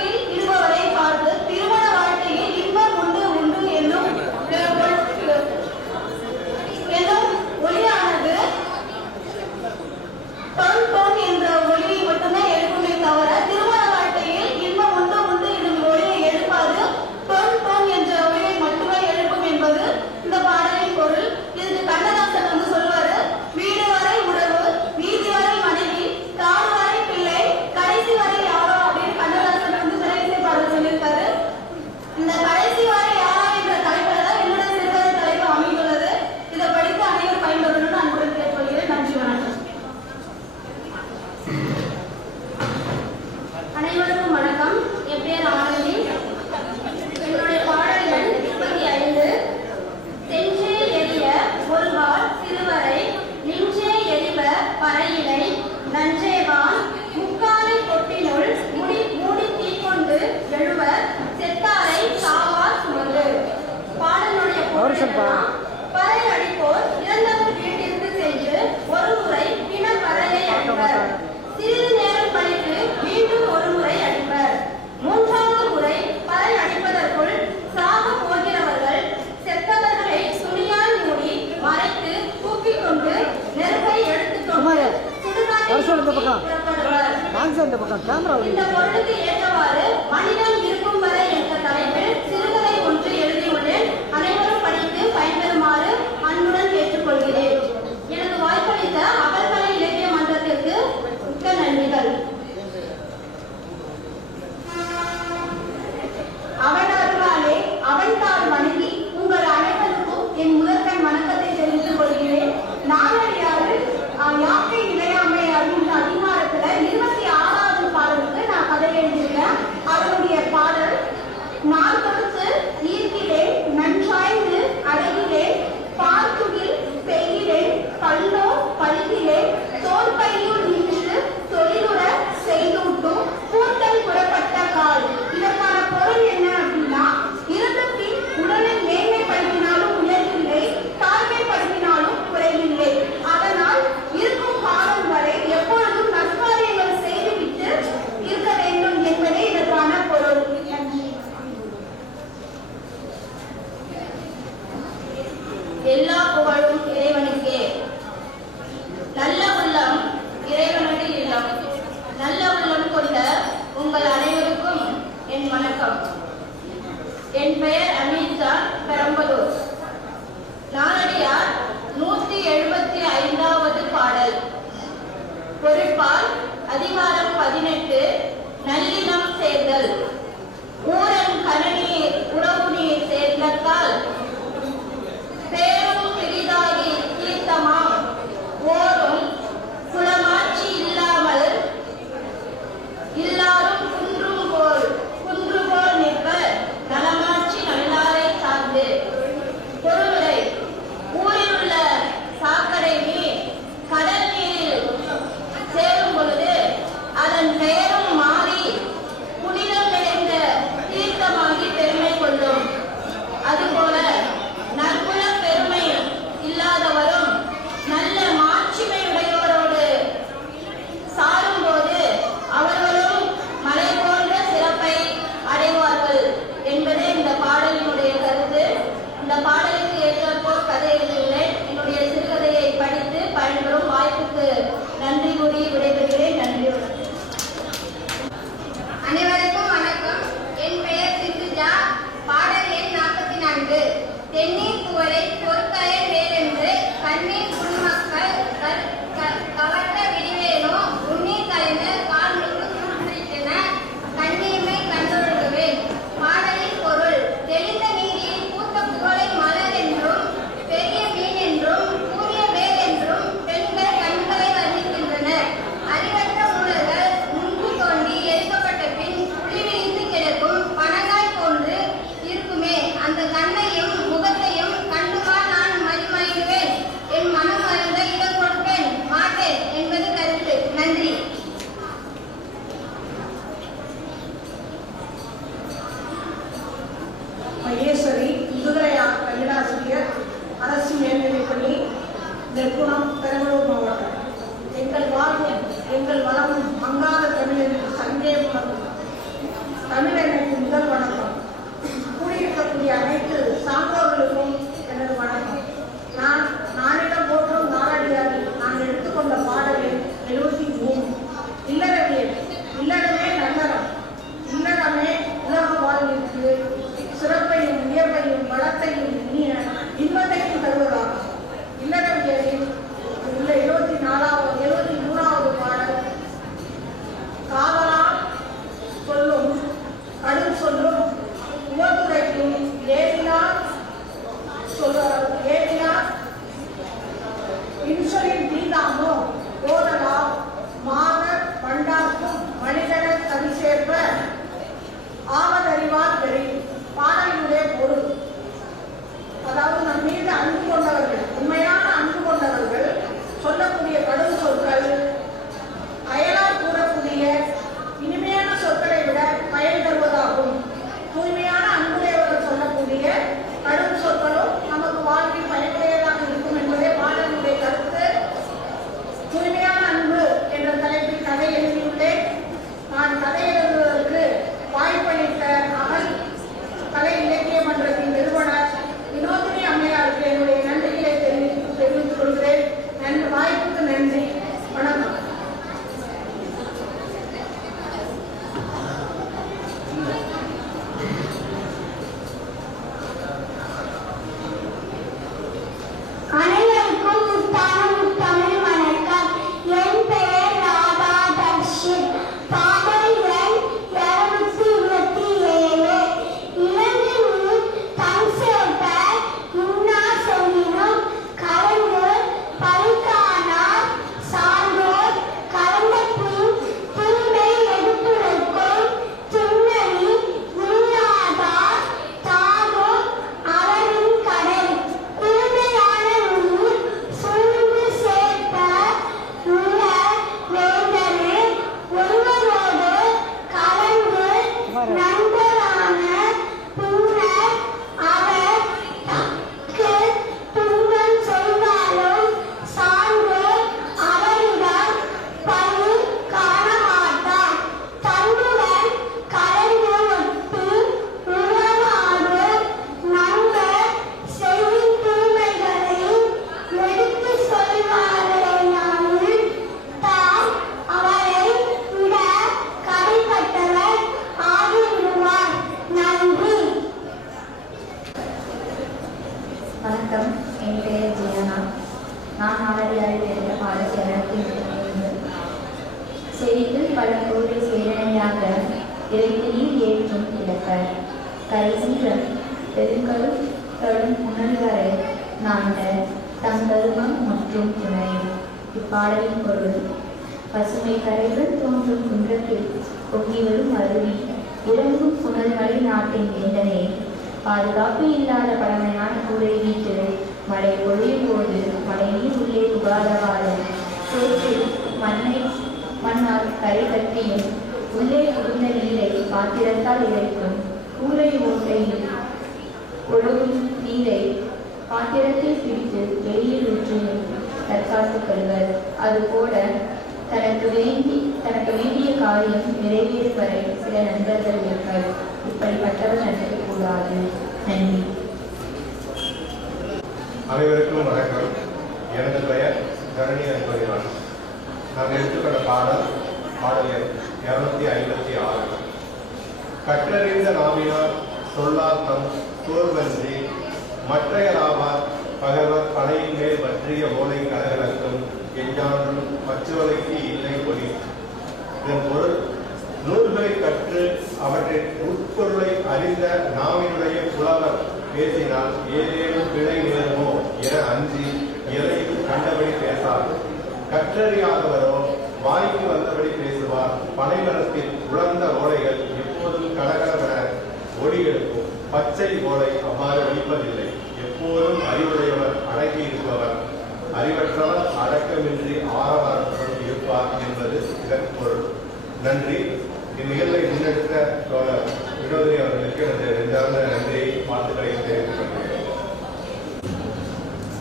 வணக்கம். என் பெயர் அனிதா, பெரம்பலூர். நாலடியார் 175வது பாடல். பொருட்பால் அதிகாரம் 18 நல்லினம் சேர்தல். ஊரன் கனநீர் உறவு நீர் சேர்ந்தக்கால் பேரும் பிரிதாகி தீர்த்தமாம் ஓரும் குலமாட்சி இல்லாமல் எல்லாரும் குன்று போல் நிற்பர் நலமாட்சி நல்லாரை சார்ந்து. பொருளுரை: ஊரில் உள்ள சாக்கடை நீர் கடல் நீரில் சேரும் பொழுது அதன் பெயரும் மாறி புனிதம் நிறைந்த தீர்த்தமாகி பெருமை கொள்ளும். அதுபோல நற்குல பெருமை இல்லாதவரும் நல்ல மாட்சிமை உடையோரோடு சாரும்போது அவர்களும் மலை போன்ற சிறப்பை அடைவார்கள் என்பதே இந்த பாடலினுடைய கருத்து. இந்த பாடலுக்கு ஏற்றாற்போல் கதை எழுதுகிறேன். என்னுடைய சிறுகதையை படித்து பயன்பெறும் வாய்ப்புக்கு நன்றி கூறி விடைபெறுகிறேன். நன்றி. அனைவருக்கும் வணக்கம். என் பெயர் சிந்துஜா. பாடல் எண் 44. தென்னீர் துவரை பொற்கலை வேறென்று கண்ணீர் குடிமக்கள் கவர்ந்த விடிவேனோ உன்னீர் கலைஞர் கால் முழுவதும் கண்ணீர்மை கண்டொழுகுவேன். பாடலின் பொருள்: தெளிந்த நீரில் பூத்த புகழை மலர் என்றும் பெரிய மீன் என்றும் கூறிய வேல் என்றும் பெண்கள் கண்களை வர்ணிக்கின்றனர். அறிவற்ற மூலர்கள் முன்பு தோண்டி எரிக்கப்பட்ட பின் புலிவிழித்து கிடக்கும் பனங்காய் போன்று இருக்குமே அந்த கண்ணையும் முகத்தையும் கண்டுவா நான் மதிமயங்குவேன். என் மனம் மறந்த இடம் கொடுப்பேன் மாட்டேன் என்பது கருத்து. நன்றி. மகேஸ்வரி, முதுகலையார் கல்வியாசிரியர், அரசு மேல்நிலைப்பள்ளி, நெற்குணம், பெரம்பலூர் மாவட்டம். எங்கள் வாழ்வும் எங்கள் வளமும் மங்காத தமிழருக்கு சங்கே உணர்வு. தமிழனுக்கு முதல் வணக்கம். கூடியிருக்கக்கூடிய அனைத்து சான்றோர்களுக்கும் எனது வணக்கம். நானிடம் போற்றும் நாலடியாரில் நான் எடுத்துக்கொண்ட பாடலில் 73. இல்லறவியல். இல்லறமே நல்லறம். இல்லறமே உலக வாழ்விற்கு சிறப்பையும் உயர்வையும் வளத்தையும் இன்பத்தையும் தருவதாகும். இல்லறவியலில் உரைப்பர். கரைகின்ற பெருங்கரு தரும் உணர்வரை நாண்ட தம் தருமம் மற்றும் துணை. இப்பாடலின் பொருள்: பசுமை கரைகள் தோன்றும் குன்றத்தில் பொங்கி வரும் அருவி, இறங்கும் புனல்மலை நாட்டின் வேந்தனே, பாதுகாப்பு இல்லாத பழமையான கூரை வீட்டில் மழை பொழியும் போது மழைநீர் உள்ளே புகாதவாறும், சோற்றில் மண்ணால் கரை கட்டியும் உள்ளே புகுந்த நீரை பாத்திரத்தால் இறைக்கும், கூரை ஓட்டையில் ஒழுகும் நீரை பாத்திரத்தில் பிடித்து வெளியில் ஊற்றியும் தற்காத்துக் கொள்வர். அதுபோல தனக்கு வேண்டிய காரியம் நிறைவேறும் வரை சில நண்பர்கள் இருப்பர். இப்படிப்பட்டவர் நடக்கக்கூடாது. நன்றி. அனைவருக்கும் வணக்கம். எனது பெயர் தரணி அன்பரிவான். நான் எடுத்துக்கொண்ட பாடல் எண் 256. கற்றறிந்த நாவினார் சொல்லாத்தம் சோர்வன்றி மற்றையலாவார் பகவர் பனையின் மேல் பற்றிய ஓலை கலகலக்கும் எஞ்சான்றும் பச்சுவலைக்கு இல்லை பொறி. இதன் பொருள்: நூல்களை கற்று அவற்றின் உட்பொருளை அறிந்த நாவினுடைய புலவர் பேசினால் ஏதேனும் பிழை நேருமோ என அஞ்சி எதையும் கண்டபடி பேசார். கற்றறியாதவரோ வாய்க்கு வந்தபடி பேசுவார். பனைமரத்தில் உலர்ந்த ஓலைகள் எப்போதும் கலகலவென ஒளி எடுக்கும். பச்சை ஓலை அவ்வாறு ஒலிப்பதில்லை. எப்போதும் அறிவுடையவர் அடக்கி இருப்பவர், அறிவற்றவர் அடக்கமின்றி ஆரவாரத்துடன் இருப்பார் என்பது இதன் பொருள். நன்றி. இந்நிகழ்வை முன்னெடுத்த தோழர் வினோதினி அவர்களுக்கு எனது நெஞ்சார்ந்த நன்றியை வாழ்த்துக்களை தெரிவித்துக் கொள்கிறேன்.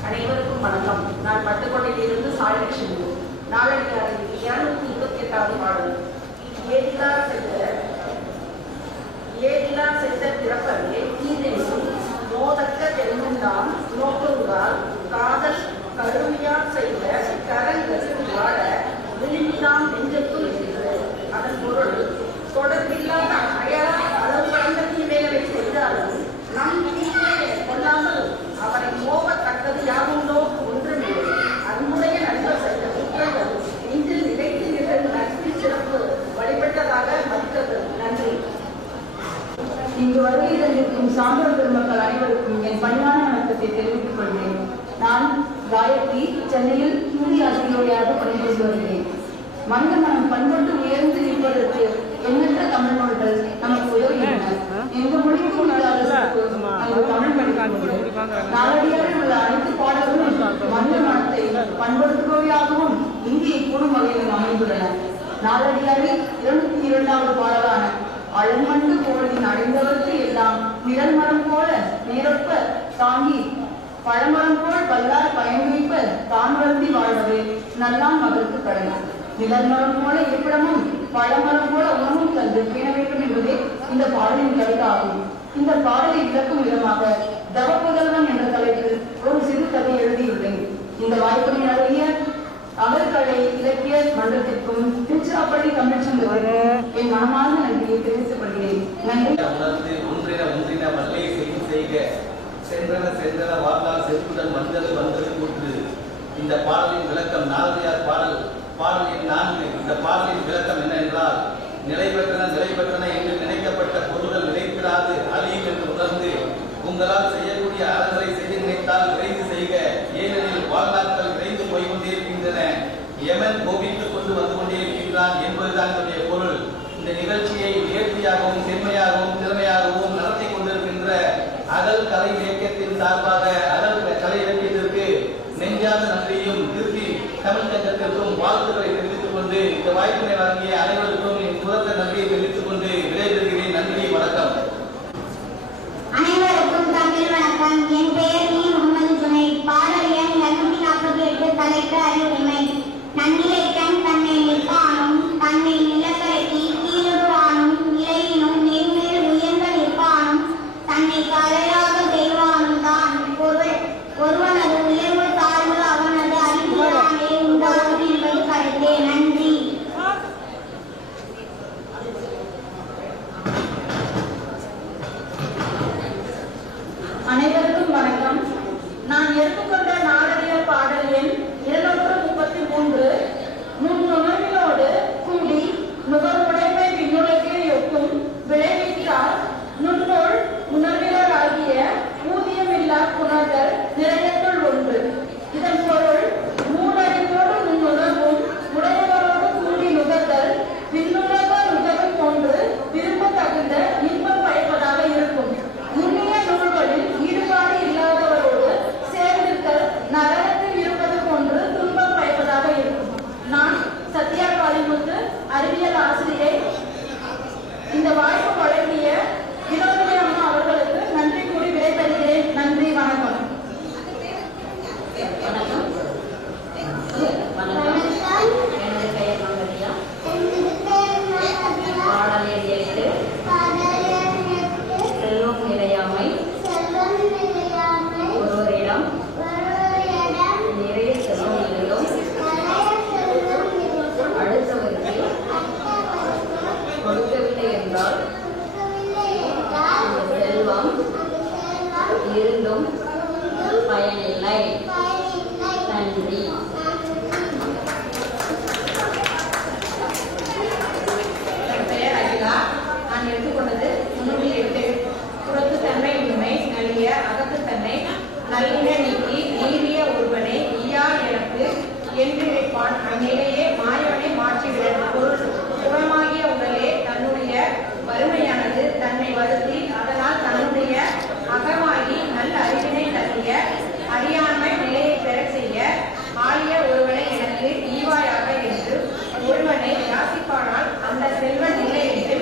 அனைவருக்கும் வணக்கம். நான் பட்டுக்கோட்டையிலிருந்து சாயலட்சுமி. நாளடியாரின் 228வது பாடல். ஏதிலா சென்ற பிறப்பவே தீதெனும் மோதக்க தென்முண்டாம் நோக்குங்கால் காதல் கருமையால் செய்த கரங்கள் வாழ விழுமினாம் நெஞ்சத்துள் என்று. அதன் பொருள்: தொடர்பில்லாத அளவு கடந்த தீமைகளை செய்தாலும் நம் தீமையை கொள்ளாமல் அவரை மோகத்தக்கது யாருண்டோ ஒன்றுமில்லை. அன்புடைய நண்பர் செய்த குற்றங்கள் நெஞ்சில் நிலைத்து நின்ற நட்பு சிறப்பு வழிபட்டதாக மதித்தது. நன்றி. இங்கு வருகை தந்திருக்கும் சான்றோர் பெருமக்கள் அனைவருக்கும் என் பணிவான வணக்கத்தை தெரிவித்துக் கொள்கிறேன். நான் காயத்ரி, சென்னையில் ஹிந்தி ஆசிரியரையாக பணிபுரிந்து வருகிறேன். மனித மனம் பண்பட்டு உயர்ந்து நிற்பதற்கு எண்ணற்ற தமிழ் நூல்கள் நமக்கு உதவுகின்றன. எந்த மொழிக்கும் தமிழ் நாளடியாரில் உள்ள அனைத்து பாடல்களும் மனித மனத்தை பண்படுத்துபவையாகவும் இந்தியை கூடும் வகையில் அமைந்துள்ளன. நாளடியாரில் 202வது பாடலான அழன்மண்டு கோளின் அடைந்தவர்க்கு எல்லாம் நிழல் மரம் போல நேரப்ப தாங்கி பழமரம் போல் வல்லார் பயன்வைப்ப தான் வருந்தி வாழ்வது நல்லான் மகளுக்கு கடமை. நிழல் மரம் போல இருப்பிடமும் பழமரம் போல உணவும் தந்து பேண வேண்டும் என்பதே இந்த பாடலின் கருத்தாகும். இந்த பாடலை விளக்கும் விதமாக தவ புதல்வன் என்ற தலைப்பில் ஒரு சிறு கதை எழுதியுள்ளேன். இந்த வாய்ப்பினை நல்கிய அகற்கலை இலக்கிய மன்றத்திற்கும் திருச்சிராப்பள்ளி தமிழ்ச்சங்கத்திற்கும் என் மனமார்ந்த நன்றியை தெரிவித்துக் கொள்கிறேன். நன்றி. ஒன்றின வல்லையை செய்க சென்றன வாழ்நாள் செருப்புடன் வந்தது கூற்று. இந்த பாடலின் விளக்கம் நாலடியார் பாடல் எண் 4. இந்த பாடலின் விளக்கம் என்னவென்றால்: நிலை பெற்றன என்று நினைக்கப்பட்ட பொருள்கள் நிலைப்பிடாது அழியும் என்று உணர்ந்து உங்களால் செய்யக்கூடிய அறங்களை செய்ய நினைத்தால் விரைந்து செய்க. ஏனெனில் வாழ்நாட்கள் விரைந்து போய் கொண்டே இருக்கின்றன. எமன் கோபித்துக் கொண்டு வந்து கொண்டே இருக்கின்றான் என்பதுதான் என்னுடைய பொருள். இந்த நிகழ்ச்சியை நேர்த்தியாகவும் செம்மையாகவும் திறமையாகவும் நடத்தி கொண்டிருக்கின்ற அகல் கலை இயக்கத்தின் சார்பாக அகல் கலை இயக்கத்திற்கு நெஞ்சார்ந்த நன்றியும் திருத்தி தமிழ் சங்கத்திற்கும் வாழ்த்துக்களை தெரிவித்துக் கொண்டு இந்த வாய்ப்பினை வழங்கிய அனைவருக்கும் என் புறத்த நன்றியை தெரிவித்துக் கொண்டு விடைபெறுகிறேன். நன்றி, வணக்கம். அனைவருக்கும் தமிழ் வணக்கம். என் பெயர் நீ முகமது ஜுனை. பாடல் எண் 248. தலைப்பு அறிவுரிமை. நன்னிலை கண் தன்னை நிற்பானும் தன்னை நிலக்கரத்தி கீழுறானும் நிலையினும் மேன்மேல் உயர்ந்த நிற்பானும் தன்னை கலையாக செய்வானும் தான் ஒருவனது உயர்வு தாழ்வு அவனது அறிவுறானே உண்டாகும் என்பது கருத்தே. நன்றி. அனைவருக்கும் வணக்கம். நான் எடுத்துக்கொண்ட நாடறியல் பாடல் எண் 233. நுண்ணுணர்வினோடு கூடி நுகர்வுடைமை விண்ணுலகில் இருக்கும் விளைவித்தால் இருந்தும் பயனில்லை. நன்றி. என் பெயர் அகிலா. நான் எடுத்துக்கொண்டது 308. புறத்துத்தன்மை உண்மை நலிய அகத்துத்தன்மை நல்லின நீக்கி நீரிய ஒருவனை ஈயா எனக்கு என்றிழைப்பான் அந்நிலையே மாயவனை மாற்றிவிட பொருள் புறமாகிய உடலே தன்னுடைய வறுமையானது தன்னை வருத்தி அதனால் தன்னுடைய அகமாகி நல்ல அறிவினை தள்ளிய அறியாமை நிலையை பெற செய்ய ஆளிய ஒருவனை எனக்கு ஈவாயாக என்று ஒருவனை யாசிப்பானால் அந்த செல்வன் நிலை என்று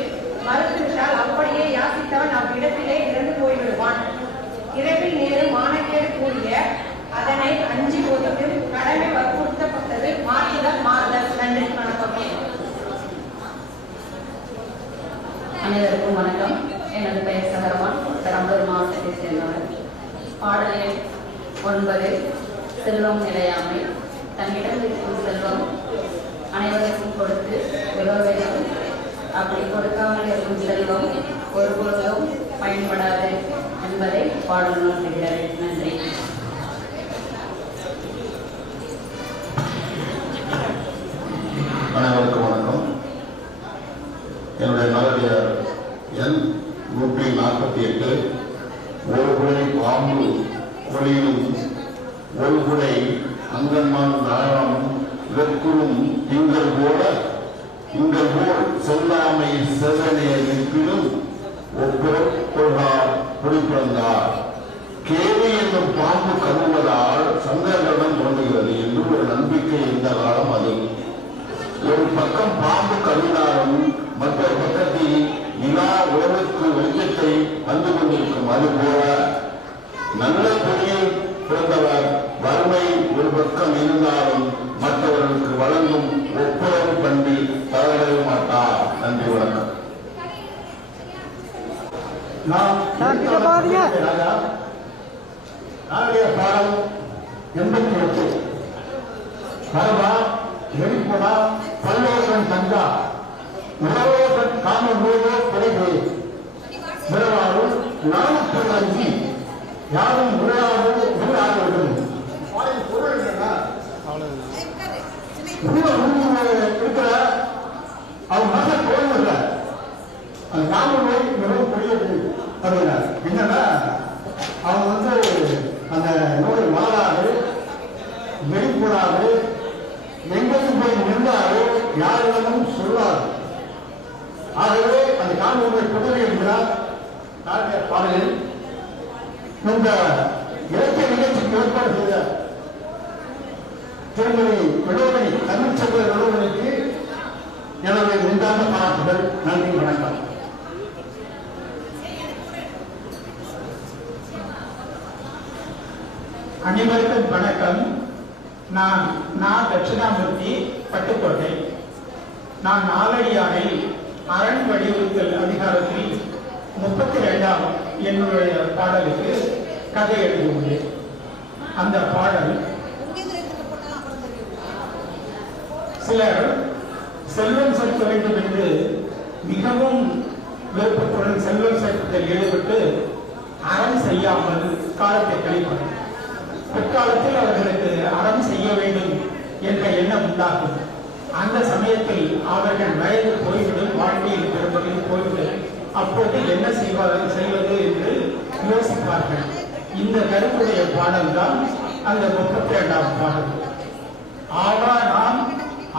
மறுத்துவிட்டால் அப்படியே யாசித்தவன் அவ்விடத்திலே இறந்து போய்விடுவான். இரவில் நேரு மானக்கேடு கூடிய அதனை அஞ்சி ஒதுக்கு கடமை வற்புறுத்தப்பட்டது மாற்றுதல் மாறுதல். நன்றி. வணக்கம். அனைவருக்கும் வணக்கம். எனது பெயர் சகரமான், பெரம்பலூர் மாவட்டத்தை சேர்ந்தவர். பாடல் எண் 9. செல்வம் நிலையாமை. தன்னிடம் இருக்கும் செல்வம் அனைவருக்கும் கொடுத்து விரோதம், அப்படி கொடுக்காமல் இருக்கும் செல்வம் ஒருபொழுதும் பயன்படாது என்பதை பாடல் உணர்த்துகிறது. நன்றி. அனைவருக்கும் வணக்கம். என்னுடைய நாளடியார் எண் 148. ஒரு குடை பாம்பு கொலியும் ஒரு குடை அங்கன்மான் நாயகமும் இதற்குள்ளும் திங்கள் போல் சொல்லாமை செல்வனைய நிற்பினும் ஒப்போர் கொள்கார் குடிப்பிறந்தார். கேள்வி என்னும் பாம்பு கருவதால் சங்கர்களிடம் தோன்றுகிறது என்று ஒரு நம்பிக்கை இந்த காலம் அது. ஒரு பக்கம் பாம்பு கருவினாலும் மற்றொரு பக்கத்தில் நிலா உலகுக்கு வெளிச்சத்தை வந்து கொண்டிருக்கும். அதுபோல நல்ல பொறியில் பிறந்தவர் வறுமை ஒரு பக்கம் இருந்தாலும் மற்றவர்களுக்கு வழங்கும் ஒப்புரவு பண்பில் தவறவே மாட்டார். நன்றி. வணக்கம். நாளைய பாடம் 88. கரபா வெளிப்புடா பல்லோசன் தங்கா உறவோசன் காம நூலோ பிறகு விரவாரும் நானூற்று அஞ்சு யாரும் உரையாவது உரையாடுவதும் பொருள் என்னன்னா இருக்கிற அவங்க மன கோயில் இல்லை. அந்த காம நோய் மிகவும் புரியுது அப்படின்னா என்னன்னா அவங்க அந்த நோய் மாறாது வெளிப்படாது எங்கேயும் போய் நின்றாரு யாரிடமும் சொல்லாது. ஆகவே அந்த காணொலி புதவி என்கிறார் பாடலில் இந்த இலக்கிய நிகழ்ச்சிக்கு ஏற்பாடு செய்த திருமதி விடோமணி தமிழ்ச்செல்வ விடோமணிக்கு எனது நெஞ்சார்ந்த பாராட்டுகள். நன்றி. வணக்கம். அனைவருக்கும் வணக்கம். நான் தட்சிணாமூர்த்தி, பட்டுக்கோட்டை. நான் நாலடியாரை அரண் வடிவமைத்தல் அதிகாரத்தில் 32ஆம் என்னுடைய பாடலுக்கு கதை எழுதியுள்ளேன். அந்த பாடல் சிலர் செல்வம் சேர்க்க வேண்டும் என்று மிகவும் விருப்பத்துடன் செல்வம் சேர்ப்பதில் ஈடுபட்டு அறம் செய்யாமல் காலத்தை கழிப்பது. பிற்காலத்தில் அவர்களுக்கு அறம் செய்ய வேண்டும் என்ற எண்ணம் உண்டாகும். அந்த சமயத்தில் அவர்கள் வயது போய்விடும், வாழ்க்கையில் பெரும்படியும் போய்விடும். அப்போது என்ன செய்வது என்று யோசிப்பார்கள். இந்த கருத்துடைய பாடல் தான் அந்த 32ஆம் பாடல். ஆவா நாம்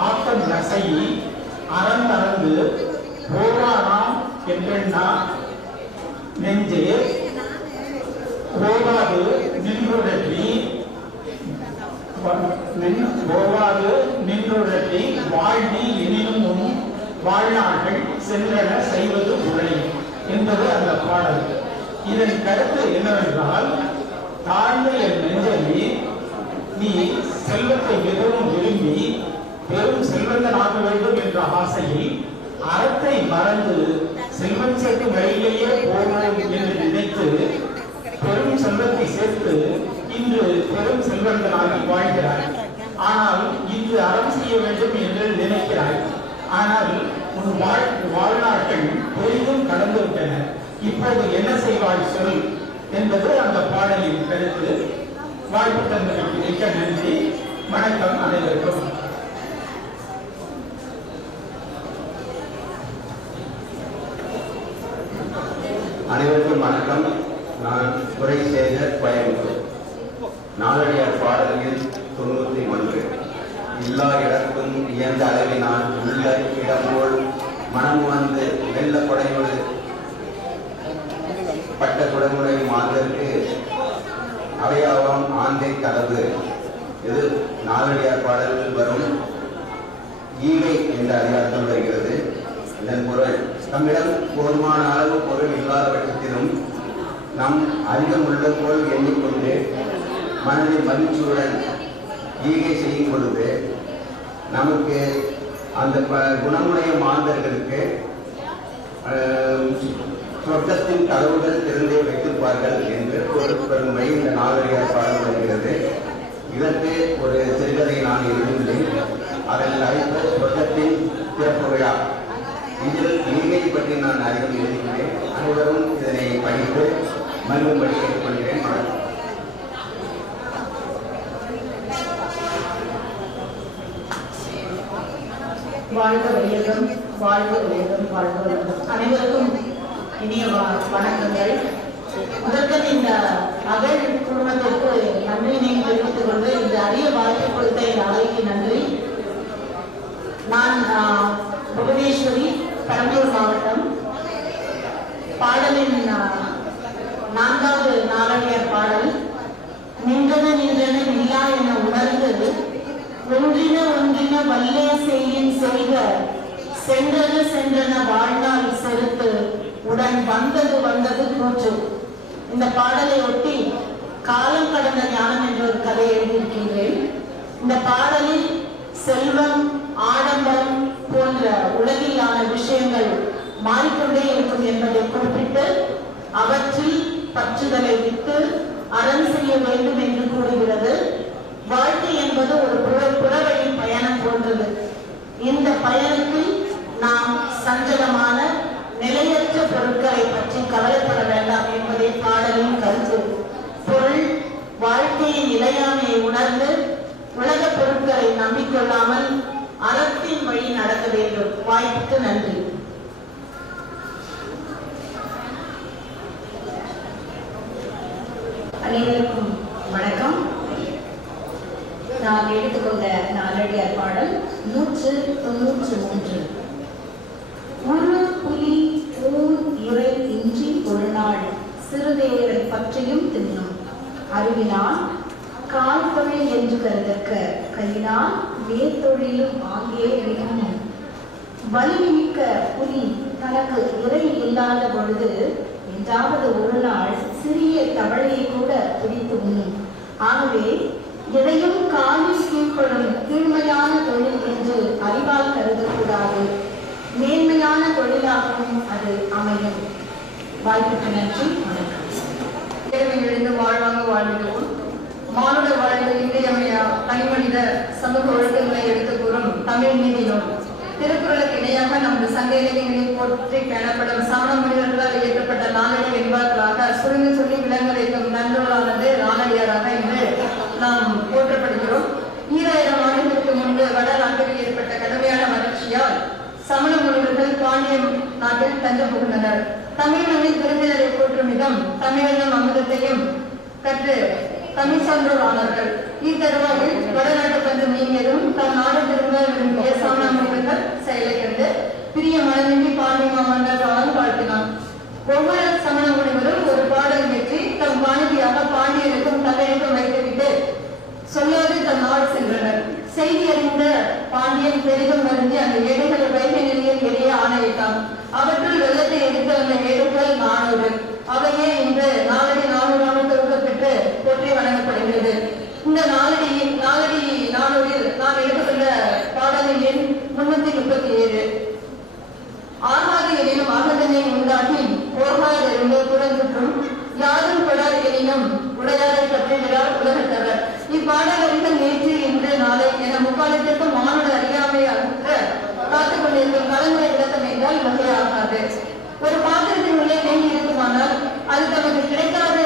ஆக்கம் நசையி அறந்தறந்து போவானாம் என்றெண்ணா நெஞ்சே போவாது நின்றுடற்றி வாழ்வி எனினும் வாழ்நாள்கள் சென்றன செய்வது உரை என்பது அந்த பாடல். இதன் கருத்து என்னவென்றால், தாழ்ந்த என் நெஞ்சமே, நீ செல்வத்தை மிகவும் விரும்பி பெரும் செல்வந்தனாக வேண்டும் என்ற ஆசையில் அறத்தை மறந்து செல்வம் சேர்த்து வழியிலேயே போவோம் என்று நினைத்து பெரும் செல்வத்தை சேர்த்து இன்று பெரும் செல்வந்தனாக வாழ்கிறாய். ஆனால் இன்று அறம் செய்ய வேண்டும் என்று நினைக்கிறாய். ஆனால் உன் வாழ்நாட்கள் பெரிதும் கடந்து விட்டன. இப்போது என்ன செய்வாய் சொல் என்பது அந்த பாடலின் கருத்து. வாய்ப்பு தந்தமைக்கு மிக்க நன்றி. வணக்கம் அனைவருக்கும். அனைவருக்கும் வணக்கம். நான் குறைசேகர் கோயம்புத்தூர். நாலடியார் பாடலில் 91. எல்லா இடத்தும் இயந்த அளவினால் உள்ள இடமோல் மனம் வந்து வெள்ள கொடையோடு பட்ட குடமுறை மாந்தற்கு அவையாவாம் ஆந்தை கதவு. இது நாலடியார் பாடலில் வரும் ஈகை என்ற அதிகாரத்தில் வருகிறது. இதன் பொருள், நம்மிடம் போதுமான அளவு பொருள் இல்லாத பட்சத்திலும் நம் அதிகம் உள்ள போல் எண்ணிக்கொண்டு மனதில் மகிழ்ச்சியுடன் ஈகை செய்யும் பொழுது நமக்கு அந்த குணமுடைய மாந்தர்களுக்கு சொர்க்கத்தின் கதவுகள் திறந்தே வைத்திருப்பார்கள் என்று பொருட்பெறும் வழி இந்த நாலடியார் பாடல் வருகிறது. இதற்கு ஒரு சிறுகதை நான் எழுதியுள்ளேன். அதன் தலைப்பு சொர்க்கத்தின் திறப்பு விழா. இதில் ஈகை பற்றி நான் அதிகம் எழுதியுள்ளேன். அனைவரும் இதனை படித்து மகிழும்படி கேட்டுக்கொள்கிறேன். வாழ்க வையகம், வாழ்க வையகம், வாழ்க வையகம். அனைவருக்கும் இனிய வணக்கங்கள். முதற்கன் இந்த அகழ் குடும்பத்திற்கு நன்றியினை தெரிவித்துக் கொண்டு இந்த அரிய வாய்ப்பு கொடுத்த இந்த அவைக்கு நன்றி. நான் புவனேஸ்வரி, பெரம்பலூர் மாவட்டம். பாடலின் 4வது நாலடியார் பாடல். நின்றன நின்றன நிலா என உணர்ந்து ஒன்றின ஒன்றின வல்லே செய்யின் செய்க சென்றன சென்றன வாழ்நாள் செலுத்து உடன் வந்தது வந்தது கூற்று. இந்த பாடலை ஒட்டி காலம் கடந்த ஞானம் என்ற ஒரு கதை எழுதியிருக்கின்றேன். இந்த பாடலில் செல்வம், ஆடம்பரம் போன்ற உலகிலான விஷயங்கள் மாறிக்கொண்டே இருக்கும் என்பதை குறிப்பிட்டு அவற்றில் பற்றுதலை விட்டு அறம் செய்ய வேண்டும் என்று கூறுகிறது. வாழ்க்கை என்பது ஒரு புறவழி பயணம் போன்றது. இந்த பயணத்தில் நாம் சஞ்சலமான நிலையற்ற பொருட்களை பற்றி கவலைப்பட வேண்டாம் என்பதை பாடலின் கருத்து. பொருள் வாழ்க்கையின் நிலையாமையை உணர்ந்து உலக பொருட்களை நம்பிக்கொள்ளாமல் அறத்தின் வழி நடக்க வேண்டும். வாய்ப்புக்கு நன்றி. அனைவருக்கும் வணக்கம். நான் எடுத்துக்கொண்ட நாலடியார் பாடல் 193. ஒரு புலி ஊர் இறை இன்றி ஒரு நாள் சிறுதேரை பற்றியும் தின்னும் அறிவினால் கால் தொழில் என்று கருதற்க கையினால் வேத்தொழிலும் ஆங்கே மிகவும் வலிமிக்க புலி தனக்கு இறை இல்லாத பொழுது என்றாவது ஒரு நாள் சிறிய தவளையை கூட பிடித்து உண்ணும். ஆகவே எதையும் காலில் கீழ்ப்படும் கீழ்மையான தொழில் என்று அறிவால் கருதக்கூடாது. மேன்மையான தொழிலாகவும் அது அமையும். வாய்ப்புக்கு நன்றி. வணக்கம். எழுந்து வாழ்வாங்க வாழ்விடுவோம். மானுட வாழ்வில் இன்றியமையா தனிமனித சமூக ஒழுக்கங்களை எடுத்து கூறும் தமிழ் நீதி நூல். திருக்குறளுக்கு இணையாக நமது சங்க இலக்கியங்களில் போற்றி காணப்படும் சமண முனிவர்களால் இயற்றப்பட்ட நாலடி வெண்பாக்களாக சுருங்கி சொல்லி விளங்க வைக்கும் நன்னூலானது நாலடியாராக இன்று நாம் போற்றப்படுகிறோம். 2000 ஆண்டுகளுக்கு முன்பு வடநாட்டில் ஏற்பட்ட கடுமையான வறட்சியால் சமண முனிவர்கள் பாண்டிய நாட்டில் தஞ்சம் புகுந்தனர். தமிழ் மண்ணில் விருந்தினரை போற்றும் விதம் தமிழகம் அமுதத்தையும் கற்று தமிழ் சான்றோர் ஆனார்கள். இத்தருவாயில் வடநாட்டு பஞ்சம் நீங்கியதும் தம் நாடு திரும்ப விரும்பிய சமண முனிவர்கள் செயலை கண்டு பிரிய மனமின்றி பாண்டிய மாமன்னர் வாழ்த்தினான். ஒவ்வொரு சமண முனிவரும் ஒரு பாடல் வெற்றி தம் வானதியாக பாண்டியருக்கும் தலையெழுத்தும் வைத்துவிட்டு சொல்லாது தம் நாடு சென்றனர். செய்தி அறிந்த பாண்டியன் பெரிதும் வருந்தி அந்த ஏடுகளை வைகை நிலையில் எரிய ஆணையிட்டான். அவற்றுள் வெள்ளத்தை எடுத்து வந்த ஏடுகள் 400. அவையே இன்று நாலடி 400 தொகுக்கப்பெற்று போற்றி வழங்கப்படுகிறது. இந்த நாலடி 400 நான் எடுத்துக்கொண்ட பாடலின் எண் 337. ஆகாது எனினும் ஆகதனை உண்டாக்கி போகாது என்று புறந்துற்றும் யாரும் கொடாது எனினும் உடையாரை பற்றுகிறார் உலகத்தவர். இப்பாடல்கள் நேற்று இன்று நாளை என முக்காலத்திற்கு மானுட அறியாமை அகற்ற காத்துக் கொண்டிருக்கும் கலந்துரை விளக்கம் என்றால் வகையாகாது. ஒரு பாத்திரத்தின் உள்ளே நெய் இருக்குமானால் அது தமக்கு கிடைக்காது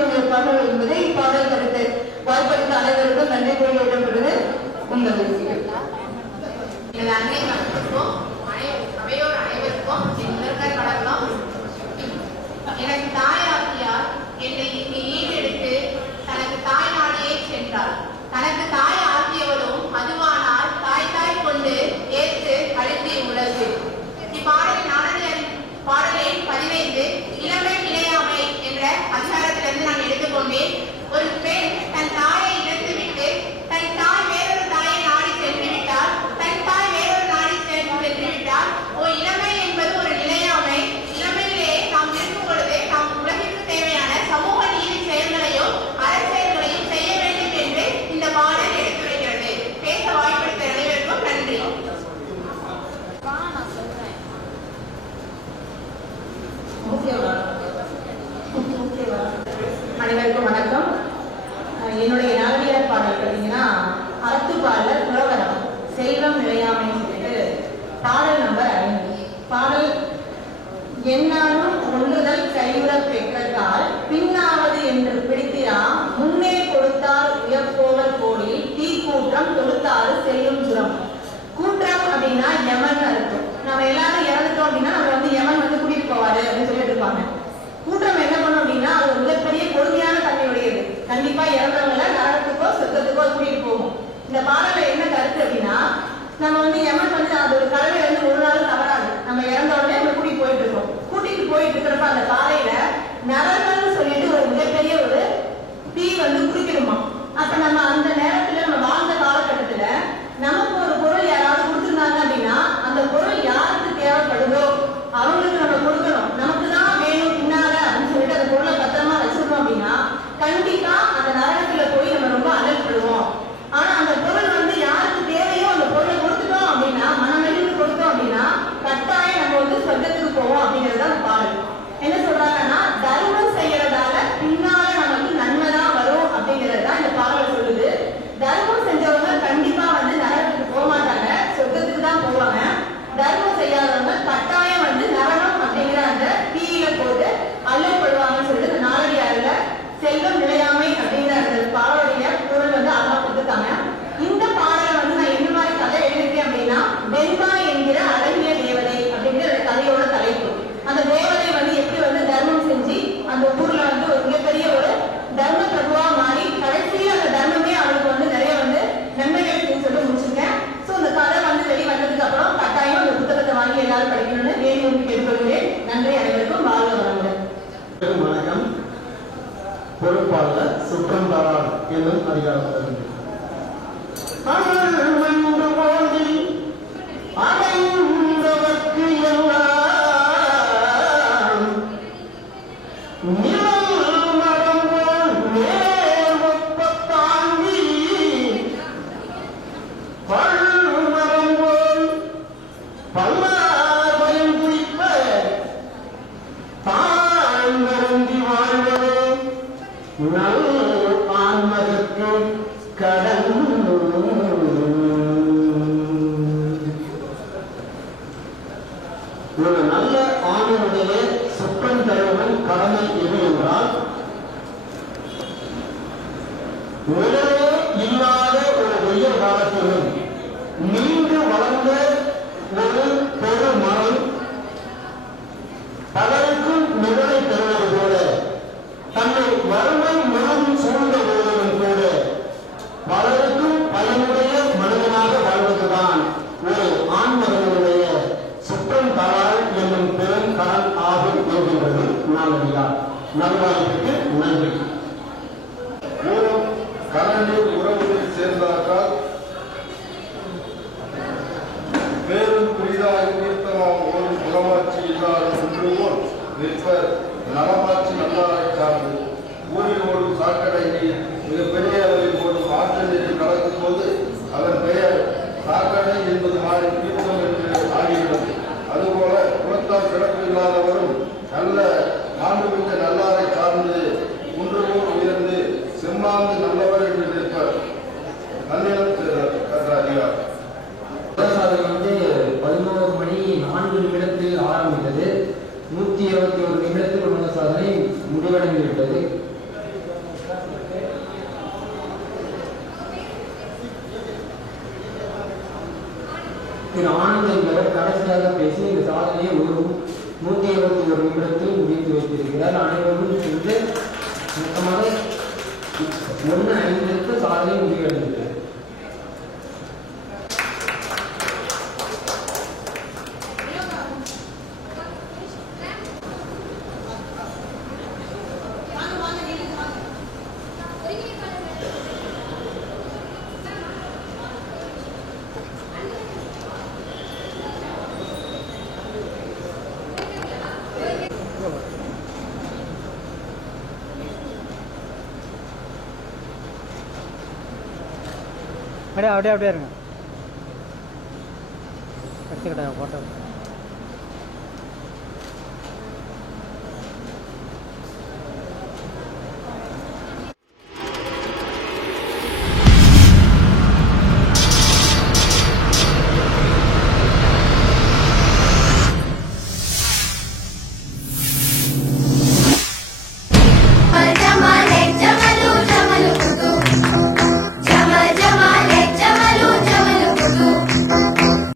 கொண்டிருப்பார்கள் என்பதை இப்பாடல் கருத்து. வாய்ப்பளித்த அனைவருக்கும் நன்றி கூறி விடப்படுவது உங்கள் எனது அன்னை மக்களுக்கும் அவையோர் அனைவருக்கும் என் முதற்கண் வணக்கம். எனக்கு தாயாகியார் என்னை இங்கு ஈடெடுத்து தனக்கு தாய் நாடியே சென்றார். தனக்கு தாய் ஆகியவளும் அதுவானால் தாய் தாய் கொண்டு ஏற்று அழுத்தி உலகு. இப்பாடலின் பாடலை 15 இளமை நிலையாமை என்ற அதிகாரத்திலிருந்து நான் எடுத்துக்கொண்டேன். ஒரு பெண் தன் தாயை இழந்துவிட்டு தன் தாய் வேறொரு தாயை நாடி சென்று விட்டால், தன் தாய் வேறொரு நாடி சென்று விட்டால், இளமை என்பது ஒரு நிலையாமை. இளமையிலே நாம் இருக்கும் பொழுது நாம் உலகிற்கு தேவையான சமூக நீதி செயல்களையும் அரசியல்களையும் செய்ய வேண்டும் என்று இந்த பாடல் எடுத்துரைக்கிறது. பேச வாய்ப்பளித்த அனைவருக்கும் நன்றி. அனைவருக்கும் வணக்கம். என்னுடைய நாவலியர் பாடல் பார்த்தீங்கன்னா அறத்துப்பாடல் புலவரம் செல்வம் நிலையாமைன்னு சொல்லிட்டு பாடல் நம்பர் 5. பாடல் என்னாலும் ஒன்றுதல் கையுற பெற்றால் பின்னாவது என்று பிடித்திரா முன்னே கொடுத்தால் உயர்போவல் கோடி தீ கூற்றம் தொடுத்தாறு செல்லும் சுரம். கூற்றம் அப்படின்னா யமன் இருக்கும். நம்ம எல்லாரும் இறந்துட்டோம் அப்படின்னா நம்ம யமன் கூட்டிட்டு போவாரு அப்படின்னு சொல்லிட்டு இருப்பாங்க. கூட்டம் என்ன பண்ணும் அப்படின்னா அது மிகப்பெரிய கொடுமையான தன்மையுடையது. கண்டிப்பா இறந்தவங்கள நரகத்துக்கோ சொர்க்கத்துக்கோ கூட்டிட்டு போகும். இந்த பாடல என்ன கருத்து அப்படின்னா நம்ம யமன் அது ஒரு கலவையில இருந்து ஒரு நாள் தவறாது. நம்ம இறந்த உடனே நம்ம கூட்டிட்டு போயிட்டு இருக்கோம். கூட்டிட்டு போயிட்டு இருக்கிறப்ப அந்த பாறையில நரகம்னு சொல்லிட்டு ஒரு மிகப்பெரிய ஒரு தீ குடிக்கணுமா. அப்ப நம்ம அந்த நேரத்துல நம்ம வாழ்ந்த காலகட்டத்துல நமக்கு ஒரு பொருள் யாராவது கொடுத்துருந்தாங்க அப்படின்னா அந்த பொருள் யாருக்கு தேவைப்படுதோ அவங்களுக்கு நம்ம கொடுக்கணும். நமக்கு தான் வேணும் பின்னால அப்படின்னு சொல்லிட்டு அந்த பொருளை பத்திரமா வச்சிருக்கோம் அப்படின்னா கண்டிப்பா அந்த நரகத்துல போய் நம்ம ரொம்ப அலட்படுவோம். ஆனா அந்த பொருள் யாருக்கு தேவையோ அந்த பொருளை கொடுத்துட்டோம் அப்படின்னா மனமெழுந்து கொடுத்தோம் அப்படின்னா கட்டாயம் நம்ம சொர்க்கத்துக்கு போவோம் அப்படிங்கறத பாடல். என்ன சொல்றாங்கன்னா தர்மம் செய்யறதால பின்னால நமக்கு நன்மைதான் வரும் அப்படிங்கறதுதான் இந்த பாடல் சொல்லுது. தர்மம் செஞ்சவங்க கண்டிப்பா நரகத்துக்கு போக மாட்டாங்க, சொர்க்கத்துக்கு தான் போவாங்க. தர்மம் செய்யாதவங்க கட்டாயம் நரகம் அப்படிங்கிற அந்த தீயில போட்டு அல்லப்படுவாங்கன்னு சொல்லிட்டு இந்த நாலடியாருல செல்வம் நிலையாமை அப்படிங்கிற அந்த பாடலுடைய பொருள் அழகா கொடுத்துருக்காங்க. இந்த பாடலை நான் என்ன மாதிரி கதை எழுதிருக்கேன் அப்படின்னா வெண்பா என்கிற அழகிய தேவதை அப்படிங்கிற கதையோட தலைப்பு. அந்த தேவதை எப்படி தர்மம் செஞ்சு அந்த ஊர்ல ஒரு மிகப்பெரிய ஒரு தர்ம பிரபுவா மாறி கடைசியில் அந்த தர்மமே அவளுக்கு நிறைய நன்மைகள் சொல்லி முடிச்சிருக்கேன். சோ இந்த கதை வெளி வந்ததுக்கு அப்புறம் கட்டாயம் அந்த புத்தகத்தை வாங்கி எல்லாரும் படிக்கணும்னு வேண்டி கேட்டுக்கொள்கிறேன். நன்றி, அனைவருக்கும் வாழ்க வளமுடன். வணக்கம். பொறுப்பாளர் சுற்றம் தாராள் என்னும் அதிகாரத்தில் அடைந்தவர்க்கு எல்லாம் நிழல் மரம்போல் நேர்வப்ப தாண்டி பல்மரம்போல் பல்லாபயம் குறிப்ப தான் வருந்தி வாழ்வதே நல் ஆன்மகற்கு கடன். ஒரு நல்ல ஆணுடைய சுற்றம் தருவன் கடமை எது என்றால் உலகே இல்லாத ஒரு உயர் காலத்திலும் நீண்டு வளர்ந்த ஒரு பெரு மரம் பலருக்கும் நிழலை தருவது போல தன்னை வறுமை மனம் சூழ்ந்த போதிலும் கூட பலருக்கும் பயனுடைய மனிதனாக வாழ்வதுதான் ஒரு ஆண்மகனுடைய சுற்றம் தாராள் என்னும் பெரும் கடன் ஆகும் என்கின்றது நாளடியார். நல்வாய்ப்புக்கு நன்றி. கணனில் உறவுகளில் சேர்ந்தாக்கால் பேரும் புரிதாக தீர்த்தமாம் ஓடும் குலமாட்சி இல்லாத ஒன்றுவோல் நிற்பர் நலமாட்சி நல்லாரை சார்ந்து ஊரில் ஓடும் சாக்கடை நீர் மிகப்பெரிய அளவில் ஓடும் ஆற்று நீரில் கலக்கும் போது அதன் பெயர் சாக்கடை என்பது மாறி தீர்த்தம் என்று ஆகிவிடும். அதுபோல குலத்தால் சிறப்பு இல்லாதவரும் நல்ல மாண்புமிக்க நல்லாரை சார்ந்து ஒன்றுபோல் உயர்ந்து செம்மாந்து நல்லவர் என்று நிற்பர். நன்னிலம் அதிகார் 11 மணி 4 நிமிடத்தில் ஆரம்பித்தது. 121 நிமிடத்தில் உலக சாதனை முடிவடைந்துவிட்டது. என்பவர் கடைசியாக பேசி இந்த சாதனையை 121 நிமிடத்தில் முடித்து வைத்திருக்கிறார். அனைவரும் சென்று மொத்தமாக 1:05 சாதனை முடிவடைந்தது. அப்படியே அப்படியே அப்படியே இருங்க எடுத்துக்கிட்டேன் ஃபோட்டோ.